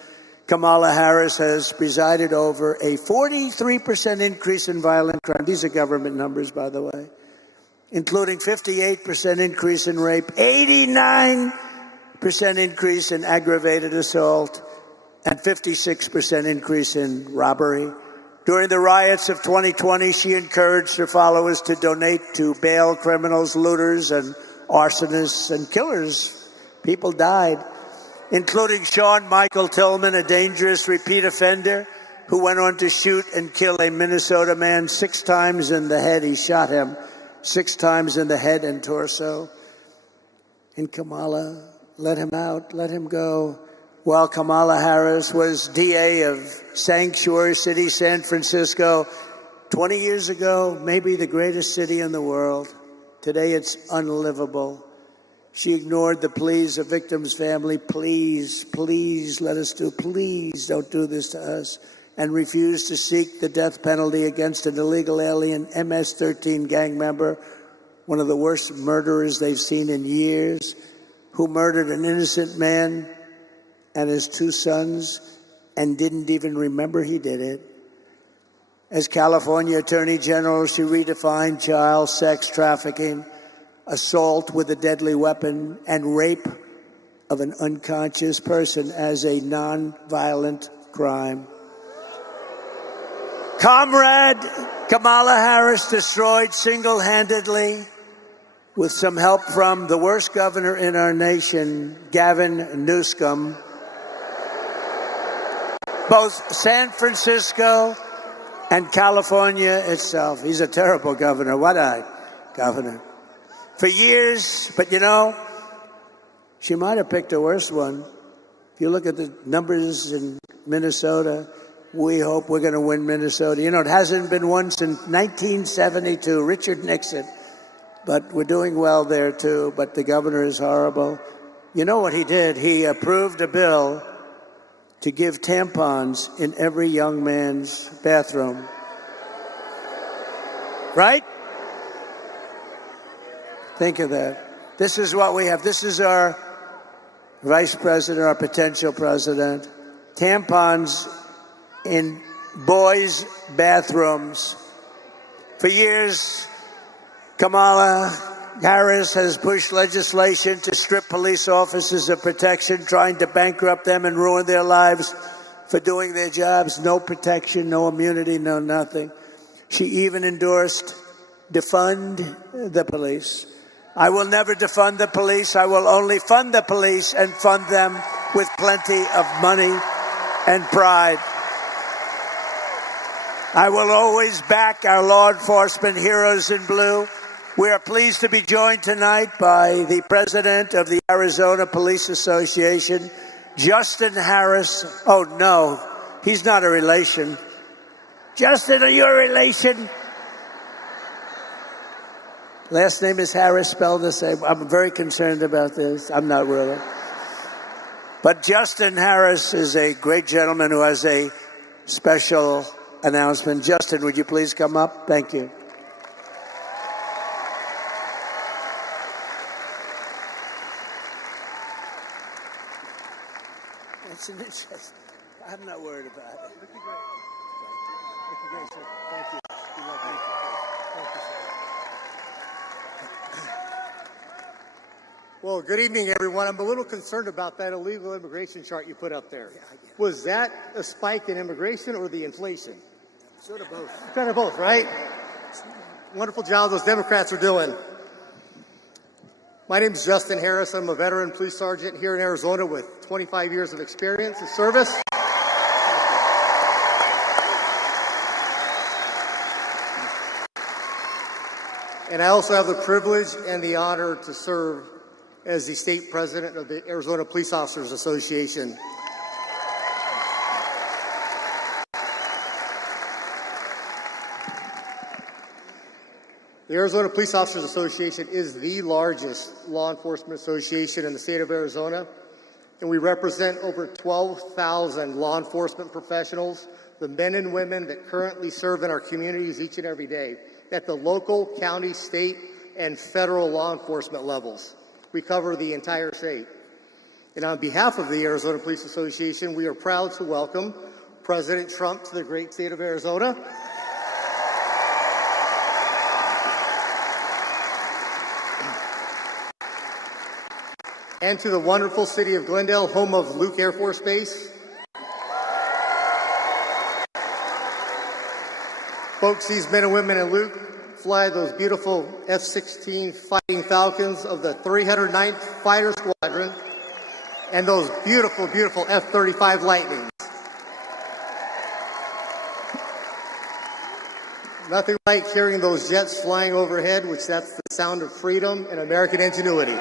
Kamala Harris has presided over a 43% increase in violent crime. These are government numbers, by the way, including 58% increase in rape, 89% increase in aggravated assault, and 56% increase in robbery. During the riots of 2020, she encouraged her followers to donate to bail criminals, looters, and arsonists and killers. People died, including Sean Michael Tillman, a dangerous repeat offender who went on to shoot and kill a Minnesota man 6 times in the head. He shot him 6 times in the head and torso. And Kamala let him out, let him go. While Kamala Harris was DA of Sanctuary City, San Francisco, 20 years ago, maybe the greatest city in the world. Today it's unlivable. She ignored the pleas of victims' family. Please, please let us do, please don't do this to us. And refused to seek the death penalty against an illegal alien MS-13 gang member, one of the worst murderers they've seen in years, who murdered an innocent man and his 2 sons and didn't even remember he did it. As California Attorney General, she redefined child sex trafficking, assault with a deadly weapon, and rape of an unconscious person as a non-violent crime. Comrade Kamala Harris destroyed single-handedly, with some help from the worst governor in our nation, Gavin Newsom, both San Francisco and California itself. He's a terrible governor. What a governor. For years, but you know, she might have picked a worse one. If you look at the numbers in Minnesota, we hope we're going to win Minnesota. You know, it hasn't been won since 1972, Richard Nixon. But we're doing well there, too. But the governor is horrible. You know what he did? He approved a bill to give tampons in every young man's bathroom. Right? Think of that. This is what we have. This is our vice president, our potential president. Tampons in boys' bathrooms. For years, Kamala Harris has pushed legislation to strip police officers of protection, trying to bankrupt them and ruin their lives for doing their jobs. No protection, no immunity, no nothing. She even endorsed defund the police. I will never defund the police. I will only fund the police and fund them with plenty of money and pride. I will always back our law enforcement heroes in blue. We are pleased to be joined tonight by the president of the Arizona Police Association, Justin Harris. Oh, no, he's not a relation. Justin, are you a relation? Last name is Harris, spelled the same. I'm very concerned about this. I'm not really. But Justin Harris is a great gentleman who has a special announcement. Justin, would you please come up? Thank you. It's an interest. I'm not worried about it. Thank you. Thank you. Thank you. Thank you. Well, good evening, everyone. I'm a little concerned about that illegal immigration chart you put up there. Was that a spike in immigration or the inflation? Sort of both. Kind of both, right? Wonderful job those Democrats are doing. My name is Justin Harris. I'm a veteran police sergeant here in Arizona with 25 years of experience in service. And I also have the privilege and the honor to serve as the state president of the Arizona Police Officers Association. The Arizona Police Officers Association is the largest law enforcement association in the state of Arizona, and we represent over 12,000 law enforcement professionals, the men and women that currently serve in our communities each and every day at the local, county, state, and federal law enforcement levels. We cover the entire state. And on behalf of the Arizona Police Association, we are proud to welcome President Trump to the great state of Arizona. And to the wonderful city of Glendale, home of Luke Air Force Base. Folks, these men and women in Luke fly those beautiful F-16 Fighting Falcons of the 309th Fighter Squadron and those beautiful, beautiful F-35 Lightnings. Nothing like hearing those jets flying overhead, which that's the sound of freedom and American ingenuity.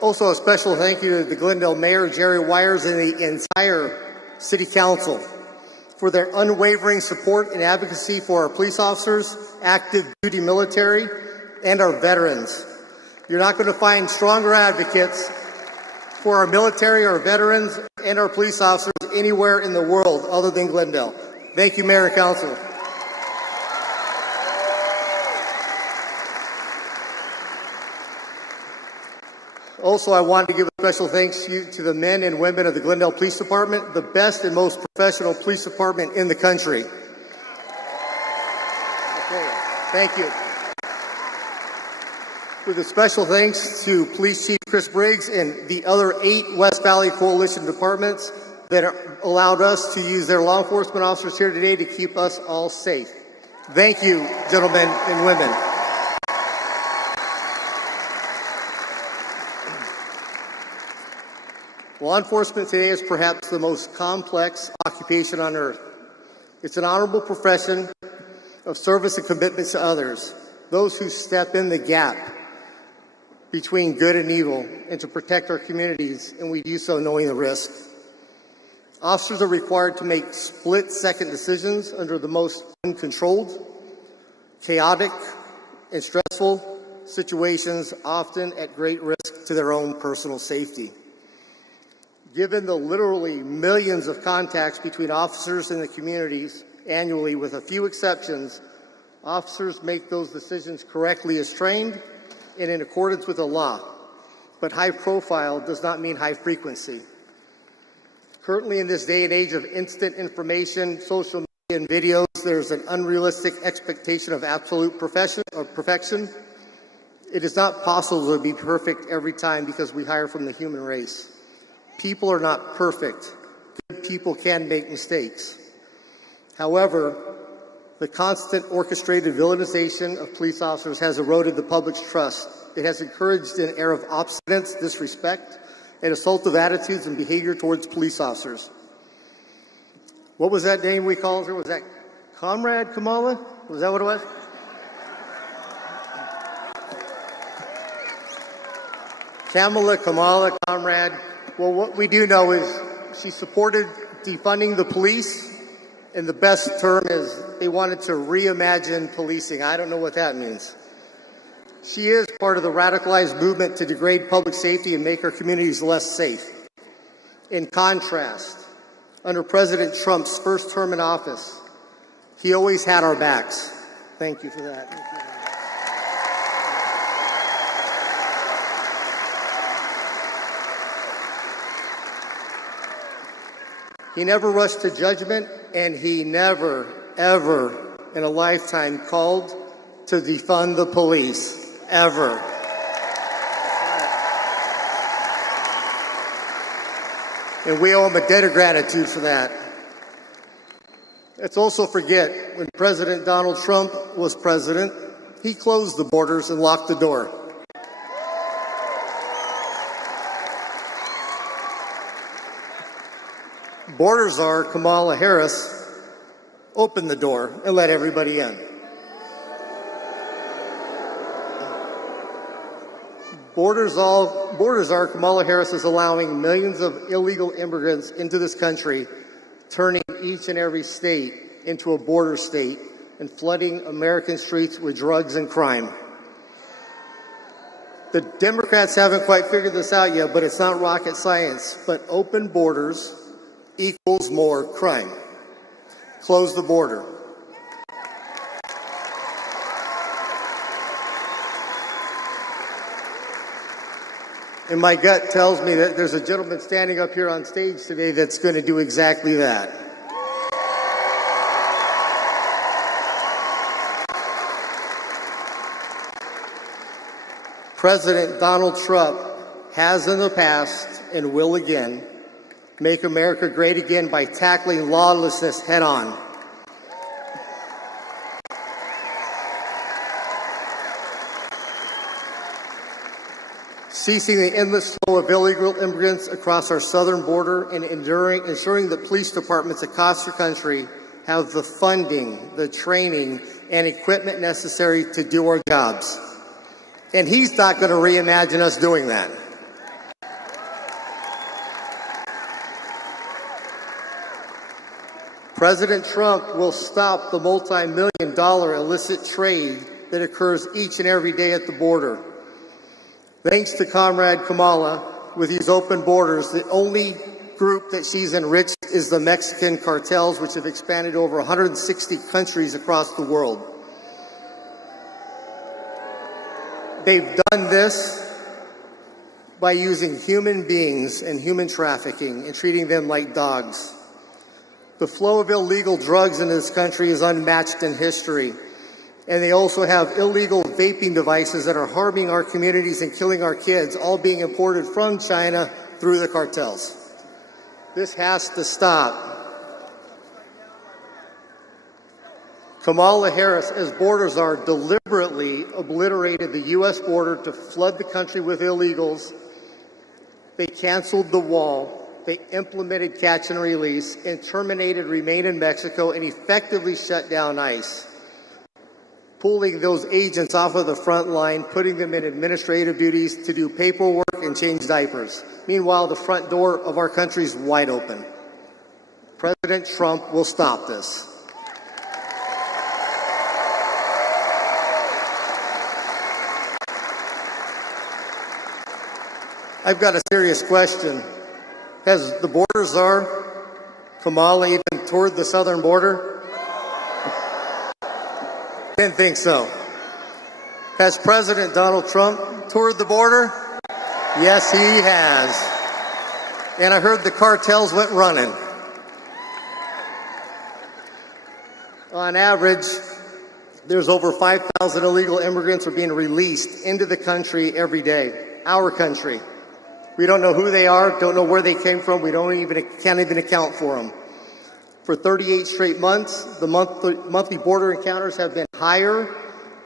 Also a special thank you to the Glendale Mayor, Jerry Wires, and the entire City Council for their unwavering support and advocacy for our police officers, active duty military, and our veterans. You're not going to find stronger advocates for our military, our veterans, and our police officers anywhere in the world other than Glendale. Thank you, Mayor and Council. Also, I want to give a special thanks to the men and women of the Glendale Police Department, the best and most professional police department in the country. Okay, thank you. With a special thanks to Police Chief Chris Briggs and the other 8 West Valley Coalition departments that allowed us to use their law enforcement officers here today to keep us all safe. Thank you, gentlemen and women. Law enforcement today is perhaps the most complex occupation on earth. It's an honorable profession of service and commitment to others, those who step in the gap between good and evil and to protect our communities, and we do so knowing the risk. Officers are required to make split-second decisions under the most uncontrolled, chaotic, and stressful situations, often at great risk to their own personal safety. Given the literally millions of contacts between officers and the communities annually, with a few exceptions, officers make those decisions correctly as trained and in accordance with the law. But high profile does not mean high frequency. Currently, in this day and age of instant information, social media, and videos, there's an unrealistic expectation of absolute perfection. It is not possible to be perfect every time because we hire from the human race. People are not perfect. Good people can make mistakes. However, the constant orchestrated villainization of police officers has eroded the public's trust. It has encouraged an air of obstinance, disrespect, and assaultive attitudes and behavior towards police officers. What was that name we called her? Was that Comrade Kamala? Was that what it was? Kamala, Comrade. Well, what we do know is she supported defunding the police, and the best term is they wanted to reimagine policing. I don't know what that means. She is part of the radicalized movement to degrade public safety and make our communities less safe. In contrast, under President Trump's first term in office, he always had our backs. Thank you for that. Thank you. He never rushed to judgment, and he never, ever in a lifetime called to defund the police, ever. And we owe him a debt of gratitude for that. Let's also forget, when President Donald Trump was president, he closed the borders and locked the door. Border czar Kamala Harris opened the door and let everybody in. Border czar Kamala Harris is allowing millions of illegal immigrants into this country, turning each and every state into a border state and flooding American streets with drugs and crime. The Democrats haven't quite figured this out yet, but it's not rocket science. But open borders equals more crime. Close the border. And my gut tells me that there's a gentleman standing up here on stage today that's going to do exactly that. President Donald Trump has in the past and will again make America great again by tackling lawlessness head on. Ceasing the endless flow of illegal immigrants across our southern border and ensuring that police departments across the country have the funding, the training, and equipment necessary to do our jobs. And he's not going to reimagine us doing that. President Trump will stop the multi-million-dollar illicit trade that occurs each and every day at the border. Thanks to Comrade Kamala, with these open borders, the only group that she's enriched is the Mexican cartels, which have expanded to over 160 countries across the world. They've done this by using human beings and human trafficking and treating them like dogs. The flow of illegal drugs into this country is unmatched in history. And they also have illegal vaping devices that are harming our communities and killing our kids, all being imported from China through the cartels. This has to stop. Kamala Harris, as border czar, deliberately obliterated the U.S. border to flood the country with illegals. They canceled the wall. They implemented catch and release and terminated Remain in Mexico and effectively shut down ICE, pulling those agents off of the front line, putting them in administrative duties to do paperwork and change diapers. Meanwhile, the front door of our country is wide open. President Trump will stop this. I've got a serious question. Has the border czar, Kamala, even toured the southern border? Didn't think so. Has President Donald Trump toured the border? Yes, he has. And I heard the cartels went running. On average, there's over 5,000 illegal immigrants are being released into the country every day. Our country. We don't know who they are, don't know where they came from, can't even account for them. For 38 straight months, the monthly border encounters have been higher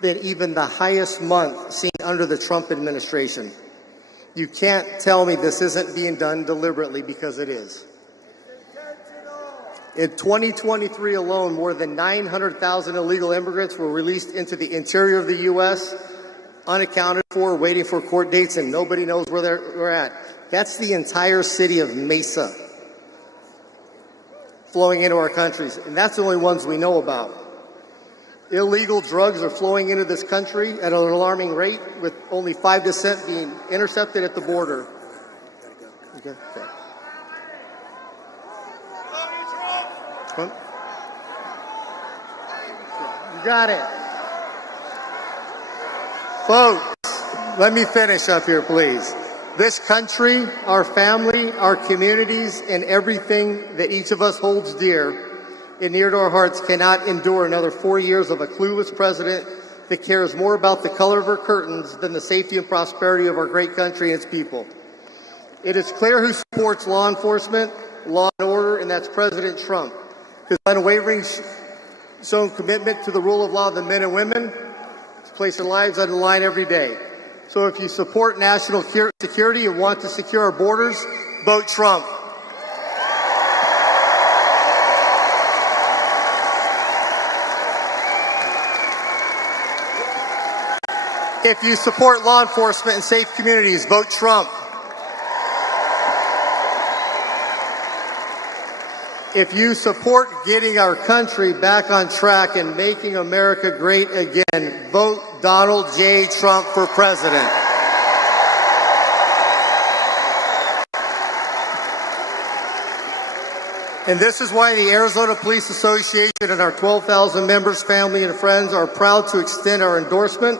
than even the highest month seen under the Trump administration. You can't tell me this isn't being done deliberately, because it is. In 2023 alone, more than 900,000 illegal immigrants were released into the interior of the U.S., unaccounted for, waiting for court dates, and nobody knows where they're at. That's the entire city of Mesa flowing into our countries, and that's the only ones we know about. Illegal drugs are flowing into this country at an alarming rate, with only 5% being intercepted at the border. Okay. You got it. Folks, let me finish up here, please. This country, our family, our communities, and everything that each of us holds dear and near to our hearts cannot endure another 4 years of a clueless president that cares more about the color of our curtains than the safety and prosperity of our great country and its people. It is clear who supports law enforcement, law and order, and that's President Trump. His unwavering shown commitment to the rule of law of the men and women is placing lives on the line every day. So if you support national security and want to secure our borders, vote Trump. If you support law enforcement and safe communities, vote Trump. If you support getting our country back on track and making America great again, vote Donald J. Trump for president. And this is why the Arizona Police Association and our 12,000 members, family, and friends are proud to extend our endorsement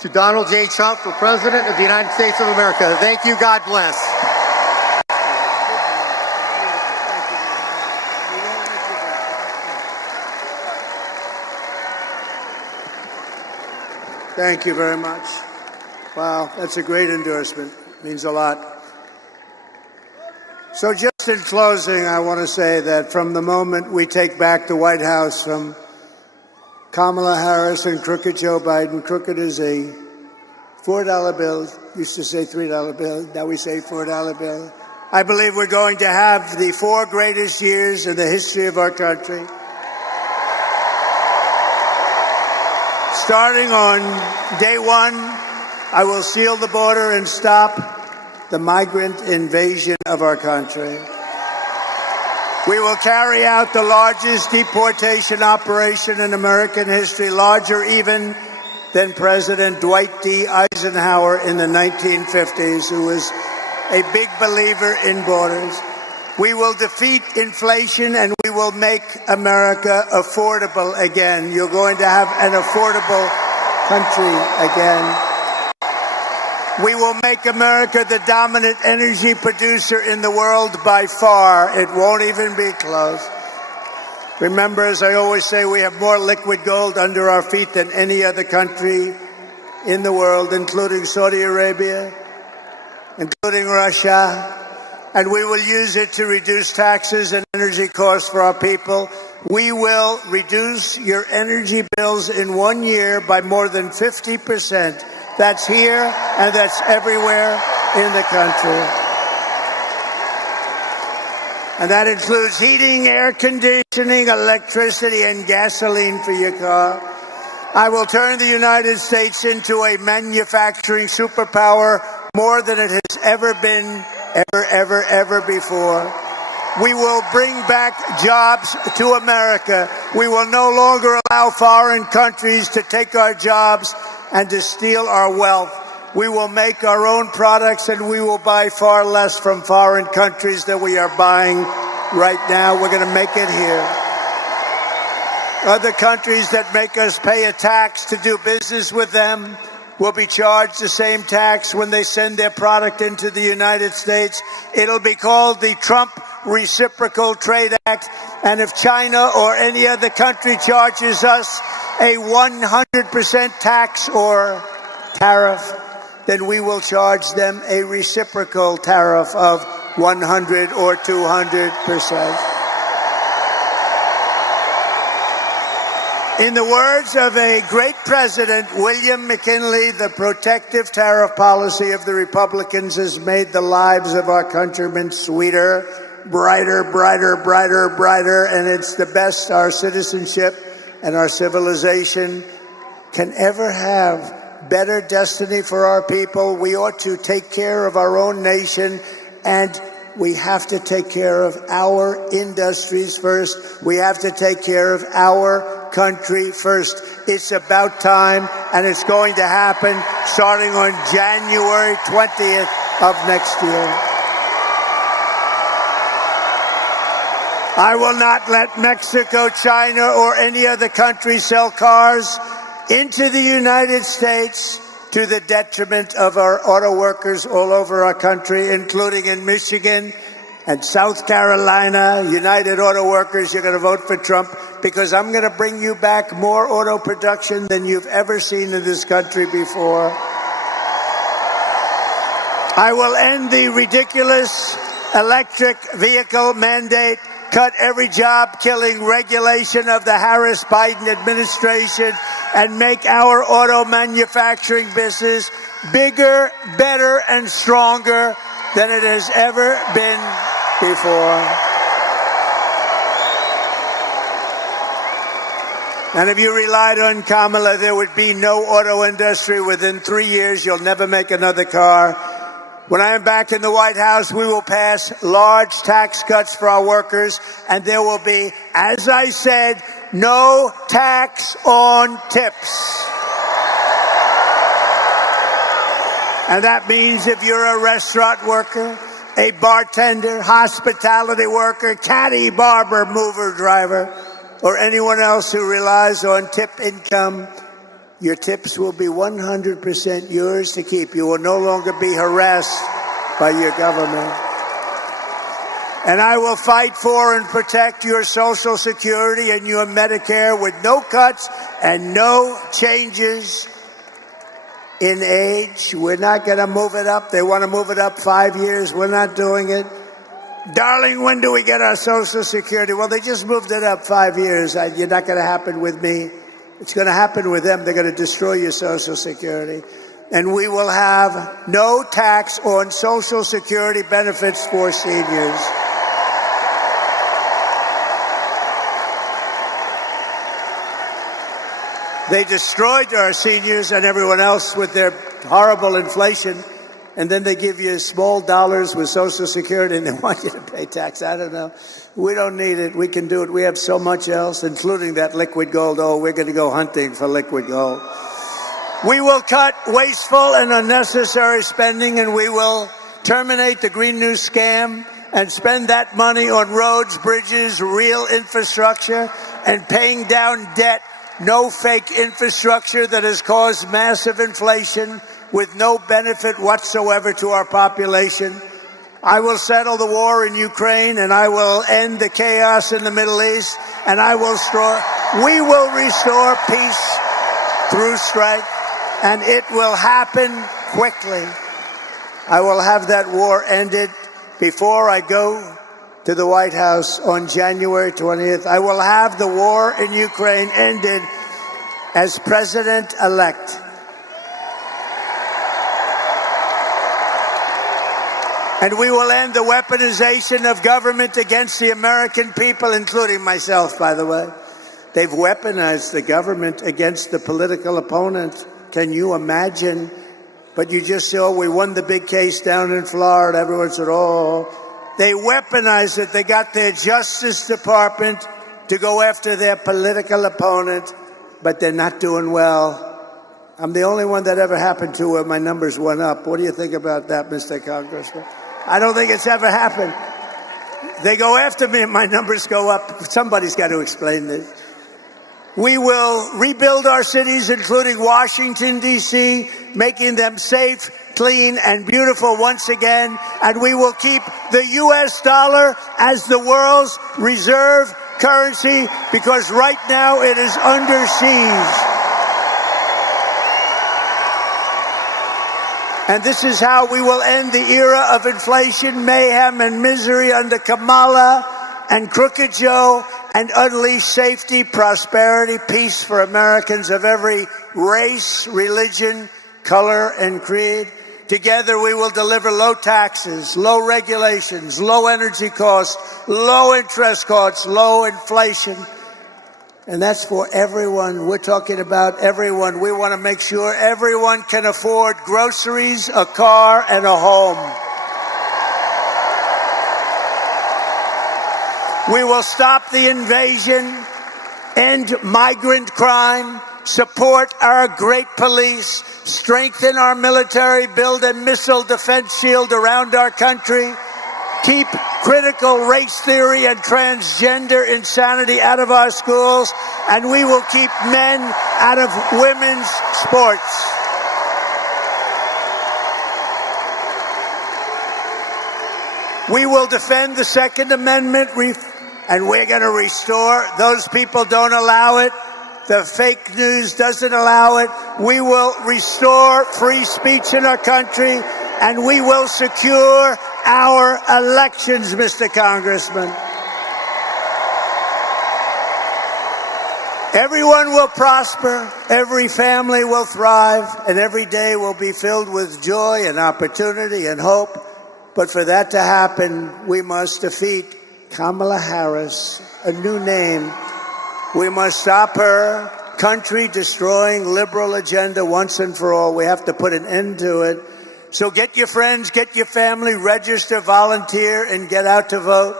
to Donald J. Trump for President of the United States of America. Thank you. God bless. Thank you very much. Wow, that's a great endorsement. Means a lot. So just in closing, I want to say that from the moment we take back the White House from Kamala Harris and crooked Joe Biden, crooked is a $4 bill, used to say $3 bill, now we say $4 bill. I believe we're going to have the 4 greatest years in the history of our country. Starting on day 1, I will seal the border and stop the migrant invasion of our country. We will carry out the largest deportation operation in American history, larger even than President Dwight D. Eisenhower in the 1950s, who was a big believer in borders. We will defeat inflation and we will make America affordable again. You're going to have an affordable country again. We will make America the dominant energy producer in the world by far. It won't even be close. Remember, as I always say, we have more liquid gold under our feet than any other country in the world, including Saudi Arabia, including Russia. And we will use it to reduce taxes and energy costs for our people. We will reduce your energy bills in 1 year by more than 50%. That's here and that's everywhere in the country. And that includes heating, air conditioning, electricity, and gasoline for your car. I will turn the United States into a manufacturing superpower more than it has ever been, ever before. We will bring back jobs to America. We will no longer allow foreign countries to take our jobs and to steal our wealth. We will make our own products and we will buy far less from foreign countries than we are buying right now. We're going to make it here. Other countries that make us pay a tax to do business with them will be charged the same tax when they send their product into the United States. It'll be called the Trump Reciprocal Trade Act. And if China or any other country charges us a 100% tax or tariff, then we will charge them a reciprocal tariff of 100 or 200%. In the words of a great president, William McKinley, the protective tariff policy of the Republicans has made the lives of our countrymen sweeter, brighter, and it's the best our citizenship and our civilization can ever have. Better destiny for our people. We ought to take care of our own nation, and we have to take care of our industries first. We have to take care of our country first. It's about time, and it's going to happen starting on January 20th of next year. I will not let Mexico, China, or any other country sell cars into the United States to the detriment of our auto workers all over our country, including in Michigan And South Carolina, United Auto Workers, you're going to vote for Trump because I'm going to bring you back more auto production than you've ever seen in this country before. I will end the ridiculous electric vehicle mandate, cut every job-killing regulation of the Harris-Biden administration, and make our auto manufacturing business bigger, better, and stronger than it has ever been before. And if you relied on Kamala, there would be no auto industry. Within 3 years, you'll never make another car. When I am back in the White House, we will pass large tax cuts for our workers, and there will be, as I said, no tax on tips. And that means if you're a restaurant worker, a bartender, hospitality worker, caddy, barber, mover, driver, or anyone else who relies on tip income, your tips will be 100% yours to keep. You will no longer be harassed by your government. And I will fight for and protect your Social Security and your Medicare with no cuts and no changes in age. We're not going to move it up. They want to move it up 5 years. We're not doing it. Darling, when do we get our Social Security? Well, they just moved it up 5 years. You're not going to happen with me. It's going to happen with them. They're going to destroy your Social Security. And we will have no tax on Social Security benefits for seniors. They destroyed our seniors and everyone else with their horrible inflation. And then they give you small dollars with Social Security and they want you to pay tax. I don't know. We don't need it. We can do it. We have so much else, including that liquid gold. Oh, we're going to go hunting for liquid gold. We will cut wasteful and unnecessary spending, and we will terminate the Green New scam and spend that money on roads, bridges, real infrastructure, and paying down debt. No fake infrastructure that has caused massive inflation with no benefit whatsoever to our population. I will settle the war in Ukraine, and I will end the chaos in the Middle East, and we will restore peace through strength, and it will happen quickly. I will have that war ended before I go to the White House on January 20th. I will have the war in Ukraine ended as president-elect. And we will end the weaponization of government against the American people, including myself, by the way. They've weaponized the government against the political opponent. Can you imagine? But you just saw we won the big case down in Florida. Everyone said, oh. They weaponized it. They got their Justice Department to go after their political opponent, but they're not doing well. I'm the only one that ever happened to where my numbers went up. What do you think about that, Mr. Congressman? I don't think it's ever happened. They go after me and my numbers go up. Somebody's got to explain this. We will rebuild our cities, including Washington, D.C., making them safe, clean, and beautiful once again. And we will keep the U.S. dollar as the world's reserve currency because right now it is under siege. And this is how we will end the era of inflation, mayhem, and misery under Kamala and Crooked Joe and unleash safety, prosperity, peace for Americans of every race, religion, color, and creed. Together we will deliver low taxes, low regulations, low energy costs, low interest costs, low inflation. And that's for everyone. We're talking about everyone. We want to make sure everyone can afford groceries, a car, and a home. We will stop the invasion, end migrant crime, support our great police, strengthen our military, build a missile defense shield around our country, keep critical race theory and transgender insanity out of our schools, and we will keep men out of women's sports. We will defend the Second Amendment, and we're going to restore. Those people don't allow it. The fake news doesn't allow it. We will restore free speech in our country, and we will secure our elections, Mr. Congressman. Everyone will prosper, every family will thrive, and every day will be filled with joy and opportunity and hope. But for that to happen, we must defeat Kamala Harris, a new name. We must stop her country-destroying liberal agenda once and for all. We have to put an end to it. So get your friends, get your family, register, volunteer, and get out to vote.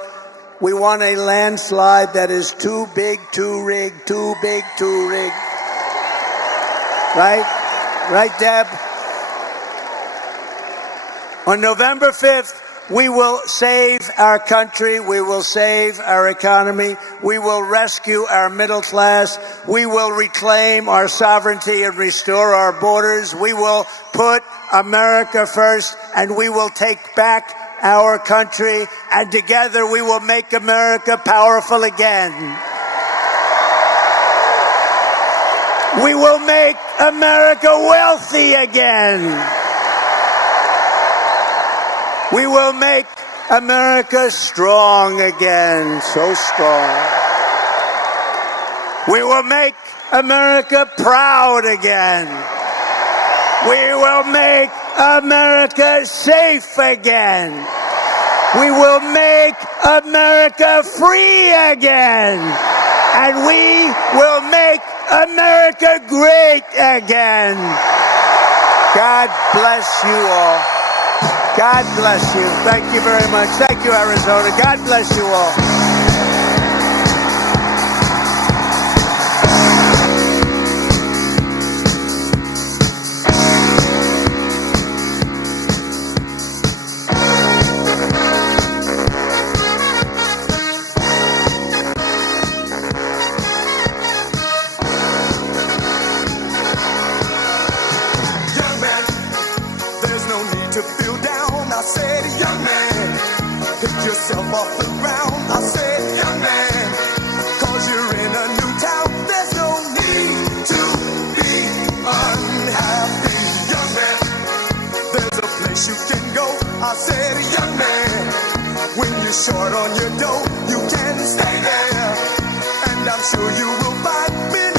We want a landslide that is too big, too rigged, too big, too rigged. Right? Right, Deb? On November 5th, we will save our country. We will save our economy. We will rescue our middle class. We will reclaim our sovereignty and restore our borders. We will put America first, and we will take back our country, and together we will make America powerful again. We will make America wealthy again. We will make America strong again, so strong. We will make America proud again. We will make America safe again. We will make America free again. And we will make America great again. God bless you all. God bless you. Thank you very much. Thank you, Arizona. God bless you all. Yourself off the ground. I said, young man, cause you're in a new town. There's no need to be unhappy. Young man, there's a place you can go. I said, young man, when you're short on your dough, you can stay there. And I'm sure you will find me